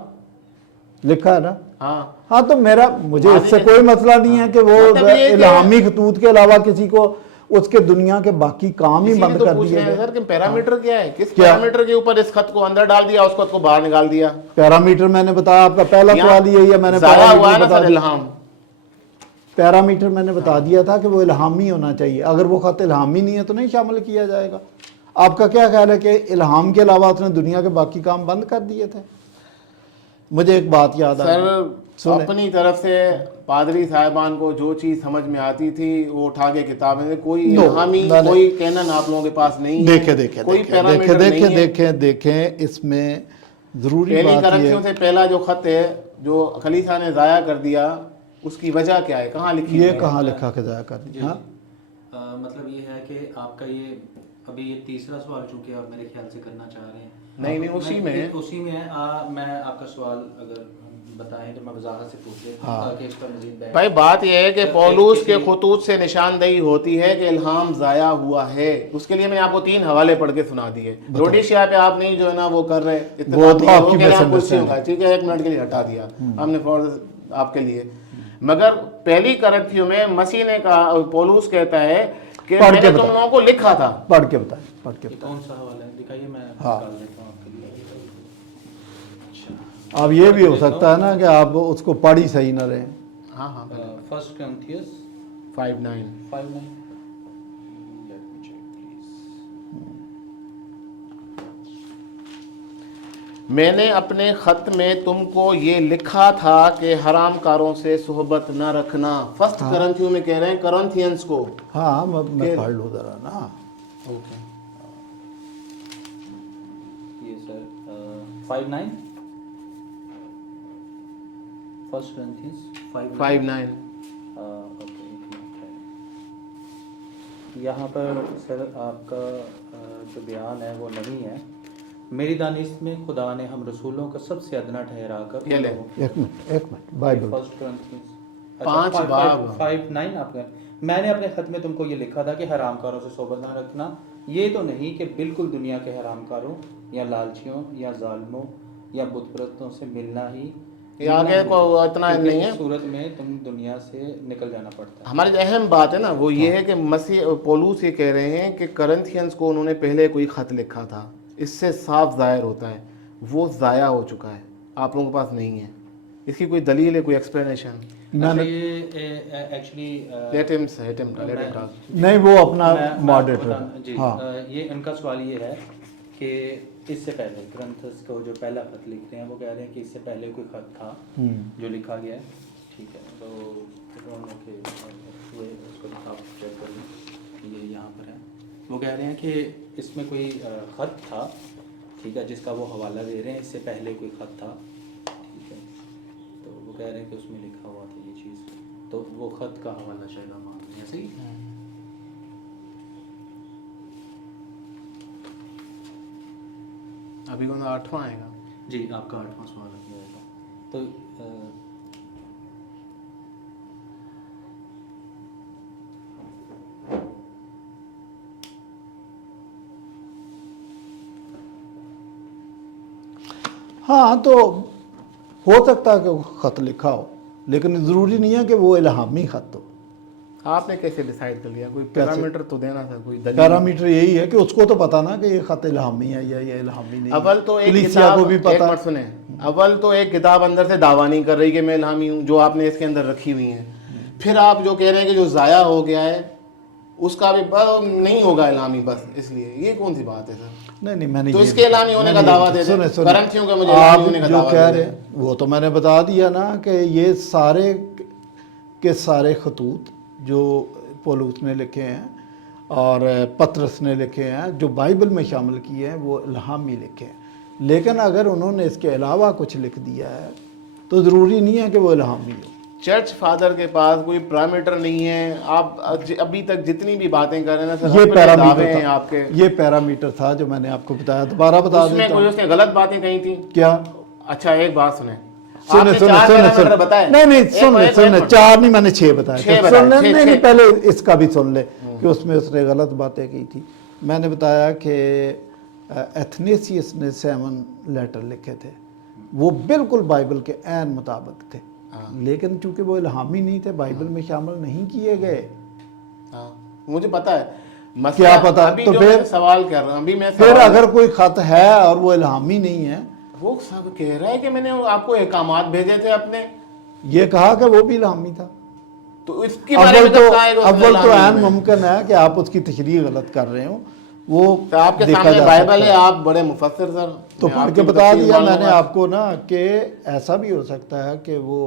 لکھا ہے نا؟ ہاں. ہاں تو مجھے اس سے کوئی مسئلہ نہیں ہے کہ وہ مطلب یہ کہ الہامی خطوط کے علاوہ کسی کو اس کے دنیا کے باقی کام ہی بند کر دیے گئے. سر کہ پیرامیٹر کیا ہے؟ کس پیرامیٹر کے اوپر اس خط کو اندر ڈال دیا، اس خط کو باہر نکال دیا؟ پیرامیٹر میں نے بتایا، آپ کا پہلا سوال یہی ہے. میں نے ضائع ہوا ہے نا سر الہام. پیرامیٹر میں نے بتا دیا تھا کہ وہ الہامی ہونا چاہیے. اگر وہ خط الہامی نہیں ہے تو نہیں شامل کیا جائے گا. آپ کا کیا خیال ہے کہ الہام کے علاوہ اس نے دنیا کے باقی کام بند کر دیے تھے؟ مجھے ایک بات یاد آ سر اپنی طرف سے پادری صاحبان کو جو چیز سمجھ میں آتی تھی وہ اٹھا کے کتابیں دے. کوئی الہامی کوئی کینن آپ لوگوں کے پاس نہیں ہے. کوئی پیرامیٹر نہیں ہے. دیکھیں اس میں ضروری پہلی بات یہ کرنتھیوں سے پہلا جو خط ہے جو خلیفہ نے ضائع کر دیا، اس کی وجہ کیا ہے؟ کہاں لکھی یہ ہے؟ کہاں لکھا کے ضائع کر دیا؟ مطلب یہ ہے کہ آپ کا یہ ابھی یہ تیسرا سوال چونکہ آپ میرے خیال سے کرنا چاہ رہے ہیں. نہیں اسی میں ہے. اسی میں ہے. میں آپ کا سوال اگر بتائیں تو میں وضاحت سے پوچھ لیتا ہوں تاکہ اس پر مزید بحث. بھائی بات یہ ہے کہ پولوس کے خطوط سے نشاندہی ہوتی ہے کہ الہام ضائع ہوا ہے. اس کے لیے میں آپ کو 3 حوالے پڑھ کے سنا دیے. روٹی شاہ پہ آپ نہیں جو ہے نا وہ کر رہے ٹھیک ہے، 1 منٹ کے لیے ہٹا دیا ہم نے فور آپ کے لیے. مگر پہلی کرنتھیوں میں مسیح نے کہا، پولوس کہتا ہے کہ میں نے تم لوگوں کو لکھا تھا. پڑھ کے بتائیں. کون سا حوالہ ہے دکھائیے، میں نکال دیتا ہوں آپ کے لیے. اب یہ بھی ہو سکتا ہے نا کہ آپ اس کو پڑھ ہی صحیح نہ رہے. ہاں ہاں. فرسٹ کرنتھیس 5:9. میں نے اپنے خط میں تم کو یہ لکھا تھا کہ حرام کاروں سے صحبت نہ رکھنا. فرسٹ کرنتھیوں میں کہہ رہے ہیں کرنتھینز کو. ہاں میں پڑھ لوں ذرا نا. اوکے. یہ سر 5:9 فرسٹ کرنتھیس 5:9. یہاں پر سر آپ کا جو بیان ہے وہ نہیں ہے. میری دانست میں خدا نے ہم رسولوں کا سب سے ادنا ٹھہرا کر ایک منٹ بائبل فرسٹ کرنتھیس 5:9 آپ کا میں نے اپنے خط میں تم کو یہ لکھا تھا کہ حرام کاروں سے صحبت نہ رکھنا. یہ تو نہیں کہ بالکل دنیا کے حرام کاروں یا لالچیوں یا ظالموں یا بت پرستوں سے ملنا ہی آگے کو اتنا نہیں ہے. صورت میں تم دنیا سے نکل جانا پڑتا ہے. ہماری جو اہم بات ہے نا وہ یہ ہے کہ مسیح پولوس یہ کہہ رہے ہیں کہ کرنتھینز کو انہوں نے پہلے کوئی خط لکھا تھا. اس سے صاف ظاہر ہوتا ہے وہ ضائع ہو چکا ہے، آپ لوگوں کے پاس نہیں ہے. اس کی کوئی دلیل ہے، کوئی ایکسپلینیشن؟ نہیں وہ اپنا ماڈریٹر. جی یہ ان کا سوال یہ ہے کہ اس سے پہلے کرنتھس کو جو پہلا خط لکھ رہے ہیں وہ کہہ رہے ہیں کہ اس سے پہلے کوئی خط تھا جو لکھا گیا ہے. ٹھیک ہے، تو اس کو آپ چیک کر لیں، یہ یہاں پر ہے. وہ کہہ رہے ہیں کہ اس میں کوئی خط تھا، ٹھیک ہے، جس کا وہ حوالہ دے رہے ہیں اس سے پہلے کوئی خط تھا. ٹھیک ہے، تو وہ کہہ رہے ہیں کہ اس میں لکھا ہوا تھا یہ چیز، تو وہ خط کا حوالہ شاید ہم مانگ رہے ہیں. صحیح. ابھی کون 8واں آئے گا؟ جی آپ کا 8واں سوال ہے تو ہاں تو ہو سکتا ہے کہ وہ خط لکھا ہو، لیکن ضروری نہیں ہے کہ وہ الہامی خط ہو. آپ نے کیسے ڈیسائیڈ کر لیا؟ کوئی پیرامیٹر تو دینا تھا، کوئی دلیل. پیرامیٹر یہی ہے کہ اس کو تو پتا نا کہ یہ خط الہامی ہے یا یہ الہامی نہیں. اول تو ایک کلیسیا کو بھی پتا. سنیں، اول تو ایک کتاب اندر سے دعویٰ نہیں کر رہی کہ میں الہامی ہوں، جو آپ نے اس کے اندر رکھی ہوئی ہیں. پھر آپ جو کہہ رہے ہیں کہ جو ضائع ہو گیا ہے اس کا بھی نہیں ہوگا الہامی، بس اس لیے یہ کون سی بات ہے سر؟ نہیں میں نے تو یہ اس کے اعلامی ہونے کا دعویٰ دے دیں. کرنٹھیوں کے مجھے اعلامی ہونے کا آپ جو دعویٰ کہہ دے رہے دیں. ہیں وہ تو میں نے بتا دیا نا کہ یہ سارے کے سارے خطوط جو پولس نے لکھے ہیں اور پطرس نے لکھے ہیں جو بائبل میں شامل کیے ہیں وہ الہامی لکھے ہیں. لیکن اگر انہوں نے اس کے علاوہ کچھ لکھ دیا ہے تو ضروری نہیں ہے کہ وہ الہامی ہو. چرچ فادر کے پاس کوئی پیرامیٹر نہیں ہے. آپ ابھی تک جتنی بھی باتیں کر رہے ہیں نا سر، یہ اپنے پیرامیٹر دعوے ہیں تھا، آپ کے. یہ پیرامیٹر تھا جو میں نے آپ کو بتایا. دوبارہ بتا اس میں دیتا کوئی ہوں. اس نے غلط باتیں کہی تھیں؟ کیا؟ اچھا ایک بات سنیں. آپ سنے نے سنے 4 سنے پیرامیٹر بتائے. نہیں نہیں سنے 4 نہیں، میں نے 6 بتایا. چھ سن بتائے، لے، چھ. نہیں پہلے اس کا بھی سن لے کہ اس میں اس نے غلط باتیں کی تھی. میں نے بتایا کہ ایتھنیسیس نے 7 لیٹر لکھے تھے، وہ بالکل بائبل کے عین مطابق تھے، لیکن چونکہ وہ الہامی نہیں تھے بائبل میں شامل نہیں کیے گئے. ہاں مجھے پتا ہے. کیا پتا؟ ابھی تو جو پھر میں سوال کر رہا ہوں، ابھی میں پھر سوال اگر کوئی خط ہے اور وہ الہامی نہیں ہے، وہ سب کہہ رہا ہے کہ میں نے آپ کو احکامات بھیجے تھے اپنے، یہ کہا کہ وہ بھی الہامی تھا. تو اس کے بارے میں کب کہا ہے کہ اس میں اول تو الہامی عین ہے؟ ممکن ہے کہ آپ اس کی تشریح غلط کر رہے ہوں. وہ تو آپ کے دیکھا سامنے جا بائبل سکتا ہے، آپ بڑے مفسر سر. تو میں پڑھ آپ کے کی بتا تفصیل دیا مان میں لوں نے گا. آپ کو نا کہ ایسا بھی ہو سکتا ہے کہ وہ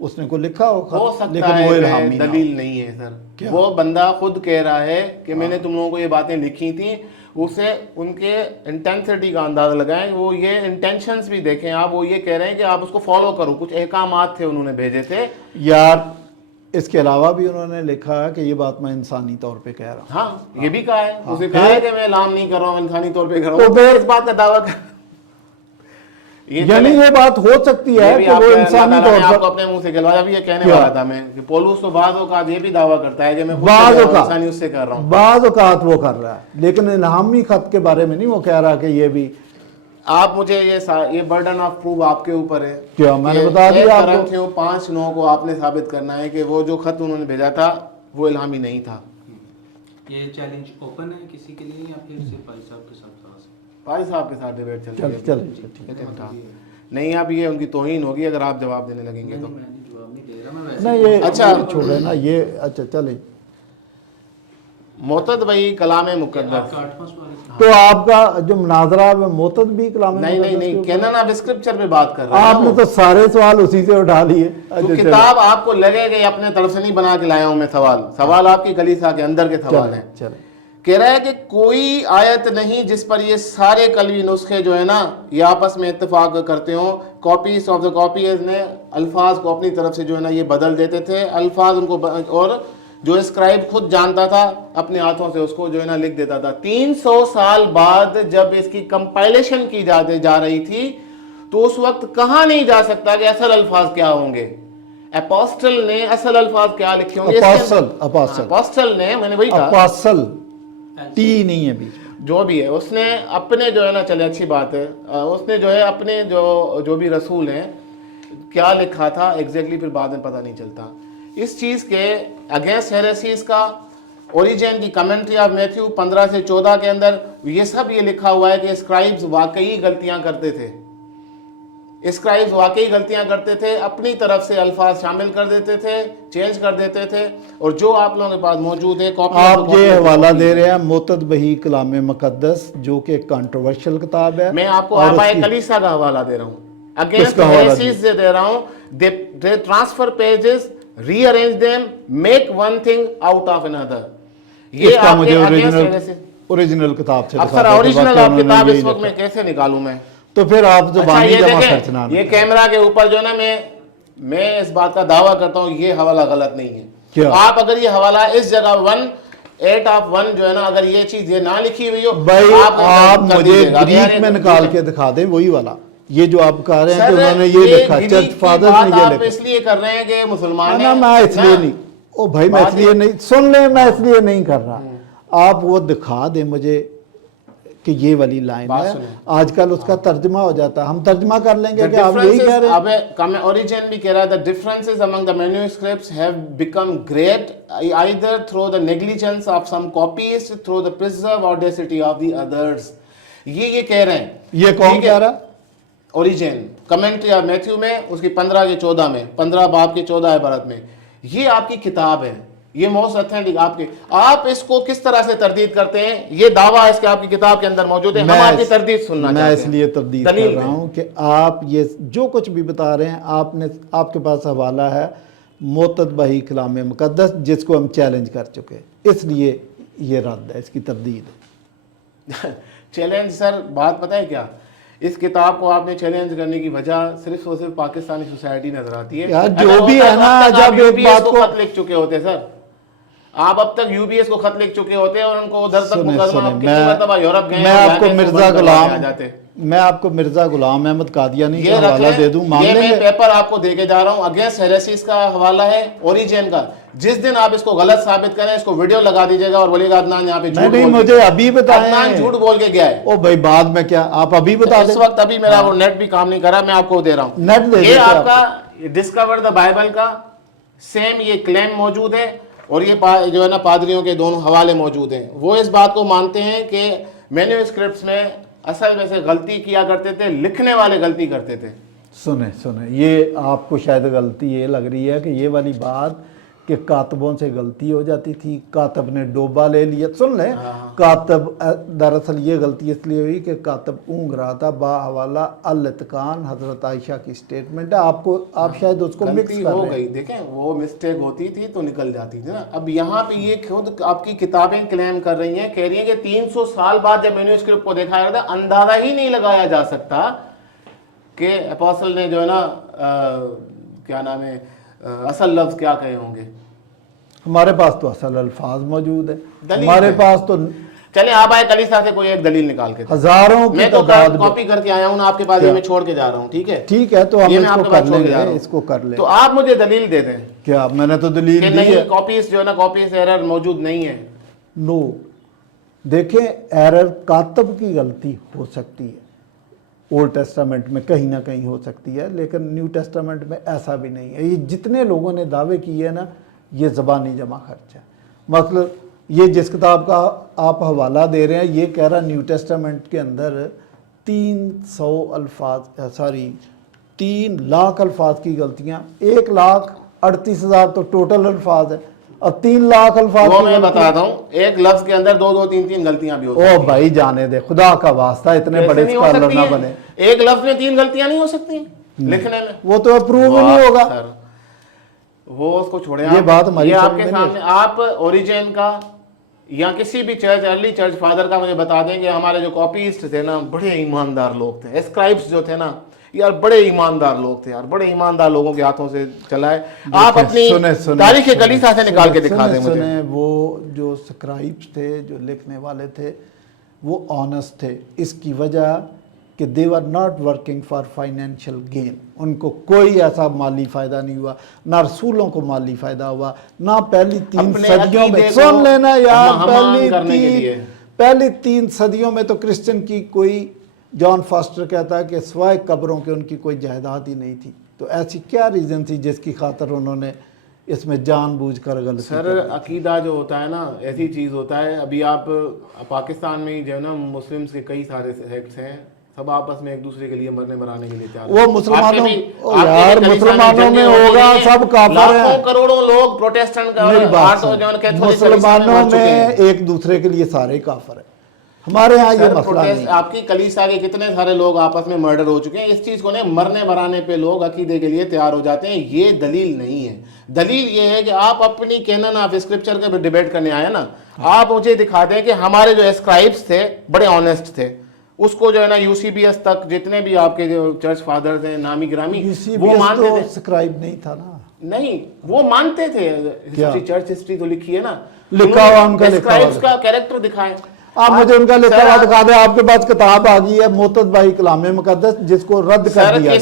اس نے کو لکھا ہو ہو خط، سکتا لیکن ہے وہ کہ الہامی نہ ہو. دلیل نہیں ہے سر. کیا؟ وہ بندہ خود کہہ رہا ہے کہ میں نے تم لوگوں کو یہ باتیں لکھی تھیں. اسے ان کے انٹینسٹی کا اندازہ لگائیں. وہ یہ انٹینشنز بھی دیکھیں آپ. وہ یہ کہہ رہے ہیں کہ آپ اس کو فالو کرو. کچھ احکامات تھے انہوں نے بھیجے تھے. یار اس کے علاوہ بھی انہوں نے لکھا کہ یہ بات میں انسانی طور پہ کہہ رہا ہوں. ہاں یہ بھی کہا ہے. اسے کہا ہے کہ میں اعلان نہیں کر رہا ہوں، انسانی طور پہ کر رہا تو ہوں. پھر اس بات کا دعویٰ کر یعنی یہ بات ہو سکتی ہے کہ وہ انسانی اللہ تعالیٰ نے آپ طور کو پر اپنے منہ سے کہلوایا. ابھی یہ کہنے کیا؟ والا تھا میں کہ پولس تو بعض اوقات یہ بھی دعویٰ کرتا ہے کہ میں خود بعض سے کہہ رہا ہوں، اوقات انسانی اس سے کر رہا ہوں. بعض اوقات وہ کر رہا ہے، لیکن الہامی خط کے بارے میں نہیں وہ کہہ رہا کہ یہ بھی. آپ مجھے یہ برڈن آف پروف آپ کے اوپر ہے. کیا میں نے بتا دیا آپ کو. کرنتھیوں 5:9 کو آپ نے ثابت کرنا ہے کہ وہ جو خط انہوں نے بھیجا تھا وہ الہامی نہیں تھا. یہ چیلنج اوپن ہے کسی کے لیے یا پھر صرف بھائی صاحب کے ساتھ تھا؟ بھائی صاحب کے ساتھ ڈیبیٹ چل رہی ہے. چل نہیں اب یہ ان کی توہین ہوگی اگر آپ جواب دینے لگیں گے تو. میں نے جواب نہیں دے رہا، میں ویسے نہیں یہ اچھا چھوڑے نا یہ. اچھا چلیں. معتد بھائی کلام آپ مقدس. کا 8واں سوال ہے. تو آپ کا جو مناظرہ ہے وہ معتد بھی کلام نہیں نہیں مقدس کے نہیں اوپر؟ کہنا آپ اسکرپچر پہ بات کر رہے ہیں. آپ نے تو سارے سوال اسی سے اٹھا لیے. تو اچھا کتاب آپ کو لگے کہ اپنے طرف سے نہیں بنا کے لایا ہوں میں. سوال آپ کی کلیسا کے اندر کے سوال ہیں. چلیں. کہہ رہا ہے کہ کوئی آیت نہیں جس پر یہ سارے قلبی نسخے جو ہے نا یہ آپس میں اتفاق کرتے ہوں. کاپیز آف دا کاپیز نے الفاظ کو اپنی طرف سے جو ہے نا یہ بدل دیتے تھے الفاظ ان کو، اور جو اسکرائب خود جانتا تھا اپنے ہاتھوں سے اس کو جو ہے نا لکھ دیتا تھا. 300 سال بعد جب اس کی کمپائلیشن کی جا رہی تھی تو اس وقت کہاں نہیں جا سکتا کہ اصل الفاظ کیا ہوں گے. اپوسٹل نے اصل الفاظ کیا لکھے ہوں گے. اپوسٹل نے، میں نے وہی کہا اپوسل ٹی نہیں ہے بیچ میں. جو بھی ہے اس نے اپنے جو ہے نا، چلے اچھی بات ہے، اس نے جو ہے اپنے جو بھی رسول ہیں کیا لکھا تھا ایگزیکٹلی پھر بعد میں پتہ نہیں چلتا. اس چیز کے اگینسٹ ہیریسیز کا اوریجن کی کمنٹری آف میتھیو 15 سے 14 کے اندر یہ سب یہ لکھا ہوا ہے کہ اسکرائبز واقعی غلطیاں کرتے تھے. اسکرائبز واقعی غلطیاں کرتے تھے، اپنی طرف سے الفاظ شامل کر دیتے تھے، چینج کر دیتے تھے. اور جو آپ لوگوں کے پاس موجود ہے آپ یہ حوالہ دے رہے ہیں معتد بہی کلام مقدس جو کہ کنٹروورشل کتاب ہے. میں آپ کو آبائے کلیسا کا حوالہ دے رہا ہوں. اگینسٹ ہیریسیز سے دے رہا ہوں. They transfer pages, rearrange them, make one thing out of another. یہ آپ مجھے کے اوریجنل کتاب سے اکثر اوریجنل آپ کتاب اس وقت میں کیسے نکالوں میں. تو پھر آپ زبانی یہ جمع دیکھیں، خرچنا. یہ کیمرہ کے اوپر جو ہے نا میں اس بات کا دعویٰ کرتا ہوں یہ حوالہ غلط نہیں ہے. آپ اگر یہ حوالہ اس جگہ 1:8 جو ہے نا اگر یہ چیز یہ نہ لکھی ہوئی ہو بھائی آپ مجھے گریک میں نکال کے دکھا دیں وہی والا. یہ جو آپ کہہ رہے ہیں کہ انہوں نے یہ لکھا چرچ فادر نے یہ لکھا. اس لیے کر رہے ہیں کہ مسلمان نا میں اس لیے نہیں، او بھائی میں اس لیے نہیں، سن لیں میں اس لیے نہیں کر رہا. آپ وہ دکھا دیں مجھے کہ یہ والی لائن ہے. آج کل اس کا ترجمہ ہو جاتا ہے، ہم ترجمہ کر لیں گے کہ آپ یہی کہہ رہے ہیں. اب اوریجن بھی کہہ رہا ہے the differences among the manuscripts have become great either through the negligence of some copies through the preserved audacity of the others. یہ کہہ رہے ہیں. یہ کون کہہ رہا؟ اوریجن کمنٹری آف میتھیو میں اس کی 15 کے 14 میں 15 باب کے 14 عبارت میں. یہ آپ کی کتاب ہے. یہ موسٹ اتھینٹک آپ کے. آپ اس کو کس طرح سے تردید کرتے ہیں؟ یہ دعویٰ اس کے آپ کی کتاب کے اندر موجود ہے, ہم آپ کی تردید سننا چاہتے ہیں. میں اس لیے تردید کر رہا ہوں کہ آپ یہ جو کچھ بھی بتا رہے ہیں آپ کے پاس حوالہ ہے معتد بہی کلام مقدس جس کو ہم چیلنج کر چکے, اس لیے یہ رد ہے, اس کی تردید ہے. چیلنج سر بات پتہ ہے کیا, اس کتاب کو آپ نے چیلنج کرنے کی وجہ صرف اور صرف پاکستانی سوسائٹی نظر آتی ہے. یار جو بھی ہے نا, جب ایک بات کو خط لکھ چکے ہوتے سر, آپ اب تک یو بی ایس کو خط لکھ چکے ہوتے اور ان کو ادھر تک مقدمہ کتنی مرتبہ یورپ گئے, میں آپ کو مرزا غلام احمد قادیانی کا حوالہ دے دوں, مان لیں گے؟ یہ میں پیپر آپ کو دے کے جا رہا ہوں, اگینسٹ ہیریسیز کا حوالہ ہے, اوریجن کا. جس دن آپ اس کو غلط ثابت کریں, اس کو ویڈیو لگا دیجیے گا اور بولیے گا عدنان یہاں پہ جھوٹ نہیں, مجھے ابھی بتائیں. عدنان جھوٹ بول کے گیا ہے. او بھائی بعد میں کیا, آپ ابھی بتا دیں. اس وقت ابھی میرا وہ نیٹ بھی کام نہیں کر رہا, میں آپ کو دے رہا ہوں. نیٹ دے یہ آپ کا ڈسکور دا بائبل کا سیم یہ کلیم موجود ہے, اور یہ جو ہے نا پادریوں کے دونوں حوالے موجود ہیں. وہ اس بات کو مانتے ہیں کہ مینواسکرپٹس میں اصل میں سے غلطی کیا کرتے تھے, لکھنے والے غلطی کرتے تھے. سنیں, یہ آپ کو شاید غلطی یہ لگ رہی ہے کہ یہ والی بات کہ کاتبوں سے غلطی ہو جاتی تھی, کاتب نے ڈوبا لے لیا. سن لیں, کاتب دراصل یہ غلطی اس لیے ہوئی کہ کاتب اونگ رہا تھا با حوالہ الاتقان حضرت عائشہ کی سٹیٹمنٹ ہے. آپ شاید اس کو مکس کر ہو گئی. دیکھیں وہ مسٹیک ہوتی تھی تو نکل جاتی تھی نا. اب یہاں پہ یہ خود آپ کی کتابیں کلیم کر رہی ہیں, کہہ رہی ہیں کہ 300 سال بعد جب مینواسکرپٹ کو دیکھا گیا تھا, اندازہ ہی نہیں لگایا جا سکتا کہ اپوسل نے جو ہے نا کیا نام ہے اصل لفظ کیا کہے ہوں گے. ہمارے پاس تو اصل الفاظ موجود ہے, ہمارے پاس تو. چلیں آپ آئے کلیسا سے کوئی ایک دلیل نکال کے, ہزاروں کی تعداد میں کاپی کر کے آیا ہوں آپ کے پاس, یہ میں چھوڑ کے جا رہا ہوں. ٹھیک ہے, ٹھیک ہے, تو ہم اس کو کر لیں گے, اس کو کر لیں. تو آپ مجھے دلیل دے دیں. کیا میں نے تو دلیل دی ہے نہیں, کاپیز جو ہے نا کاپیز ایرر موجود نہیں ہے. نو, دیکھیں ایرر کاتب کی غلطی ہو سکتی ہے, اولڈ ٹیسٹامنٹ میں کہیں نہ کہیں ہو سکتی ہے, لیکن نیو ٹیسٹامنٹ میں ایسا بھی نہیں ہے. یہ جتنے لوگوں نے دعوے کیے ہیں نا, یہ زبانی جمع خرچ ہے. مطلب یہ جس کتاب کا آپ حوالہ دے رہے ہیں, یہ کہہ رہا نیو ٹیسٹامنٹ کے اندر 3 لاکھ الفاظ کی غلطیاں, 1,38,000 تو ٹوٹل الفاظ ہے, اور 3 لاکھ الفاظ وہ میں بتاتا ہوں, ایک لفظ کے اندر 2 3 غلطیاں بھی ہو سکتی ہیں. او بھائی جانے دے, خدا کا واسطہ اتنے بڑے اسکالر نہ بنے. ایک لفظ میں 3 غلطیاں نہیں ہو سکتی لکھنے میں, وہ تو اپروو ہی نہیں ہوگا. وہ اس کو چھوڑیں, یہ بات ہماری آپ کے سامنے. آپ اوریجن کا یا کسی بھی چرچ ارلی چرچ فادر کا مجھے بتا دیں کہ ہمارے جو کاپیسٹ تھے نا بڑے ایماندار لوگ تھے, اسکرائبس جو تھے نا یار بڑے ایماندار لوگ تھے یار, بڑے ایماندار لوگوں کے ہاتھوں سے چلا ہے. آپ اپنی تاریخ کلیسا سے نکال کے دکھا دیں مجھے. وہ جو سکرائبس تھے, جو لکھنے والے تھے, وہ آنسٹ تھے. اس کی وجہ کہ they were not working for financial gain. ان کو کوئی ایسا مالی فائدہ نہیں ہوا, نہ رسولوں کو مالی فائدہ ہوا, نہ پہلی 3 صدیوں میں. سن لینا یار, پہلی 3 صدیوں میں تو کرسچن کی کوئی, جان فاسٹر کہتا ہے کہ سوائے قبروں کے ان کی کوئی جائیداد ہی نہیں تھی. تو ایسی کیا ریزن تھی جس کی خاطر انہوں نے اس میں جان بوجھ کر غلطی؟ سر عقیدہ جو ہوتا ہے نا ایسی چیز ہوتا ہے. ابھی آپ پاکستان میں جو ہے نا مسلمس کے کئی سارے سیکٹس ہیں, سب آپس میں ایک دوسرے کے لیے مرنے مرانے کے لیے تیار ہیں. وہ مسلمانوں میں ہوگا, سب کافر ہیں. لاکھوں کروڑوں لوگ پروٹیسٹنٹ کا, مسلمانوں میں ایک دوسرے کے لیے سارے کافر ہیں. ہمارے ہاں یہ مسئلہ نہیں. آپ کی کلیسا کے کتنے سارے لوگ آپس میں مرڈر ہو چکے ہیں. اس چیز کو مرنے مرانے پہ لوگ عقیدے کے لیے تیار ہو جاتے ہیں. یہ دلیل نہیں ہے. دلیل یہ ہے کہ آپ اپنی کینن آف اسکرپچر کا ڈیبیٹ کرنے آئے نا, آپ مجھے دکھا دیں کہ ہمارے جو اسکرائبس تھے بڑے آنیسٹ تھے. اس کو جو ہے نا یو سی بی ایس تک جتنے بھی آپ کے جو چرچ فادرز ہیں نامی گرامی, وہ مانتے تھے. سکرائب نہیں تھا نا, نہیں وہ مانتے تھے. چرچ ہسٹری تو لکھی ہے نا, لکھا ہوا ان کا, اسکرائبس کا کیریکٹر دکھائے. آپ مجھے ان کا لکھا ہوا دکھا دیں. آپ کے پاس کتاب آ گئی ہے معتد بہی کلام مقدس, جس کو رد کر دیا گیا.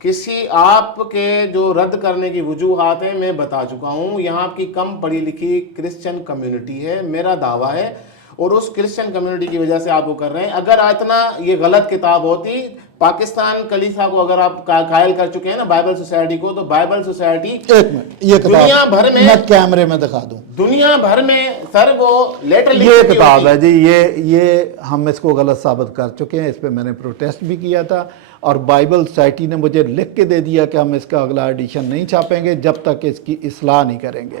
کسی آپ کے جو رد کرنے کی وجوہات ہیں میں بتا چکا ہوں. یہاں کی کم پڑھی لکھی کرسچن کمیونٹی ہے, میرا دعویٰ ہے, اور اس کرسچن کمیونٹی کی وجہ سے آپ وہ کر رہے ہیں. اگر اتنا یہ غلط کتاب ہوتی, پاکستان کلیسا کو اگر آپ قائل کر چکے ہیں نا بائبل سوسائٹی کو, تو بائبل سوسائٹی ایک منٹ, یہ دنیا بھر میں کیمرے میں دکھا دوں, دنیا بھر میں سر وہ لیٹر یہ کتاب ہے جی, یہ ہم اس کو غلط ثابت کر چکے ہیں. اس پہ میں نے پروٹیسٹ بھی کیا تھا, اور بائبل سوسائٹی نے مجھے لکھ کے دے دیا کہ ہم اس کا اگلا ایڈیشن نہیں چھاپیں گے جب تک اس کی اصلاح نہیں کریں گے.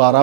12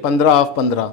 15:15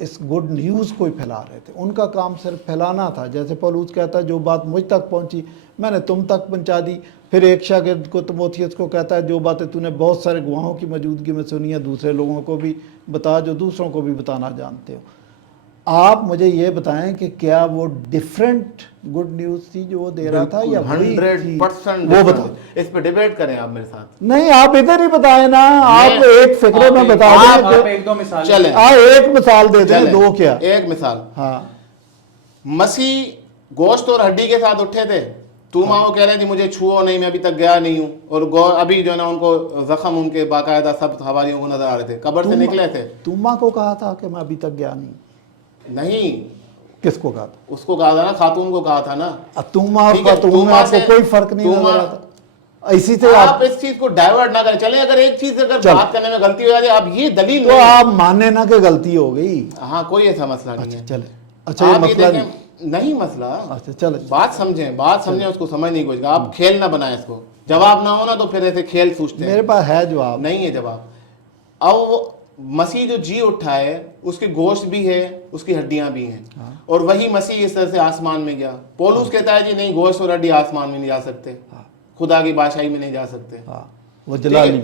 اس گڈ نیوز کو ہی پھیلا رہے تھے. ان کا کام صرف پھیلانا تھا. جیسے پولوس کہتا ہے جو بات مجھ تک پہنچی میں نے تم تک پہنچا دی. پھر ایک شاگرد کو تیموتھیوس کو کہتا ہے جو باتیں تو نے بہت سارے گواہوں کی موجودگی میں سنی ہے دوسرے لوگوں کو بھی بتا جو دوسروں کو بھی بتانا جانتے ہو. آپ مجھے یہ بتائیں کہ کیا وہ ڈیفرنٹ گڈ نیوز تھی جو وہ دے رہا تھا یا وہی تھی؟ 100% وہ بتا. اس پہ ڈیبیٹ کریں آپ میرے ساتھ. نہیں آپ ادھر ہی بتائیں نا, آپ ایک فکرے میں بتا دیں. آپ ایک دو مثال چلیں ایک مثال دے دیں, دو کیا. ایک مثال, ہاں مسیح گوشت اور ہڈی کے ساتھ اٹھے تھے. توما وہ کہہ رہے ہیں کہ مجھے چھوؤ نہیں, میں ابھی تک گیا نہیں ہوں. اور ابھی جو ہے نا ان کو زخم ان کے باقاعدہ سب حواریوں کو نظر آ رہے تھے, قبر سے نکلے تھے. توما کو کہا تھا کہ میں ابھی تک گیا نہیں. نہیں, کس کو کہا تھا؟ اس کو کہا تھا نا, خاتون کو کہا تھا نا. توما اور خاتون میں آپ کو کوئی فرق نہیں نظر آتا. اسی سے آپ اس چیز کو ڈائیورٹ نہ کریں. چلیں اگر ایک چیز اگر بات کرنے میں غلطی ہو جائے اب یہ دلیل تو آپ ماننے نہ کہ غلطی ہو گئی. ہاں کوئی ایسا مسئلہ نہیں ہے. چلے اچھا یہ مسئلہ نہیں مسئلہ. اچھا چلے بات سمجھیں اس کو سمجھنے کی کوشش کریں. آپ کھیل نہ بنائیں اس کو. جواب نہ ہونا تو پھر ایسے کھیل سوچتے ہیں. میرے پاس ہے جواب. نہیں ہے جواب. اب مسیح جو جی اٹھا ہے اس کے گوشت بھی ہے, اس کی ہڈیاں بھی ہیں, اور وہی مسیح اس طرح سے آسمان میں گیا. پولوس کہتا ہے جی نہیں, گوشت اور ہڈی آسمان میں نہیں جا سکتے, خدا کی بادشاہی میں نہیں جا سکتے. وہ جلالی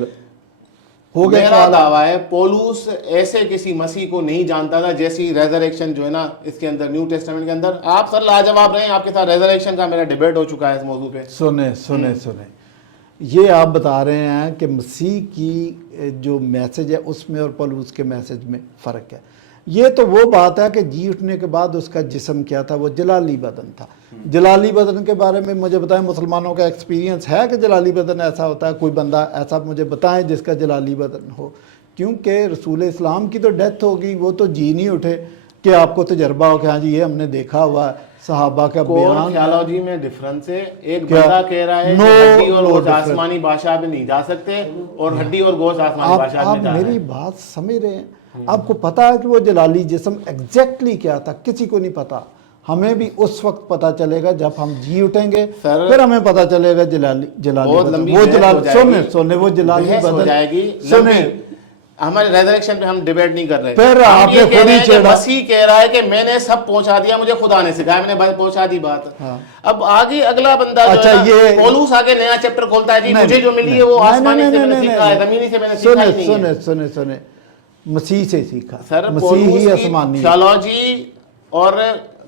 ہو گیا. میرا دعویٰ ہے پولوس ایسے کسی مسیح کو نہیں جانتا تھا جیسی ریزریکشن جو ہے نا اس کے اندر نیو ٹیسٹمنٹ کے اندر. آپ سر لاجواب رہے ہیں, آپ کے ساتھ ریزریکشن کا میرا ڈیبیٹ ہو چکا ہے اس موضوع پہ. سنیں یہ آپ بتا رہے ہیں کہ مسیح کی جو میسج ہے اس میں اور پولوس کے میسج میں فرق ہے. یہ تو وہ بات ہے کہ جی اٹھنے کے بعد اس کا جسم کیا تھا, وہ جلالی بدن تھا. جلالی بدن کے بارے میں مجھے بتائیں, مسلمانوں کا ایکسپیرینس ہے کہ جلالی بدن ایسا ہوتا ہے؟ کوئی بندہ ایسا مجھے بتائیں جس کا جلالی بدن ہو. کیونکہ رسول اسلام کی تو ڈیتھ ہوگی, وہ تو جی نہیں اٹھے کہ آپ کو تجربہ ہو کہ ہاں جی یہ ہم نے دیکھا ہوا ہے. صحابہ کا بیان تھیالوجی میں ڈفرنس ہے. ایک بندہ کہہ رہا ہے کہ ہڈی اور گوشت آسمانی بادشاہ میں نہیں جا سکتے, اور ہڈی اور گوشت آسمانی بادشاہ میں جا رہے ہیں. آپ میری بات سمجھ رہے ہیں؟ آپ کو پتا ہے کہ وہ جلالی جسم ایگزیکٹلی کیا تھا؟ کسی کو نہیں پتا. ہمیں بھی اس وقت پتا چلے گا جب ہم جی اٹھیں گے, پھر ہمیں پتا چلے گا جلالی سننے وہ جلالی بدن. ہمارے ریزریکشن پہ ہم ڈیبیٹ نہیں کر رہے. پھر آپ نے خود ہی چھیڑا. مسیح کہہ رہا ہے کہ میں نے سب پہنچا دیا, مجھے خدا نے سکھایا, میں نے پہنچا دی بات. اب آگے اگلا بندہ پولوس آگے نیا چیپٹر کھولتا ہے, جی مجھے جو ملی ہے وہ آسمانی سے میں نے سیکھا ہے, زمینی سے میں نے سیکھا ہی نہیں ہے. سنیں مسیح سے سیکھا. سر مسیح ہی پولوس آسمانی کی تھیالوجی اور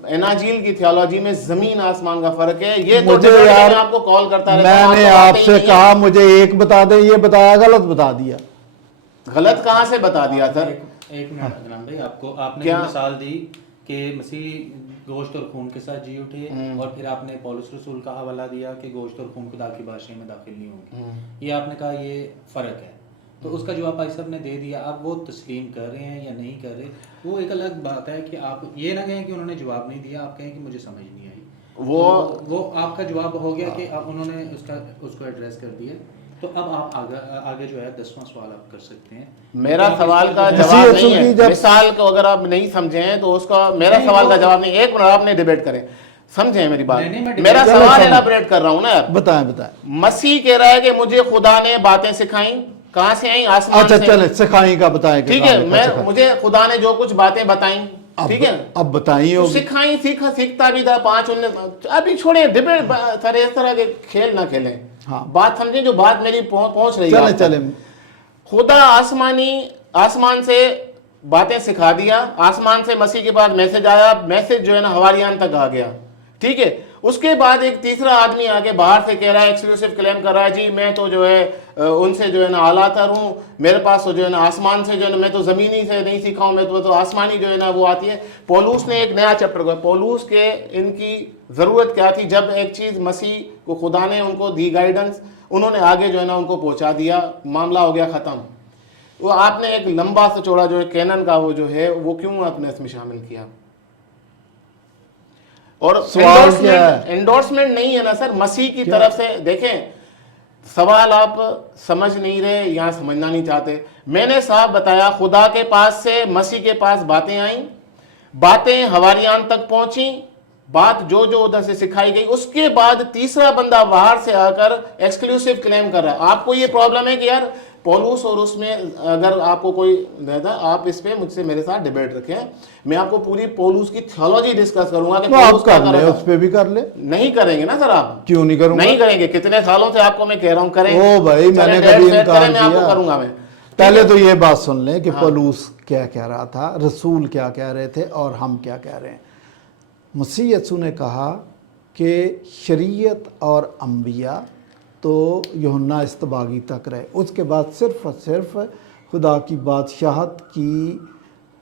اناجیل کی تھیالوجی میں زمین آسمان کا فرق ہے. یہ تو میں آپ کو کال کرتا رہتا ہوں. میں نے آپ سے کہا مجھے ایک بتا دیں, یہ بتایا غلط بتا دیا. غلط کہاں سے بتا دیا سر؟ ایک منٹ عدنان بھائی, آپ نے مثال دی کہ مسیح گوشت اور خون کے ساتھ جی اٹھے, اور پھر آپ نے پولس رسول کا حوالہ دیا کہ گوشت اور خون خدا کی بادشاہی میں داخل نہیں ہوں گے. یہ آپ نے کہا یہ فرق ہے, تو اس کا جواب بھائی صاحب نے دے دیا. آپ وہ تسلیم کر رہے ہیں یا نہیں کر رہے, وہ ایک الگ بات ہے. کہ آپ یہ نہ کہیں کہ انہوں نے جواب نہیں دیا, آپ کہیں کہ مجھے سمجھ نہیں آئی. وہ آپ کا جواب ہو گیا کہ انہوں نے اس کو ایڈریس کر دیا. تو اب آپ آگے جو ہے 10واں سوال آپ کر سکتے ہیں. میرا سوال کا جواب نہیں ہے. مثال کو اگر آپ نہیں سمجھیں تو اس کا میرا سوال کا جواب نہیں. ایک منٹ آپ نے ڈیبیٹ کریں, سمجھیں میری بات. میرا سوال ایلابریٹ کر رہا ہوں نا یار. بتائیں. مسیح کہہ رہا ہے کہ مجھے خدا نے باتیں سکھائیں. کہاں سے آئیں؟ آسمان سے. اچھا چلیں سکھائیں کا بتائیں. ٹھیک ہے, مجھے خدا نے جو کچھ باتیں بتائیں, ٹھیک ہے, اب بتائیے. سکھائیں, سیکھتا بھی تھا 5 ابھی چھوڑیں ڈیبیٹ سر, اس طرح کے کھیل نہ کھیلیں. بات سمجھیں جو بات میری پہنچ رہی ہے. چلیں خدا آسمان سے باتیں سکھا دیا, آسمان سے مسیح کے بعد میسج آیا, میسج جو ہے نا حواریان تک آ گیا, ٹھیک ہے. اس کے بعد ایک تیسرا آدمی آگے باہر سے کہہ رہا ہے, ایکسکلوسیو کلیم کر رہا ہے, جی میں تو جو ہے ان سے جو ہے نا اعلیٰ تر ہوں, میرے پاس تو جو ہے نا آسمان سے جو ہے نا, میں تو زمینی سے نہیں سیکھا ہوں, میں تو آسمانی جو ہے نا وہ آتی ہے. پولوس نے ایک نیا چیپٹر کیا. پولوس کے ان کی ضرورت کیا تھی؟ جب ایک چیز مسیح کو خدا نے ان کو دی گائیڈنس, انہوں نے آگے جو ہے نا ان کو پہنچا دیا, معاملہ ہو گیا ختم. وہ آپ نے ایک لمبا سا چوڑا جو ہے کینن کا وہ جو ہے وہ کیوں آپ نے اس میں شامل کیا؟ اور انڈورسمنٹ نہیں ہے نا سر مسیح کی طرف سے. دیکھیں سوال آپ سمجھ نہیں رہے, یہاں سمجھنا نہیں چاہتے. میں نے صاحب بتایا خدا کے پاس سے مسیح کے پاس باتیں آئیں, باتیں حواریان تک پہنچیں, بات جو ادھر سے سکھائی گئی. اس کے بعد تیسرا بندہ باہر سے آ کر ایکسکلوسیو کلیم کر رہا ہے. آپ کو یہ پرابلم ہے کہ یار پولوس اور اس میں اگر آپ کو کوئی رہتا ہے آپ اس پہ مجھ سے میرے ساتھ ڈیبیٹ رکھیں, میں آپ کو پوری پولوس کی تھیولوجی ڈسکس کروں گا کہ تو پولوس آپ کیا کر کر لیں, رہا اس تھا. پہ بھی کر لیں. نہیں کریں گے نا سر آپ, کیوں نہیں کروں گا؟ نہیں کریں گے, کتنے سالوں سے آپ کو میں کہہ رہا ہوں کریں. او بھائی میں نے کبھی انکار میں آپ کو کیا؟ کروں گا. میں پہلے تو یہ بات سن لیں کہ پولوس کیا کہہ رہا تھا, رسول کیا کہہ رہے تھے اور ہم کیا کہہ رہے ہیں. مسیح یسوع نے کہا کہ شریعت اور انبیاء تو یوحنا استباغی تک رہے, اس کے بعد صرف اور صرف خدا کی بادشاہت کی,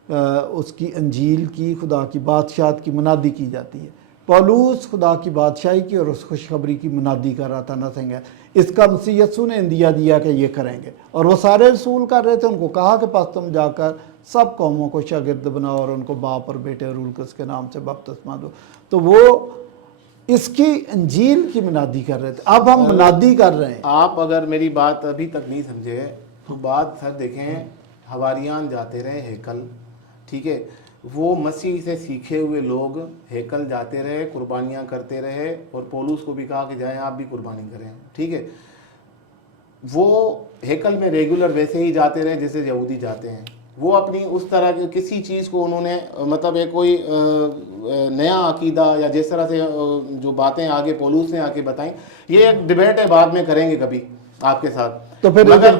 اس کی انجیل کی, خدا کی بادشاہت کی منادی کی جاتی ہے. پولوس خدا کی بادشاہی کی اور اس خوشخبری کی منادی کر رہا تھا, نتھنگ ہے. اس کا مسیح یسوع نے اندیا دیا کہ یہ کریں گے, اور وہ سارے رسول کر رہے تھے. ان کو کہا کہ پس تم جا کر سب قوموں کو شاگرد بناؤ اور ان کو باپ اور بیٹے اور روح القدس کے نام سے بپتسمہ دو. تو وہ اس کی انجیل کی منادی کر رہے تھے. اب ہم منادی کر رہے ہیں. آپ اگر میری بات ابھی تک نہیں سمجھے تو بات سر دیکھیں, حواریان جاتے رہے ہیکل, ٹھیک ہے, وہ مسیح سے سیکھے ہوئے لوگ ہیکل جاتے رہے, قربانیاں کرتے رہے, اور پولوس کو بھی کہا کہ جائیں آپ بھی قربانی کریں, ٹھیک ہے. وہ ہیکل میں ریگولر ویسے ہی جاتے رہے جیسے یہودی جاتے ہیں. وہ اپنی اس طرح کی کسی چیز کو انہوں نے مطلب ایک کوئی نیا عقیدہ یا جس طرح سے جو باتیں آگے پولوس نے آ کے بتائیں, یہ ایک ڈیبیٹ ہے, بعد میں کریں گے کبھی آپ کے ساتھ. تو پھر مگر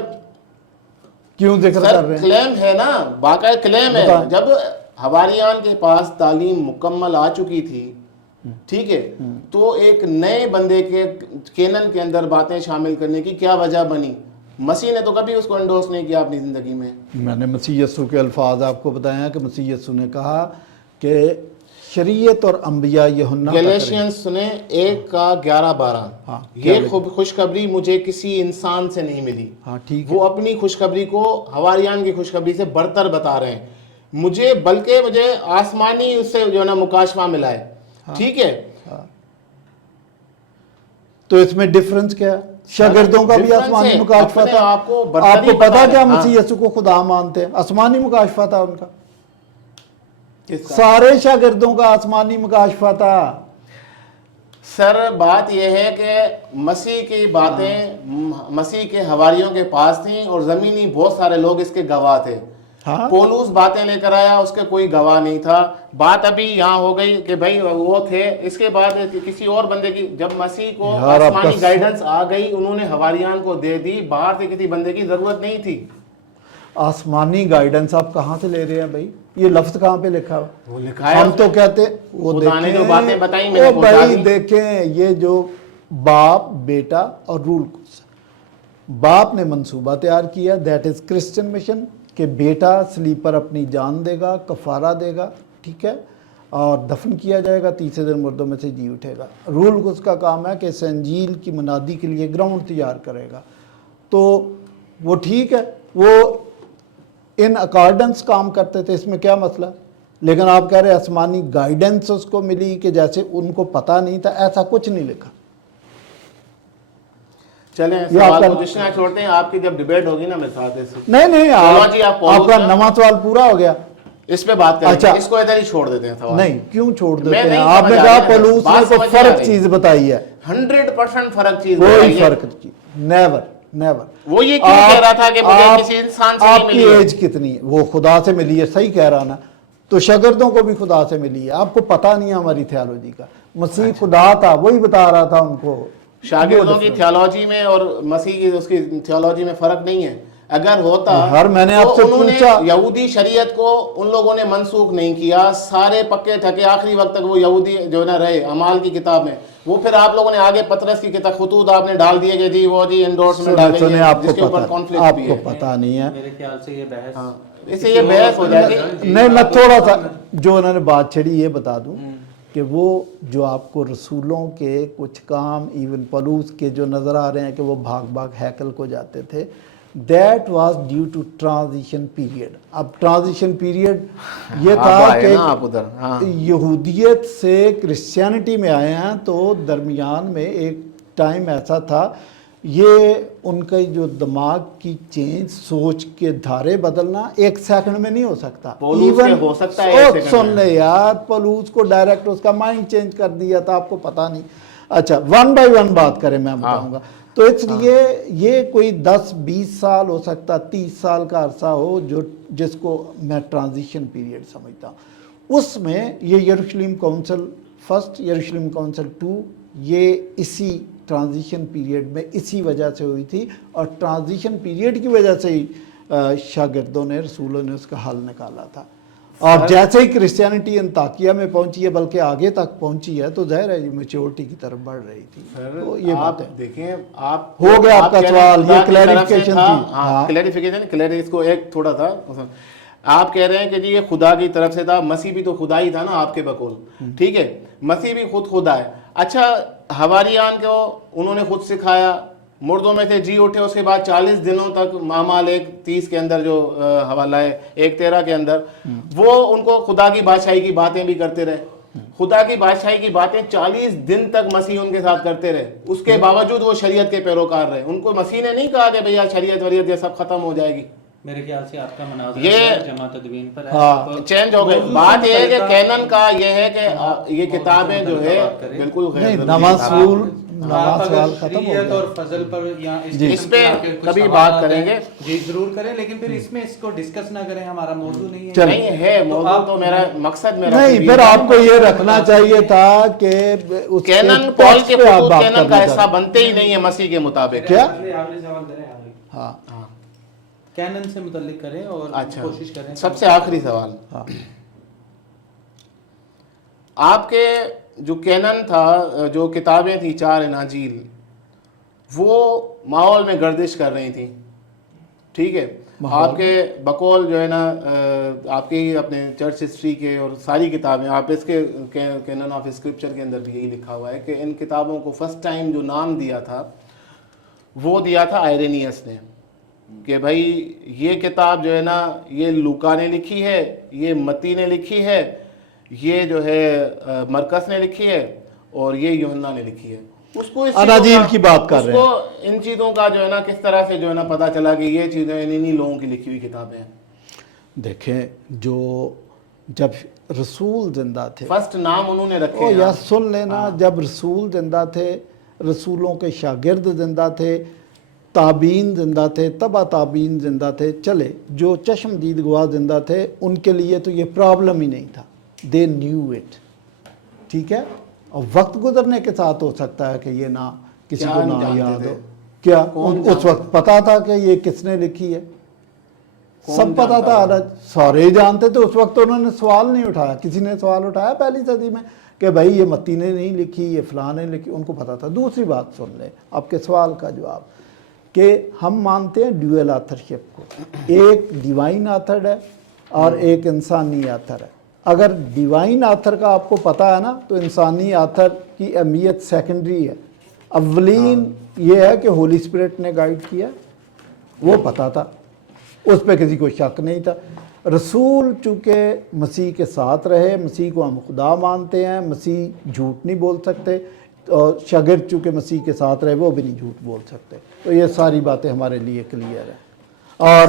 کیوں ذکر کر رہے ہیں؟ کلیم ہے نا, باقاعدہ کلیم ہے. جب حواریان کے پاس تعلیم مکمل آ چکی تھی, ٹھیک ہے, تو ایک نئے بندے کے کینن کے اندر باتیں شامل کرنے کی کیا وجہ بنی؟ مسیح نے تو کبھی اس کو انڈورس نہیں کیا اپنی زندگی میں. میں نے مسیح یسوع کے الفاظ آپ کو بتایا کہ مسیح یسوع نے کہا کہ شریعت اور انبیاء یوحنا گلیشینز سنیں 1:11-12, ہاں, یہ خوشخبری مجھے کسی انسان سے نہیں ملی. ہاں ٹھیک ہے, وہ اپنی خوشخبری کو حواریان کی خوشخبری سے برتر بتا رہے ہیں مجھے, بلکہ مجھے آسمانی اس سے جو ہے نا مکاشفہ ملا ہے, ٹھیک ہے. تو اس میں ڈیفرنس کیا ہے؟ شاگردوں کا بھی آسمانی مکاشفہ تھا. آپ کو پتا کیا مسیح یسوع کو خدا مانتے ہیں, آسمانی مکاشفہ تھا ان کا. سارے شاگردوں کا آسمانی مکاشفہ تھا. سر بات یہ ہے کہ مسیح کی باتیں مسیح کے حواریوں کے پاس تھیں, اور زمینی بہت سارے لوگ اس کے گواہ تھے. پولوس باتیں لے کر آیا, اس کے کوئی گواہ نہیں تھا. بات ابھی یہاں ہو گئی کہ بھائی وہ تھے, اس کے بعد کسی اور بندے کی, جب مسیح کو آسمانی گائیڈنس آ گئی انہوں نے حواریان کو دے دی, باہر سے کسی بندے کی ضرورت نہیں تھی. آسمانی گائیڈنس آپ کہاں سے لے رہے ہیں بھائی؟ یہ لفظ کہاں پہ لکھا ہوا؟ وہ لکھا ہے, ہم تو کہتے وہ خدا نے جو باتیں بتائیں میں نے بھائی دیکھیں, یہ جو باپ بیٹا اور روح القدس, باپ نے منصوبہ تیار کیا, دیٹ از کرسچن مشن, کہ بیٹا سلیپ پر اپنی جان دے گا, کفارہ دے گا, ٹھیک ہے, اور دفن کیا جائے گا, تیسرے دن مردوں میں سے جی اٹھے گا. روح القدس کا کام ہے کہ اس انجیل کی منادی کے لیے گراؤنڈ تیار کرے گا. تو وہ ٹھیک ہے, وہ ان اکارڈنس کام کرتے تھے, اس میں کیا مسئلہ؟ لیکن آپ کہہ رہے آسمانی گائیڈنس اس کو ملی کہ جیسے ان کو پتہ نہیں تھا, ایسا کچھ نہیں لکھا. چلیں سوال پوزیشن چھوڑتے ہیں, آپ کی جب ڈیبیٹ ہوگی نا میرے ساتھ. نہیں آپ کا نواں سوال پورا ہو گیا, اس پہ بات کریں گے, اس کو ادھر ہی چھوڑ دیتے ہیں سوال. نہیں کیوں چھوڑ دیتے ہیں؟ آپ نے کہا پولوس نے کوئی فرق چیز بتائی ہے. 100% فرق چیز کوئی فرق نیور نیور. وہ یہ کیوں کہہ رہا تھا کہ مجھے کسی انسان سے نہیں ملی؟ آپ کی ایج کتنی ہے؟ وہ خدا سے ملی ہے, صحیح کہہ رہا نا. تو شاگردوں کو بھی خدا سے ملی ہے. آپ کو پتہ نہیں ہے ہماری تھیالوجی کا. مسیح خدا تھا, وہی بتا رہا تھا ان کو. شاگردوں کی تھیالوجی میں اور مسیح کی اس کی تھیالوجی میں فرق نہیں ہے. اگر ہوتا میں نے آپ سے پوچھا, یہودی شریعت کو ان لوگوں نے منسوخ نہیں کیا, سارے پکے تھکے آخری وقت تک وہ یہودی جو نہ رہے اعمال کی کتاب میں. وہ پھر آپ لوگوں نے آگے پطرس کی کتاب خطوط آپ نے ڈال دیے کہ جی وہ جی انڈورسمنٹ ڈالیں گے, جس کے اوپر کانفلکٹ بھی ہے. آپ کو پتہ نہیں ہے, میرے خیال سے یہ بحث اس سے یہ بحث ہو جائے گی. نہیں میں تھوڑا سا جو انہوں نے بات چھڑی یہ بتا دوں کہ وہ جو آپ کو رسولوں کے کچھ کام ایون پولوس کے جو نظر آ رہے ہیں کہ وہ بھاگ بھاگ ہیکل کو جاتے تھے, that was due to transition period. اب ٹرانزیشن پیریڈ یہ تھا کہ یہودیت سے کرسچینٹی میں آئے ہیں, تو درمیان میں ایک ٹائم ایسا تھا, یہ ان کا جو دماغ کی چینج, سوچ کے دھارے بدلنا ایک سیکنڈ میں نہیں ہو سکتا. ہو سکتا ہے سن لے یار, پولوس کو ڈائریکٹ اس کا مائنڈ چینج کر دیا تھا, آپ کو پتہ نہیں. اچھا 1 by 1 بات کریں, میں بتاؤں گا. تو اس لیے یہ کوئی 10-20 سال ہو سکتا، 30 سال کا عرصہ ہو جس کو میں ٹرانزیشن پیریڈ سمجھتا ہوں، اس میں یہ یروشلم کونسل فرسٹ، یروشلم کونسل 2 یہ اسی ٹرانزیشن پیریڈ میں اسی وجہ سے ہوئی تھی، اور ٹرانزیشن پیریڈ کی وجہ سے ہی شاگردوں نے، رسولوں نے اس کا حل نکالا تھا. اور جیسے ہی کرسچینٹی انطاکیہ میں پہنچی ہے، بلکہ آگے تک پہنچی ہے، تو ظاہر ہے یہ میچورٹی کی طرف بڑھ رہی تھی. تو یہ آپ بات ہے. دیکھیں، آپ ہو گیا آپ کا سوال، یہ کلیریفیکیشن تھی. ہاں کلیریفیکیشن، اس کو ایک تھوڑا تھا. آپ کہہ رہے ہیں کہ جی یہ خدا کی طرف سے تھا، مسیح بھی تو خدا ہی تھا نا آپ کے بقول، ٹھیک ہے، مسیح بھی خود خدا ہے. اچھا، حواریان کو انہوں نے خود سکھایا، مردوں میں سے جی اٹھے، اس کے بعد 40 دنوں تک اعمال 1:30 کے اندر جو حوالہ ہے 1:13 کے اندر، وہ ان کو خدا کی بادشاہی کی باتیں بھی کرتے رہے. خدا کی بادشاہی کی باتیں 40 دن تک مسیح ان کے ساتھ کرتے رہے، اس کے باوجود وہ شریعت کے پیروکار رہے. ان کو مسیح نے نہیں کہا کہ بھیا شریعت وریعت یہ سب ختم ہو جائے گی. میرے خیال سے آپ کا مناظرہ یہ جماعت تدوین پر ہاں چینج ہو گئے. بات یہ ہے کہ کینن کا یہ ہے کہ یہ کتابیں جو ہے بالکل غیر نہیں، ضروری نماز کتاب. سول آپ نماز اگر سوال ختم ہو شریعت گیا. اور فضل پر یا اس پہ کبھی بات کریں گے. جی ضرور کریں، لیکن پھر اس میں اس کو ڈسکس نہ کریں، ہمارا موضوع نہیں ہے. نہیں ہے موضوع، تو میرا مقصد میرا نہیں، پھر آپ کو یہ رکھنا چاہیے تھا کہ اس کے کینن پال کے ٹیکسٹ پہ آپ خطوط بات کینن کا کرنا حصہ چاہتے بنتے ہی نہیں ہے مسیح کے مطابق. کیا؟ آخری سوال کریں آخری. ہاں کینن سے متعلق کریں اور اچھا، کوشش کریں. سب سے آخری سوال، ہاں آپ کے جو کینن تھا، جو کتابیں تھیں 4 اناجیل، وہ ماحول میں گردش کر رہی تھیں، ٹھیک ہے. آپ کے بقول جو ہے نا، آپ کے ہی اپنے چرچ ہسٹری کے اور ساری کتابیں، آپ اس کے کینن آف اسکرپچر کے اندر بھی یہی لکھا ہوا ہے کہ ان کتابوں کو فرسٹ ٹائم جو نام دیا تھا وہ دیا تھا آئرینیس نے، کہ بھائی یہ کتاب جو ہے نا یہ لوکا نے لکھی ہے، یہ متی نے لکھی ہے، یہ جو ہے مرکز نے لکھی ہے، اور یہ یوحنا نے لکھی ہے. اس کو اناجیل کی بات کر رہے ہیں. اس کو ان چیزوں کا جو ہے نا کس طرح سے جو ہے نا پتہ چلا کہ یہ چیزیں انہی لوگوں کی لکھی ہوئی کتابیں ہیں. دیکھیں، جو جب رسول زندہ تھے، فرسٹ نام انہوں نے رکھے ہیں. یا سن لینا، جب رسول زندہ تھے، رسولوں کے شاگرد زندہ تھے، تابعین زندہ تھے، تبع تابعین زندہ تھے، چلے جو چشم دید گواہ زندہ تھے، ان کے لیے تو یہ پرابلم ہی نہیں تھا. دے نیو اٹ، ٹھیک ہے. اور وقت گزرنے کے ساتھ ہو سکتا ہے کہ یہ نہ کسی کو نہ یاد ہو. کیا اس وقت پتا تھا کہ یہ کس نے لکھی ہے؟ سب پتا تھا، سارے جانتے تھے. اس وقت انہوں نے سوال نہیں اٹھایا. کسی نے سوال اٹھایا پہلی صدی میں کہ بھائی یہ متی نے نہیں لکھی، یہ فلاں نے لکھی؟ ان کو پتا تھا. دوسری بات سن لیں، آپ کے سوال کا جواب، کہ ہم مانتے ہیں ڈیوئل آتھرشپ کو. ایک ڈیوائن آتھر ہے اور ایک انسانی آتھر ہے. اگر ڈیوائن آتھر کا آپ کو پتہ ہے نا، تو انسانی آتھر کی اہمیت سیکنڈری ہے. اولین یہ ہے کہ ہولی اسپرٹ نے گائیڈ کیا، وہ پتہ تھا، اس پہ کسی کو شک نہیں تھا. رسول چونکہ مسیح کے ساتھ رہے، مسیح کو ہم خدا مانتے ہیں، مسیح جھوٹ نہیں بول سکتے، اور شاگرد چونکہ مسیح کے ساتھ رہے وہ بھی نہیں جھوٹ بول سکتے. تو یہ ساری باتیں ہمارے لیے کلیئر ہیں. اور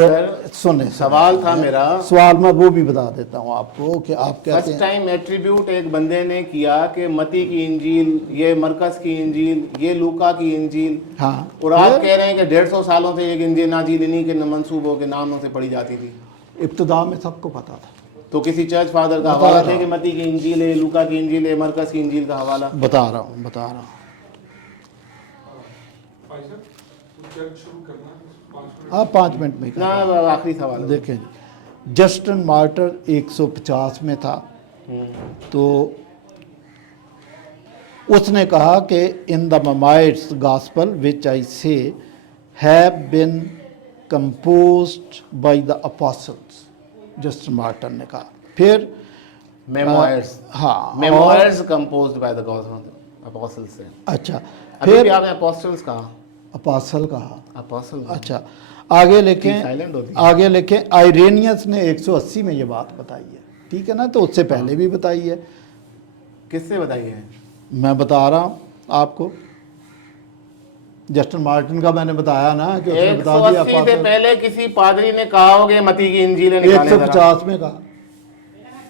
سنیں، سوال تھا میرا، سوال میں وہ بھی بتا دیتا ہوں آپ کو کہ آپ کہتے فرسٹ ہیں ٹائم ایٹریبیوٹ ایک بندے نے کیا کہ متی کی انجیل، یہ مرکز کی انجیل، یہ لوکا کی انجیل، ہاں، اور آپ کہہ رہے ہیں کہ 150 سالوں سے ایک انجیل انہی کے منسوبوں کے ناموں سے پڑھی جاتی تھی. ابتدا میں سب کو پتا تھا. تو کسی چرچ فادر کا حوالہ دے کہ متی کی انجیل ہے، لوکا کی انجیل ہے، مرکز کی انجیل کا حوالہ. بتا رہا ہوں. آپ 5 منٹ میں نا آخری سوال. دیکھیں جی، جسٹن مارٹر 150 میں تھا، تو اس نے کہا کہ ان دا ممائٹس gospel which I say have been composed by the apostles. Justin Martin نے کہا. پھر میموائرز، ہاں، میموائرز کمپوزڈ بائی دا اپوسلز سے. اچھا، ابھی پھر بھی آپ نے اپوسلز کہا، اپاسل کہا. اپوسل. اچھا، آگے لکھیں، سائلنٹ ہوتی ہے. آگے لکھیں آئرینیس نے 180 میں یہ بات بتائی ہے، ٹھیک ہے نا. تو اس سے پہلے بھی بتائی ہے. کس سے بتائیے؟ میں بتا رہا ہوں آپ کو، جسٹن مارٹن کا میں نے بتایا نا کہ اس نے بتا دیا. 180 سے پہلے کسی پادری نے کہا ہوگا متی کی انجیل ہے، نکالے ذرا. 150 میں کہا.